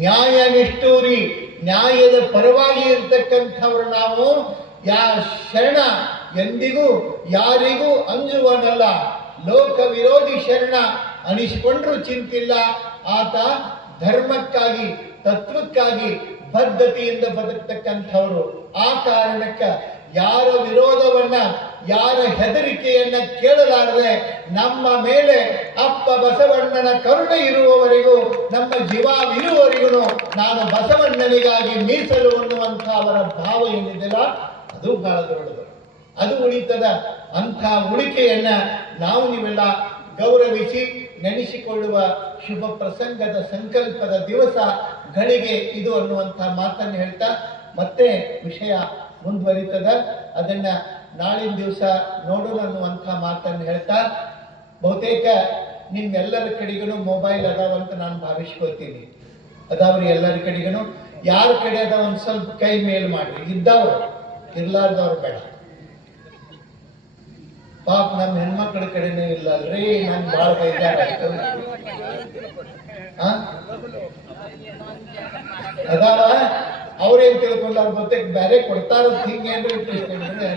ನ್ಯಾಯ ನಿಷ್ಠೂರಿ, ನ್ಯಾಯದ ಪರವಾಗಿ ಇರ್ತಕ್ಕಂಥವ್ರು ನಾವು. ಶರಣ ಎಂದಿಗೂ ಯಾರಿಗೂ ಅಂಜುವನಲ್ಲ. ಲೋಕ ವಿರೋಧಿ ಶರಣ ಅನಿಸಿಕೊಂಡ್ರೂ ಚಿಂತಿಲ್ಲ. ಆತ ಧರ್ಮಕ್ಕಾಗಿ, ತತ್ವಕ್ಕಾಗಿ ಬದ್ಧತೆಯಿಂದ ಬದುಕ್ತಕ್ಕಂಥವ್ರು. ಆ ಕಾರಣಕ್ಕೆ ಯಾರ ವಿರೋಧವನ್ನ, ಯಾರ ಹೆದರಿಕೆಯನ್ನ ಕೇಳಲಾರದೆ ನಮ್ಮ ಮೇಲೆ ಅಪ್ಪ ಬಸವಣ್ಣನ ಕರುಣೆ ಇರುವವರೆಗೂ, ನಮ್ಮ ಜೀವವಿರುವವರೆಗೂ ನಾನು ಬಸವಣ್ಣನಿಗಾಗಿ ಮೀಸಲು ಅನ್ನುವಂಥ ಅವರ ಭಾವ ಏನಿದೆಯಲ್ಲ, ಅದು ಬಹಳ ದೊಡ್ಡದು. ಅದು ಉಳಿತದ. ಅಂಥ ಉಳಿಕೆಯನ್ನ ನಾವು ನೀವೆಲ್ಲ ಗೌರವಿಸಿ ನೆನೆಸಿಕೊಳ್ಳುವ ಶುಭ ಪ್ರಸಂಗದ ಸಂಕಲ್ಪದ ದಿವಸ ಗಳಿಗೆ ಇದು ಅನ್ನುವಂಥ ಮಾತನ್ನು ಹೇಳ್ತಾ ಮತ್ತೆ ವಿಷಯ ಮುಂದುವರಿತದ. ಅದನ್ನ ನಾಳಿನ ದಿವಸ ನೋಡೋಣ ಅನ್ನುವಂಥ ಮಾತನ್ನು ಹೇಳ್ತಾ, ಬಹುತೇಕ ನಿಮ್ಮೆಲ್ಲರ ಕಡೆಗೂ ಮೊಬೈಲ್ ಅದಾವಂತ ನಾನು ಭಾವಿಸ್ಕೊಳ್ತೀನಿ. ಅದಾವ್ರಿ ಎಲ್ಲರ ಕಡೆಗೂ. ಯಾರ ಕಡೆ ಅದಾವ ಒಂದು ಸ್ವಲ್ಪ ಕೈ ಮೇಲ್ ಮಾಡ್ರಿ. ಇದ್ದವ್ರು, ಇರ್ಲಾರ್ದವ್ರು ಬೇಡ. ಪಾಪ ನಮ್ಮ ಹೆಣ್ಮಕ್ಳ ಕಡೆನೇ ಇಲ್ಲ ಅಲ್ರಿ, ನನ್ ಬಾಳ ಬೇಜಾರಾಯ್ತು. ಅದಾವ, ಅವ್ರೇನ್ ತಿಳ್ಕೊಂಡಾರ ಬಹುತೇಕ ಬೇರೆ ಕೊಡ್ತಾರದ್ ಹಿಂಗೇನ್ರಿ ತಿಳ್ಕೊಂಡ್ರೆ,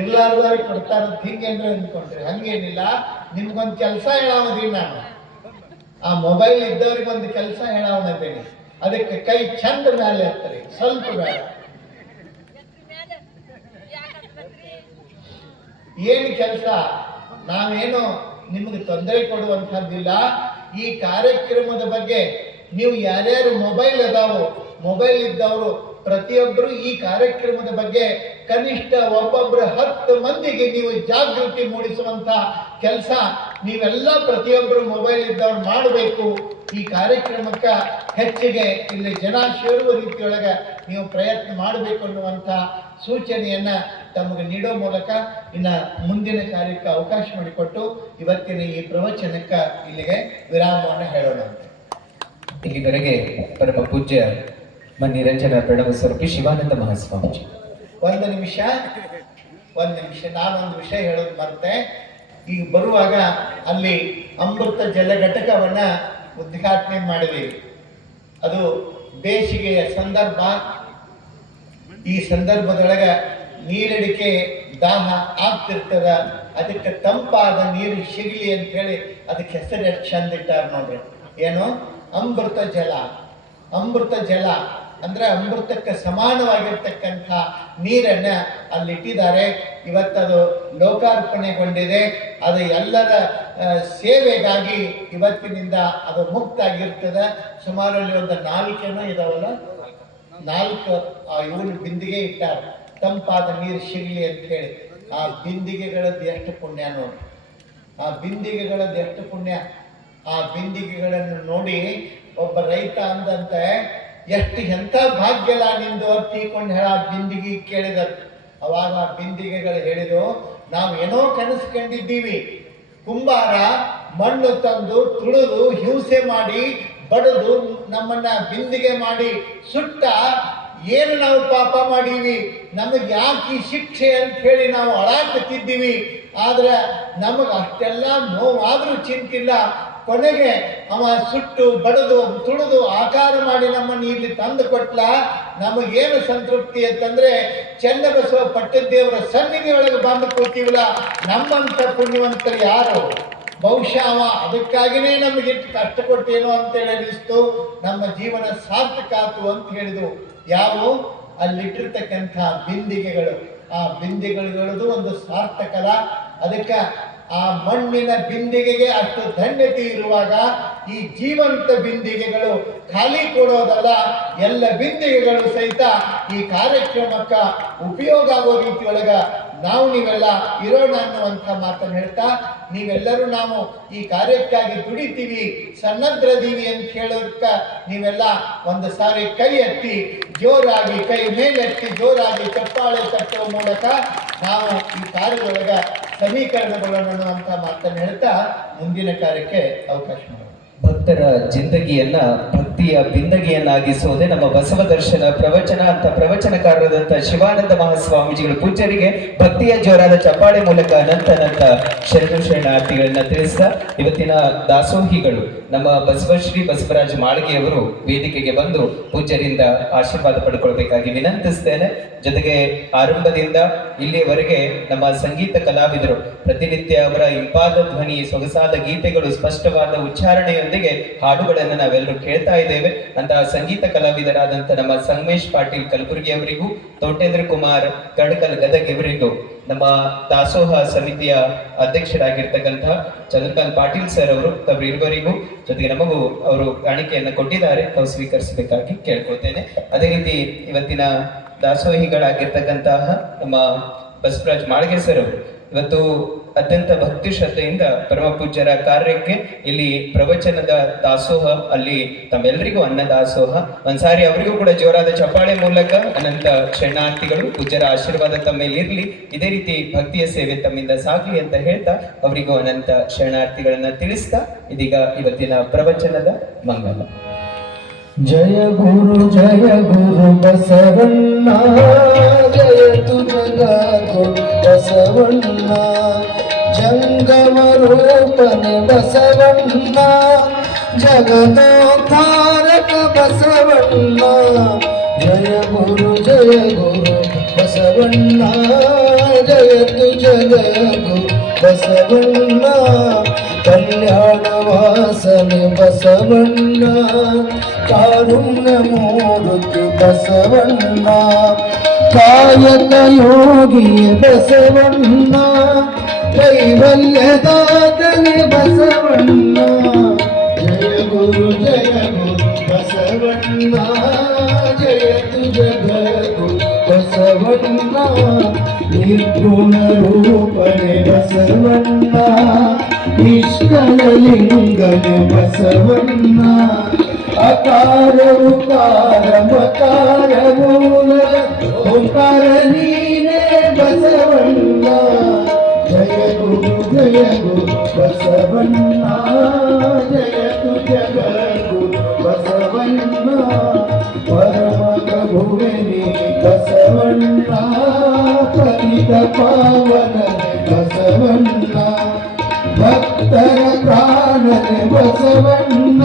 ಇರ್ಲಾರ್ದವ್ರಿಗೆ ಕೊಡ್ತಾರದ್ ಹಿಂಗೇನ್ರಿ ಅಂದ್ಕೊಂಡ್ರಿ. ಹಂಗೇನಿಲ್ಲ. ನಿಮ್ಗೊಂದು ಕೆಲಸ ಹೇಳಾವದೀನಿ ನಾನು. ಆ ಮೊಬೈಲ್ ಇದ್ದವ್ರಿಗೆ ಒಂದು ಕೆಲಸ ಹೇಳಾವನದೇನಿ. ಅದಕ್ಕೆ ಕೈ ಚಂದ ಮೇಲೆ ಹತ್ತರಿ, ಸ್ವಲ್ಪ ಬೇಡ. ಏನು ಕೆಲಸ? ನಾವೇನು ನಿಮಗೆ ತೊಂದರೆ ಕೊಡುವಂಥದ್ದಿಲ್ಲ. ಈ ಕಾರ್ಯಕ್ರಮದ ಬಗ್ಗೆ ನೀವು ಯಾರ್ಯಾರು ಮೊಬೈಲ್ ಅದಾವು, ಮೊಬೈಲ್ ಇದ್ದವರು ಪ್ರತಿಯೊಬ್ಬರು ಈ ಕಾರ್ಯಕ್ರಮದ ಬಗ್ಗೆ ಕನಿಷ್ಠ ಒಬ್ಬೊಬ್ಬರು 10 ಮಂದಿಗೆ ನೀವು ಜಾಗೃತಿ ಮೂಡಿಸುವಂತ ಕೆಲಸ ನೀವೆಲ್ಲ ಪ್ರತಿಯೊಬ್ಬರು ಮೊಬೈಲ್ ಇದ್ದವ್ರು ಮಾಡಬೇಕು. ಈ ಕಾರ್ಯಕ್ರಮಕ್ಕೆ ಹೆಚ್ಚಿಗೆ ಇಲ್ಲಿ ಜನ ಸೇರುವ ರೀತಿಯೊಳಗೆ ನೀವು ಪ್ರಯತ್ನ ಮಾಡಬೇಕು ಅನ್ನುವಂಥ ಸೂಚನೆಯನ್ನ ತಮಗೆ ನೀಡೋ ಮೂಲಕ ಇನ್ನ ಮುಂದಿನ ಕಾರ್ಯಕ್ಕೆ ಅವಕಾಶ ಮಾಡಿಕೊಟ್ಟು ಇವತ್ತಿನ ಈ ಪ್ರವಚನಕ್ಕೆ ಇಲ್ಲಿಗೆ ವಿರಾಮವನ್ನು ಹೇಳೋಣ. ಇಲ್ಲಿವರೆಗೆ ಪರಮ ಪೂಜ್ಯ ಮನ್ನಿರಂಜನ ಪ್ರಣವ ಸ್ವರೂಪಿ ಶಿವಾನಂದ ಮಹಾಸ್ವಾಮೀಜಿ. ಒಂದು ನಿಮಿಷ ನಾನೊಂದು ವಿಷಯ ಹೇಳೋದು ಮರ್ತೆ. ಈಗ ಬರುವಾಗ ಅಲ್ಲಿ ಅಮೃತ ಜಲ ಘಟಕವನ್ನ ಉದ್ಘಾಟನೆ ಮಾಡಿದೀವಿ. ಅದು ಬೇಸಿಗೆಯ ಸಂದರ್ಭ. ಈ ಸಂದರ್ಭದೊಳಗೆ ನೀರಡಿಕೆ ದಾಹ ಆಗ್ತಿರ್ತದ, ಅದಕ್ಕೆ ತಂಪಾದ ನೀರು ಸಿಗಲಿ ಅಂತ ಹೇಳಿ ಅದಕ್ಕೆ ಹೆಸರು ಎಷ್ಟು ಚಂದ ಇಟ್ಟಾರ ನೋಡ್ರಿ. ಏನು? ಅಮೃತ ಜಲ. ಅಮೃತ ಜಲ ಅಂದ್ರೆ ಅಮೃತಕ್ಕೆ ಸಮಾನವಾಗಿರ್ತಕ್ಕಂಥ ನೀರನ್ನ ಅಲ್ಲಿಟ್ಟಿದ್ದಾರೆ. ಇವತ್ತದು ಲೋಕಾರ್ಪಣೆಗೊಂಡಿದೆ. ಅದು ಎಲ್ಲರ ಸೇವೆಗಾಗಿ ಇವತ್ತಿನಿಂದ ಅದು ಮುಕ್ತ ಆಗಿರ್ತದೆ. ಸುಮಾರು ಅಲ್ಲಿ ಒಂದು 4 ಇದಾವಲ್ಲ, 4 ಇವನು ಬಿಂದಿಗೆ ಇಟ್ಟಾರೆ ತಂಪಾದ ನೀರು ಸಿಗಲಿ ಅಂತ ಹೇಳಿ. ಆ ಬಿಂದಿಗೆಗಳದ್ದು ಎಷ್ಟು ಪುಣ್ಯ ನೋಡಿ, ಆ ಬಿಂದಿಗೆಗಳದ್ದು ಎಷ್ಟು ಪುಣ್ಯ. ಆ ಬಿಂದಿಗೆಗಳನ್ನು ನೋಡಿ ಒಬ್ಬ ರೈತ ಅಂದಂತೆ ಎಷ್ಟು ಎಂಥ ಭಾಗ್ಯಲ ನಿಂದು ತೀಕೊಂಡು ಹೇಳ ಬಿಂದಿಗೆ ಕೇಳಿದ. ಅವಾಗ ಆ ಬಿಂದಿಗೆಗಳು ಹೇಳಿದು, ನಾವು ಏನೋ ಕನಸ್ಕೊಂಡಿದ್ದೀವಿ. ಕುಂಬಾರ ಮಣ್ಣು ತಂದು ತುಳಿದು ಹಿಂಸೆ ಮಾಡಿ ಬಡದು ನಮ್ಮನ್ನ ಬಿಂದಿಗೆ ಮಾಡಿ ಸುಟ್ಟ. ಏನು ನಾವು ಪಾಪ ಮಾಡೀವಿ, ನಮಗೆ ಯಾಕೆ ಈ ಶಿಕ್ಷೆ ಅಂತ ಹೇಳಿ ನಾವು ಅಳಾಕತ್ತಿದ್ದೀವಿ. ಆದ್ರೆ ನಮಗೆ ಅಷ್ಟೆಲ್ಲ ನೋವಾದ್ರೂ ಚಿಂತಿಲ್ಲ. ಕೊನೆಗೆ ಅವ ಸುಟ್ಟು ಬಡದು ತುಳಿದು ಆಕಾರ ಮಾಡಿ ನಮ್ಮನ್ನು ಇಲ್ಲಿ ತಂದು ಕೊಟ್ಲ. ನಮಗೇನು ಸಂತೃಪ್ತಿ ಅಂತಂದ್ರೆ ಚೆನ್ನಬಸವ ಪಟ್ಟದೇವರ ಸನ್ನಿಧಿಯೊಳಗೆ ಬಂದು ಕೂತೀವಲ್ಲ, ನಮ್ಮಂಥ ಪುಣ್ಯವಂತರು ಯಾರು? ಬಹುಶಃ ಅವ ಅದಕ್ಕಾಗಿನೇ ನಮಗಿಟ್ಟು ಕಷ್ಟ ಕೊಟ್ಟೇನೋ ಅಂತೇಳಿ ಅನಿಸ್ತು. ನಮ್ಮ ಜೀವನ ಸಾರ್ಥಕ ಆತು ಅಂತ ಹೇಳಿದ್ರು. ಯಾವ ಅಲ್ಲಿಟ್ಟಿರ್ತಕ್ಕಂಥ ಬಿಂದಿಗೆಗಳು, ಆ ಬಿಂದಿಗೆಗಳದು ಒಂದು ಸಾರ್ಥಕಲ. ಅದಕ್ಕೆ ಆ ಮಣ್ಣಿನ ಬಿಂದಿಗೆಗೆ ಅಷ್ಟು ಧನ್ಯತೆ ಇರುವಾಗ ಈ ಜೀವಂತ ಬಿಂದಿಗೆಗಳು ಖಾಲಿ ಕೊಡೋದಲ್ಲ, ಎಲ್ಲ ಬಿಂದಿಗೆಗಳು ಸಹಿತ ಈ ಕಾರ್ಯಕ್ರಮಕ್ಕೆ ಉಪಯೋಗ ಆಗೋ ರೀತಿಯೊಳಗ ನಾವು ನೀವೆಲ್ಲ ಇರೋಣ ಅನ್ನುವಂಥ ಮಾತನ್ನು ಹೇಳ್ತಾ, ನೀವೆಲ್ಲರೂ ನಾವು ಈ ಕಾರ್ಯಕ್ಕಾಗಿ ದುಡಿತೀವಿ, ಸನ್ನದ್ರದೀವಿ ಅಂತ ಹೇಳೋದಕ್ಕೆ ನೀವೆಲ್ಲ ಒಂದು ಸಾರಿ ಕೈ ಎತ್ತಿ ಜೋರಾಗಿ, ಕೈ ಮೇಲೆತ್ತಿ ಜೋರಾಗಿ ಚಪ್ಪಾಳೆ ತಟ್ಟುವ ಮೂಲಕ ನಾವು ಈ ಕಾರ್ಯದೊಳಗ ಸಮೀಕರಣಗಳನ್ನು ಅನ್ನುವಂಥ ಮಾತನ್ನು ಹೇಳ್ತಾ ಮುಂದಿನ ಕಾರ್ಯಕ್ಕೆ ಅವಕಾಶ ಮಾಡೋಣ. ಭಕ್ತರ ಜಿಂದಗಿಯನ್ನ ಭಕ್ತಿಯ ಬಿಂದಗಿಯನ್ನಾಗಿಸುವುದೇ ನಮ್ಮ ಬಸವ ದರ್ಶನ ಪ್ರವಚನ ಅಂತ ಪ್ರವಚನಕಾರರಾದಂಥ ಶಿವಾನಂದ ಮಹಾಸ್ವಾಮೀಜಿಗಳು ಪೂಜ್ಯರಿಗೆ ಭಕ್ತಿಯ ಜೋರಾದ ಚಪ್ಪಾಳೆ ಮೂಲಕ ಅನಂತ ಶರಣಾರ್ಥಿಗಳನ್ನ ತಿಳಿಸ್ತಾ ಇವತ್ತಿನ ದಾಸೋಹಿಗಳು ನಮ್ಮ ಬಸವಶ್ರೀ ಬಸವರಾಜ ಮಾಳ್ಗೆಯವರು ವೇದಿಕೆಗೆ ಬಂದು ಪೂಜ್ಯರಿಂದ ಆಶೀರ್ವಾದ ಪಡ್ಕೊಳ್ಬೇಕಾಗಿ ವಿನಂತಿಸ್ತೇನೆ. ಜೊತೆಗೆ ಆರಂಭದಿಂದ ಇಲ್ಲಿಯವರೆಗೆ ನಮ್ಮ ಸಂಗೀತ ಕಲಾವಿದರು ಪ್ರತಿನಿತ್ಯ ಅವರ ಇಂಪಾದ ಧ್ವನಿ, ಸೊಗಸಾದ ಗೀತೆಗಳು, ಸ್ಪಷ್ಟವಾದ ಉಚ್ಚಾರಣೆಯೊಂದಿಗೆ ಹಾಡುಗಳನ್ನು ನಾವೆಲ್ಲರೂ ಕೇಳ್ತಾ ಇದ್ದೇವೆ. ಅಂತಹ ಸಂಗೀತ ಕಲಾವಿದರಾದಂಥ ನಮ್ಮ ಸಂಗಮೇಶ್ ಪಾಟೀಲ್ ಕಲಬುರ್ಗಿ ಅವರಿಗೂ, ತೋಟೇಂದ್ರ ಕುಮಾರ್ ಕಡಕಲ್ ಗದಗ್ ಇವರಿಗೂ, ನಮ್ಮ ದಾಸೋಹ ಸಮಿತಿಯ ಅಧ್ಯಕ್ಷರಾಗಿರ್ತಕ್ಕಂಥ ಚಂದ್ರಕಾಂತ್ ಪಾಟೀಲ್ ಸರ್ ಅವರು ತವರಿರುವರಿಗೂ, ಜೊತೆಗೆ ನಮಗೂ ಅವರು ಕಾಣಿಕೆಯನ್ನು ಕೊಟ್ಟಿದ್ದಾರೆ, ತಾವು ಸ್ವೀಕರಿಸಬೇಕಾಗಿ ಕೇಳ್ಕೊಳ್ತೇನೆ. ಅದೇ ರೀತಿ ಇವತ್ತಿನ ದಾಸೋಹಿಗಳಾಗಿರ್ತಕ್ಕಂತಹ ನಮ್ಮ ಬಸವರಾಜ್ ಮಾಳ್ಗೆ ಸರ್ ಅವರು ಇವತ್ತು ಅತ್ಯಂತ ಭಕ್ತಿ ಶ್ರದ್ಧೆಯಿಂದ ಪರಮ ಪೂಜ್ಯರ ಕಾರ್ಯಕ್ಕೆ ಇಲ್ಲಿ ಪ್ರವಚನದ ದಾಸೋಹ, ಅಲ್ಲಿ ತಮ್ಮೆಲ್ಲರಿಗೂ ಅನ್ನ ದಾಸೋಹ. ಒಂದ್ಸಾರಿ ಅವರಿಗೂ ಕೂಡ ಜೋರಾದ ಚಪ್ಪಾಳೆ ಮೂಲಕ ಅನಂತ ಶರಣಾರ್ಥಿಗಳು, ಪೂಜ್ಯರ ಆಶೀರ್ವಾದ ತಮ್ಮೇಲಿರ್ಲಿ, ಇದೇ ರೀತಿ ಭಕ್ತಿಯ ಸೇವೆ ತಮ್ಮಿಂದ ಸಾಗಲಿ ಅಂತ ಹೇಳ್ತಾ ಅವರಿಗೂ ಅನಂತ ಶರಣಾರ್ಥಿಗಳನ್ನ ತಿಳಿಸ್ತಾ ಇದೀಗ ಇವತ್ತಿನ ಪ್ರವಚನದ ಮಂಗಲ. ಜಯ ಗುರು ಬಸವಣ್ಣ, ಜಯತು ಜಗದ್ಗುರು ಬಸವಣ್ಣ, ಜಂಗಮ ರೂಪನೆ ಬಸವಣ್ಣ, ಜಗದೋದ್ಧಾರಕ ಬಸವಣ್ಣ. ಜಯ ಗುರು ಬಸವಣ್ಣ, ಜಯತು ಜಗದ್ಗುರು ಬಸವಣ್ಣ, ಕಲ್ಯಾಣ ವಾಸನೆ ಬಸವಣ್ಣ, ಕಾರುಣ್ಯ ಮೂರ್ತಿ ಬಸವಣ್ಣ, ಕಾಯಕ ಯೋಗಿ ಬಸವಣ್ಣ, ಕೈವಲ್ಯದಾತನೆ ಬಸವಣ್ಣ. ಜಯ ಗುರು ಬಸವಣ್ಣ, ಜಯತು ಜಗದ್ಗುರು ಬಸವಣ್ಣ, ನಿರ್ಗುಣ ರೂಪನೆ ಬಸವಣ್ಣ, ನಿಷ್ಕಲಲಿಂಗನೆ ಬಸವಣ್ಣ, ಅಕಾರ ಉಕಾರ ಮಕಾರ ಮೂಲ ಓಂಕಾರ ನೀನೇ ಬಸವಣ್ಣ. ಜಯ ಗುರು ಬಸವಣ್ಣ, ಜಯತು ಜಗದ್ಗುರು ಬಸವಣ್ಣ, ಪರಮ ಪ್ರಭುವಿನಿ ಬಸವಣ್ಣ, ಪತಿತ ಪಾವನ ಬಸವಣ್ಣ, ಭಕ್ತರ ಪ್ರಾಣನೆ ಬಸವಣ್ಣ,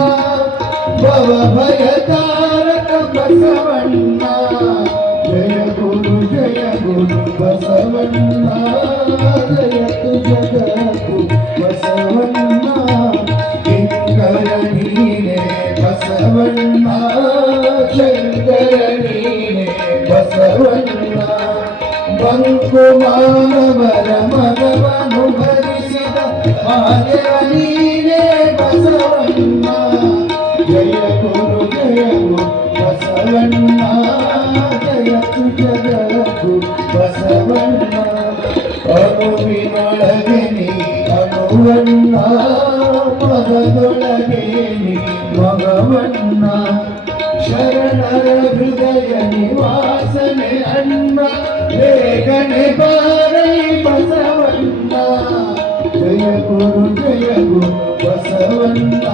ಭವ ಭಯತಾರಕ ಬಸವಣ್ಣ. ಜಯ ಗುರು ಜಗತ್ತು ಬಸವಣ್ಣ ಕಿಂಕರ ನೀನೆ ಬಸವಣ್ಣ ಶಂಕರ ನೀನೆ ಬಸವಣ್ಣ ಬಂಕು ಮಾನವರ ಮನವನ್ನು ಭರಿಸಿದ ಮಾದೇವ ನೀನೆ ಬಸವಣ್ಣ ಜಯ ಗುರು ಬಸವಣ್ಣ ಜಯತು ಜಗತ್ತು ಬಸವಣ್ಣ ಅಣುವಿನೊಳಗೆ ನೀ ಅಣುವಣ್ಣ ಮಗದೊಳಗೆ ನೀ ಮಗವಣ್ಣ ಶರಣರ ಹೃದಯ ನಿವಾಸನೆ ಅಣ್ಣ ಬೇಗನೆ ಬಾರೈ ಬಸವಣ್ಣ ಜಯ ಗುರು ಬಸವಣ್ಣ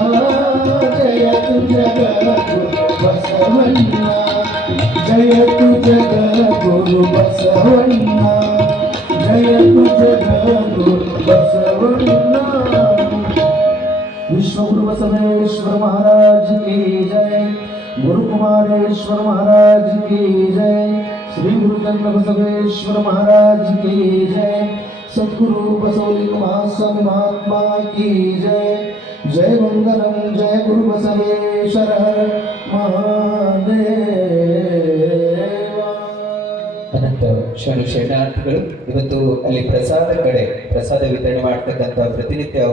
ಜಯತು ಜಗತ್ತು ಬಸವಣ್ಣ ಜಯತು ಜಗದ್ಗುರು ಬಸವಣ್ಣ ಜಯತು ಜಗದ್ಗುರು ಬಸವಣ್ಣ विश्वगुरु बसवेश्वर महाराज की जय गुरु कुमारेश्वर महाराज की जय श्री गुरु चंद्र बसवेश्वर महाराज की जय सद्गुरु बसवलिंग महास्वामी महात्मा की जय जय मंगलम जय गुरु बसवेश्वर महादेव ಅನಂತ ಶರಣು ಶರಣಾರ್ಥಿಗಳು ಇವತ್ತು ಅಲ್ಲಿ ಪ್ರಸಾದ ವಿತರಣೆ ಮಾಡ್ತಕ್ಕಂಥ ಪ್ರತಿನಿತ್ಯ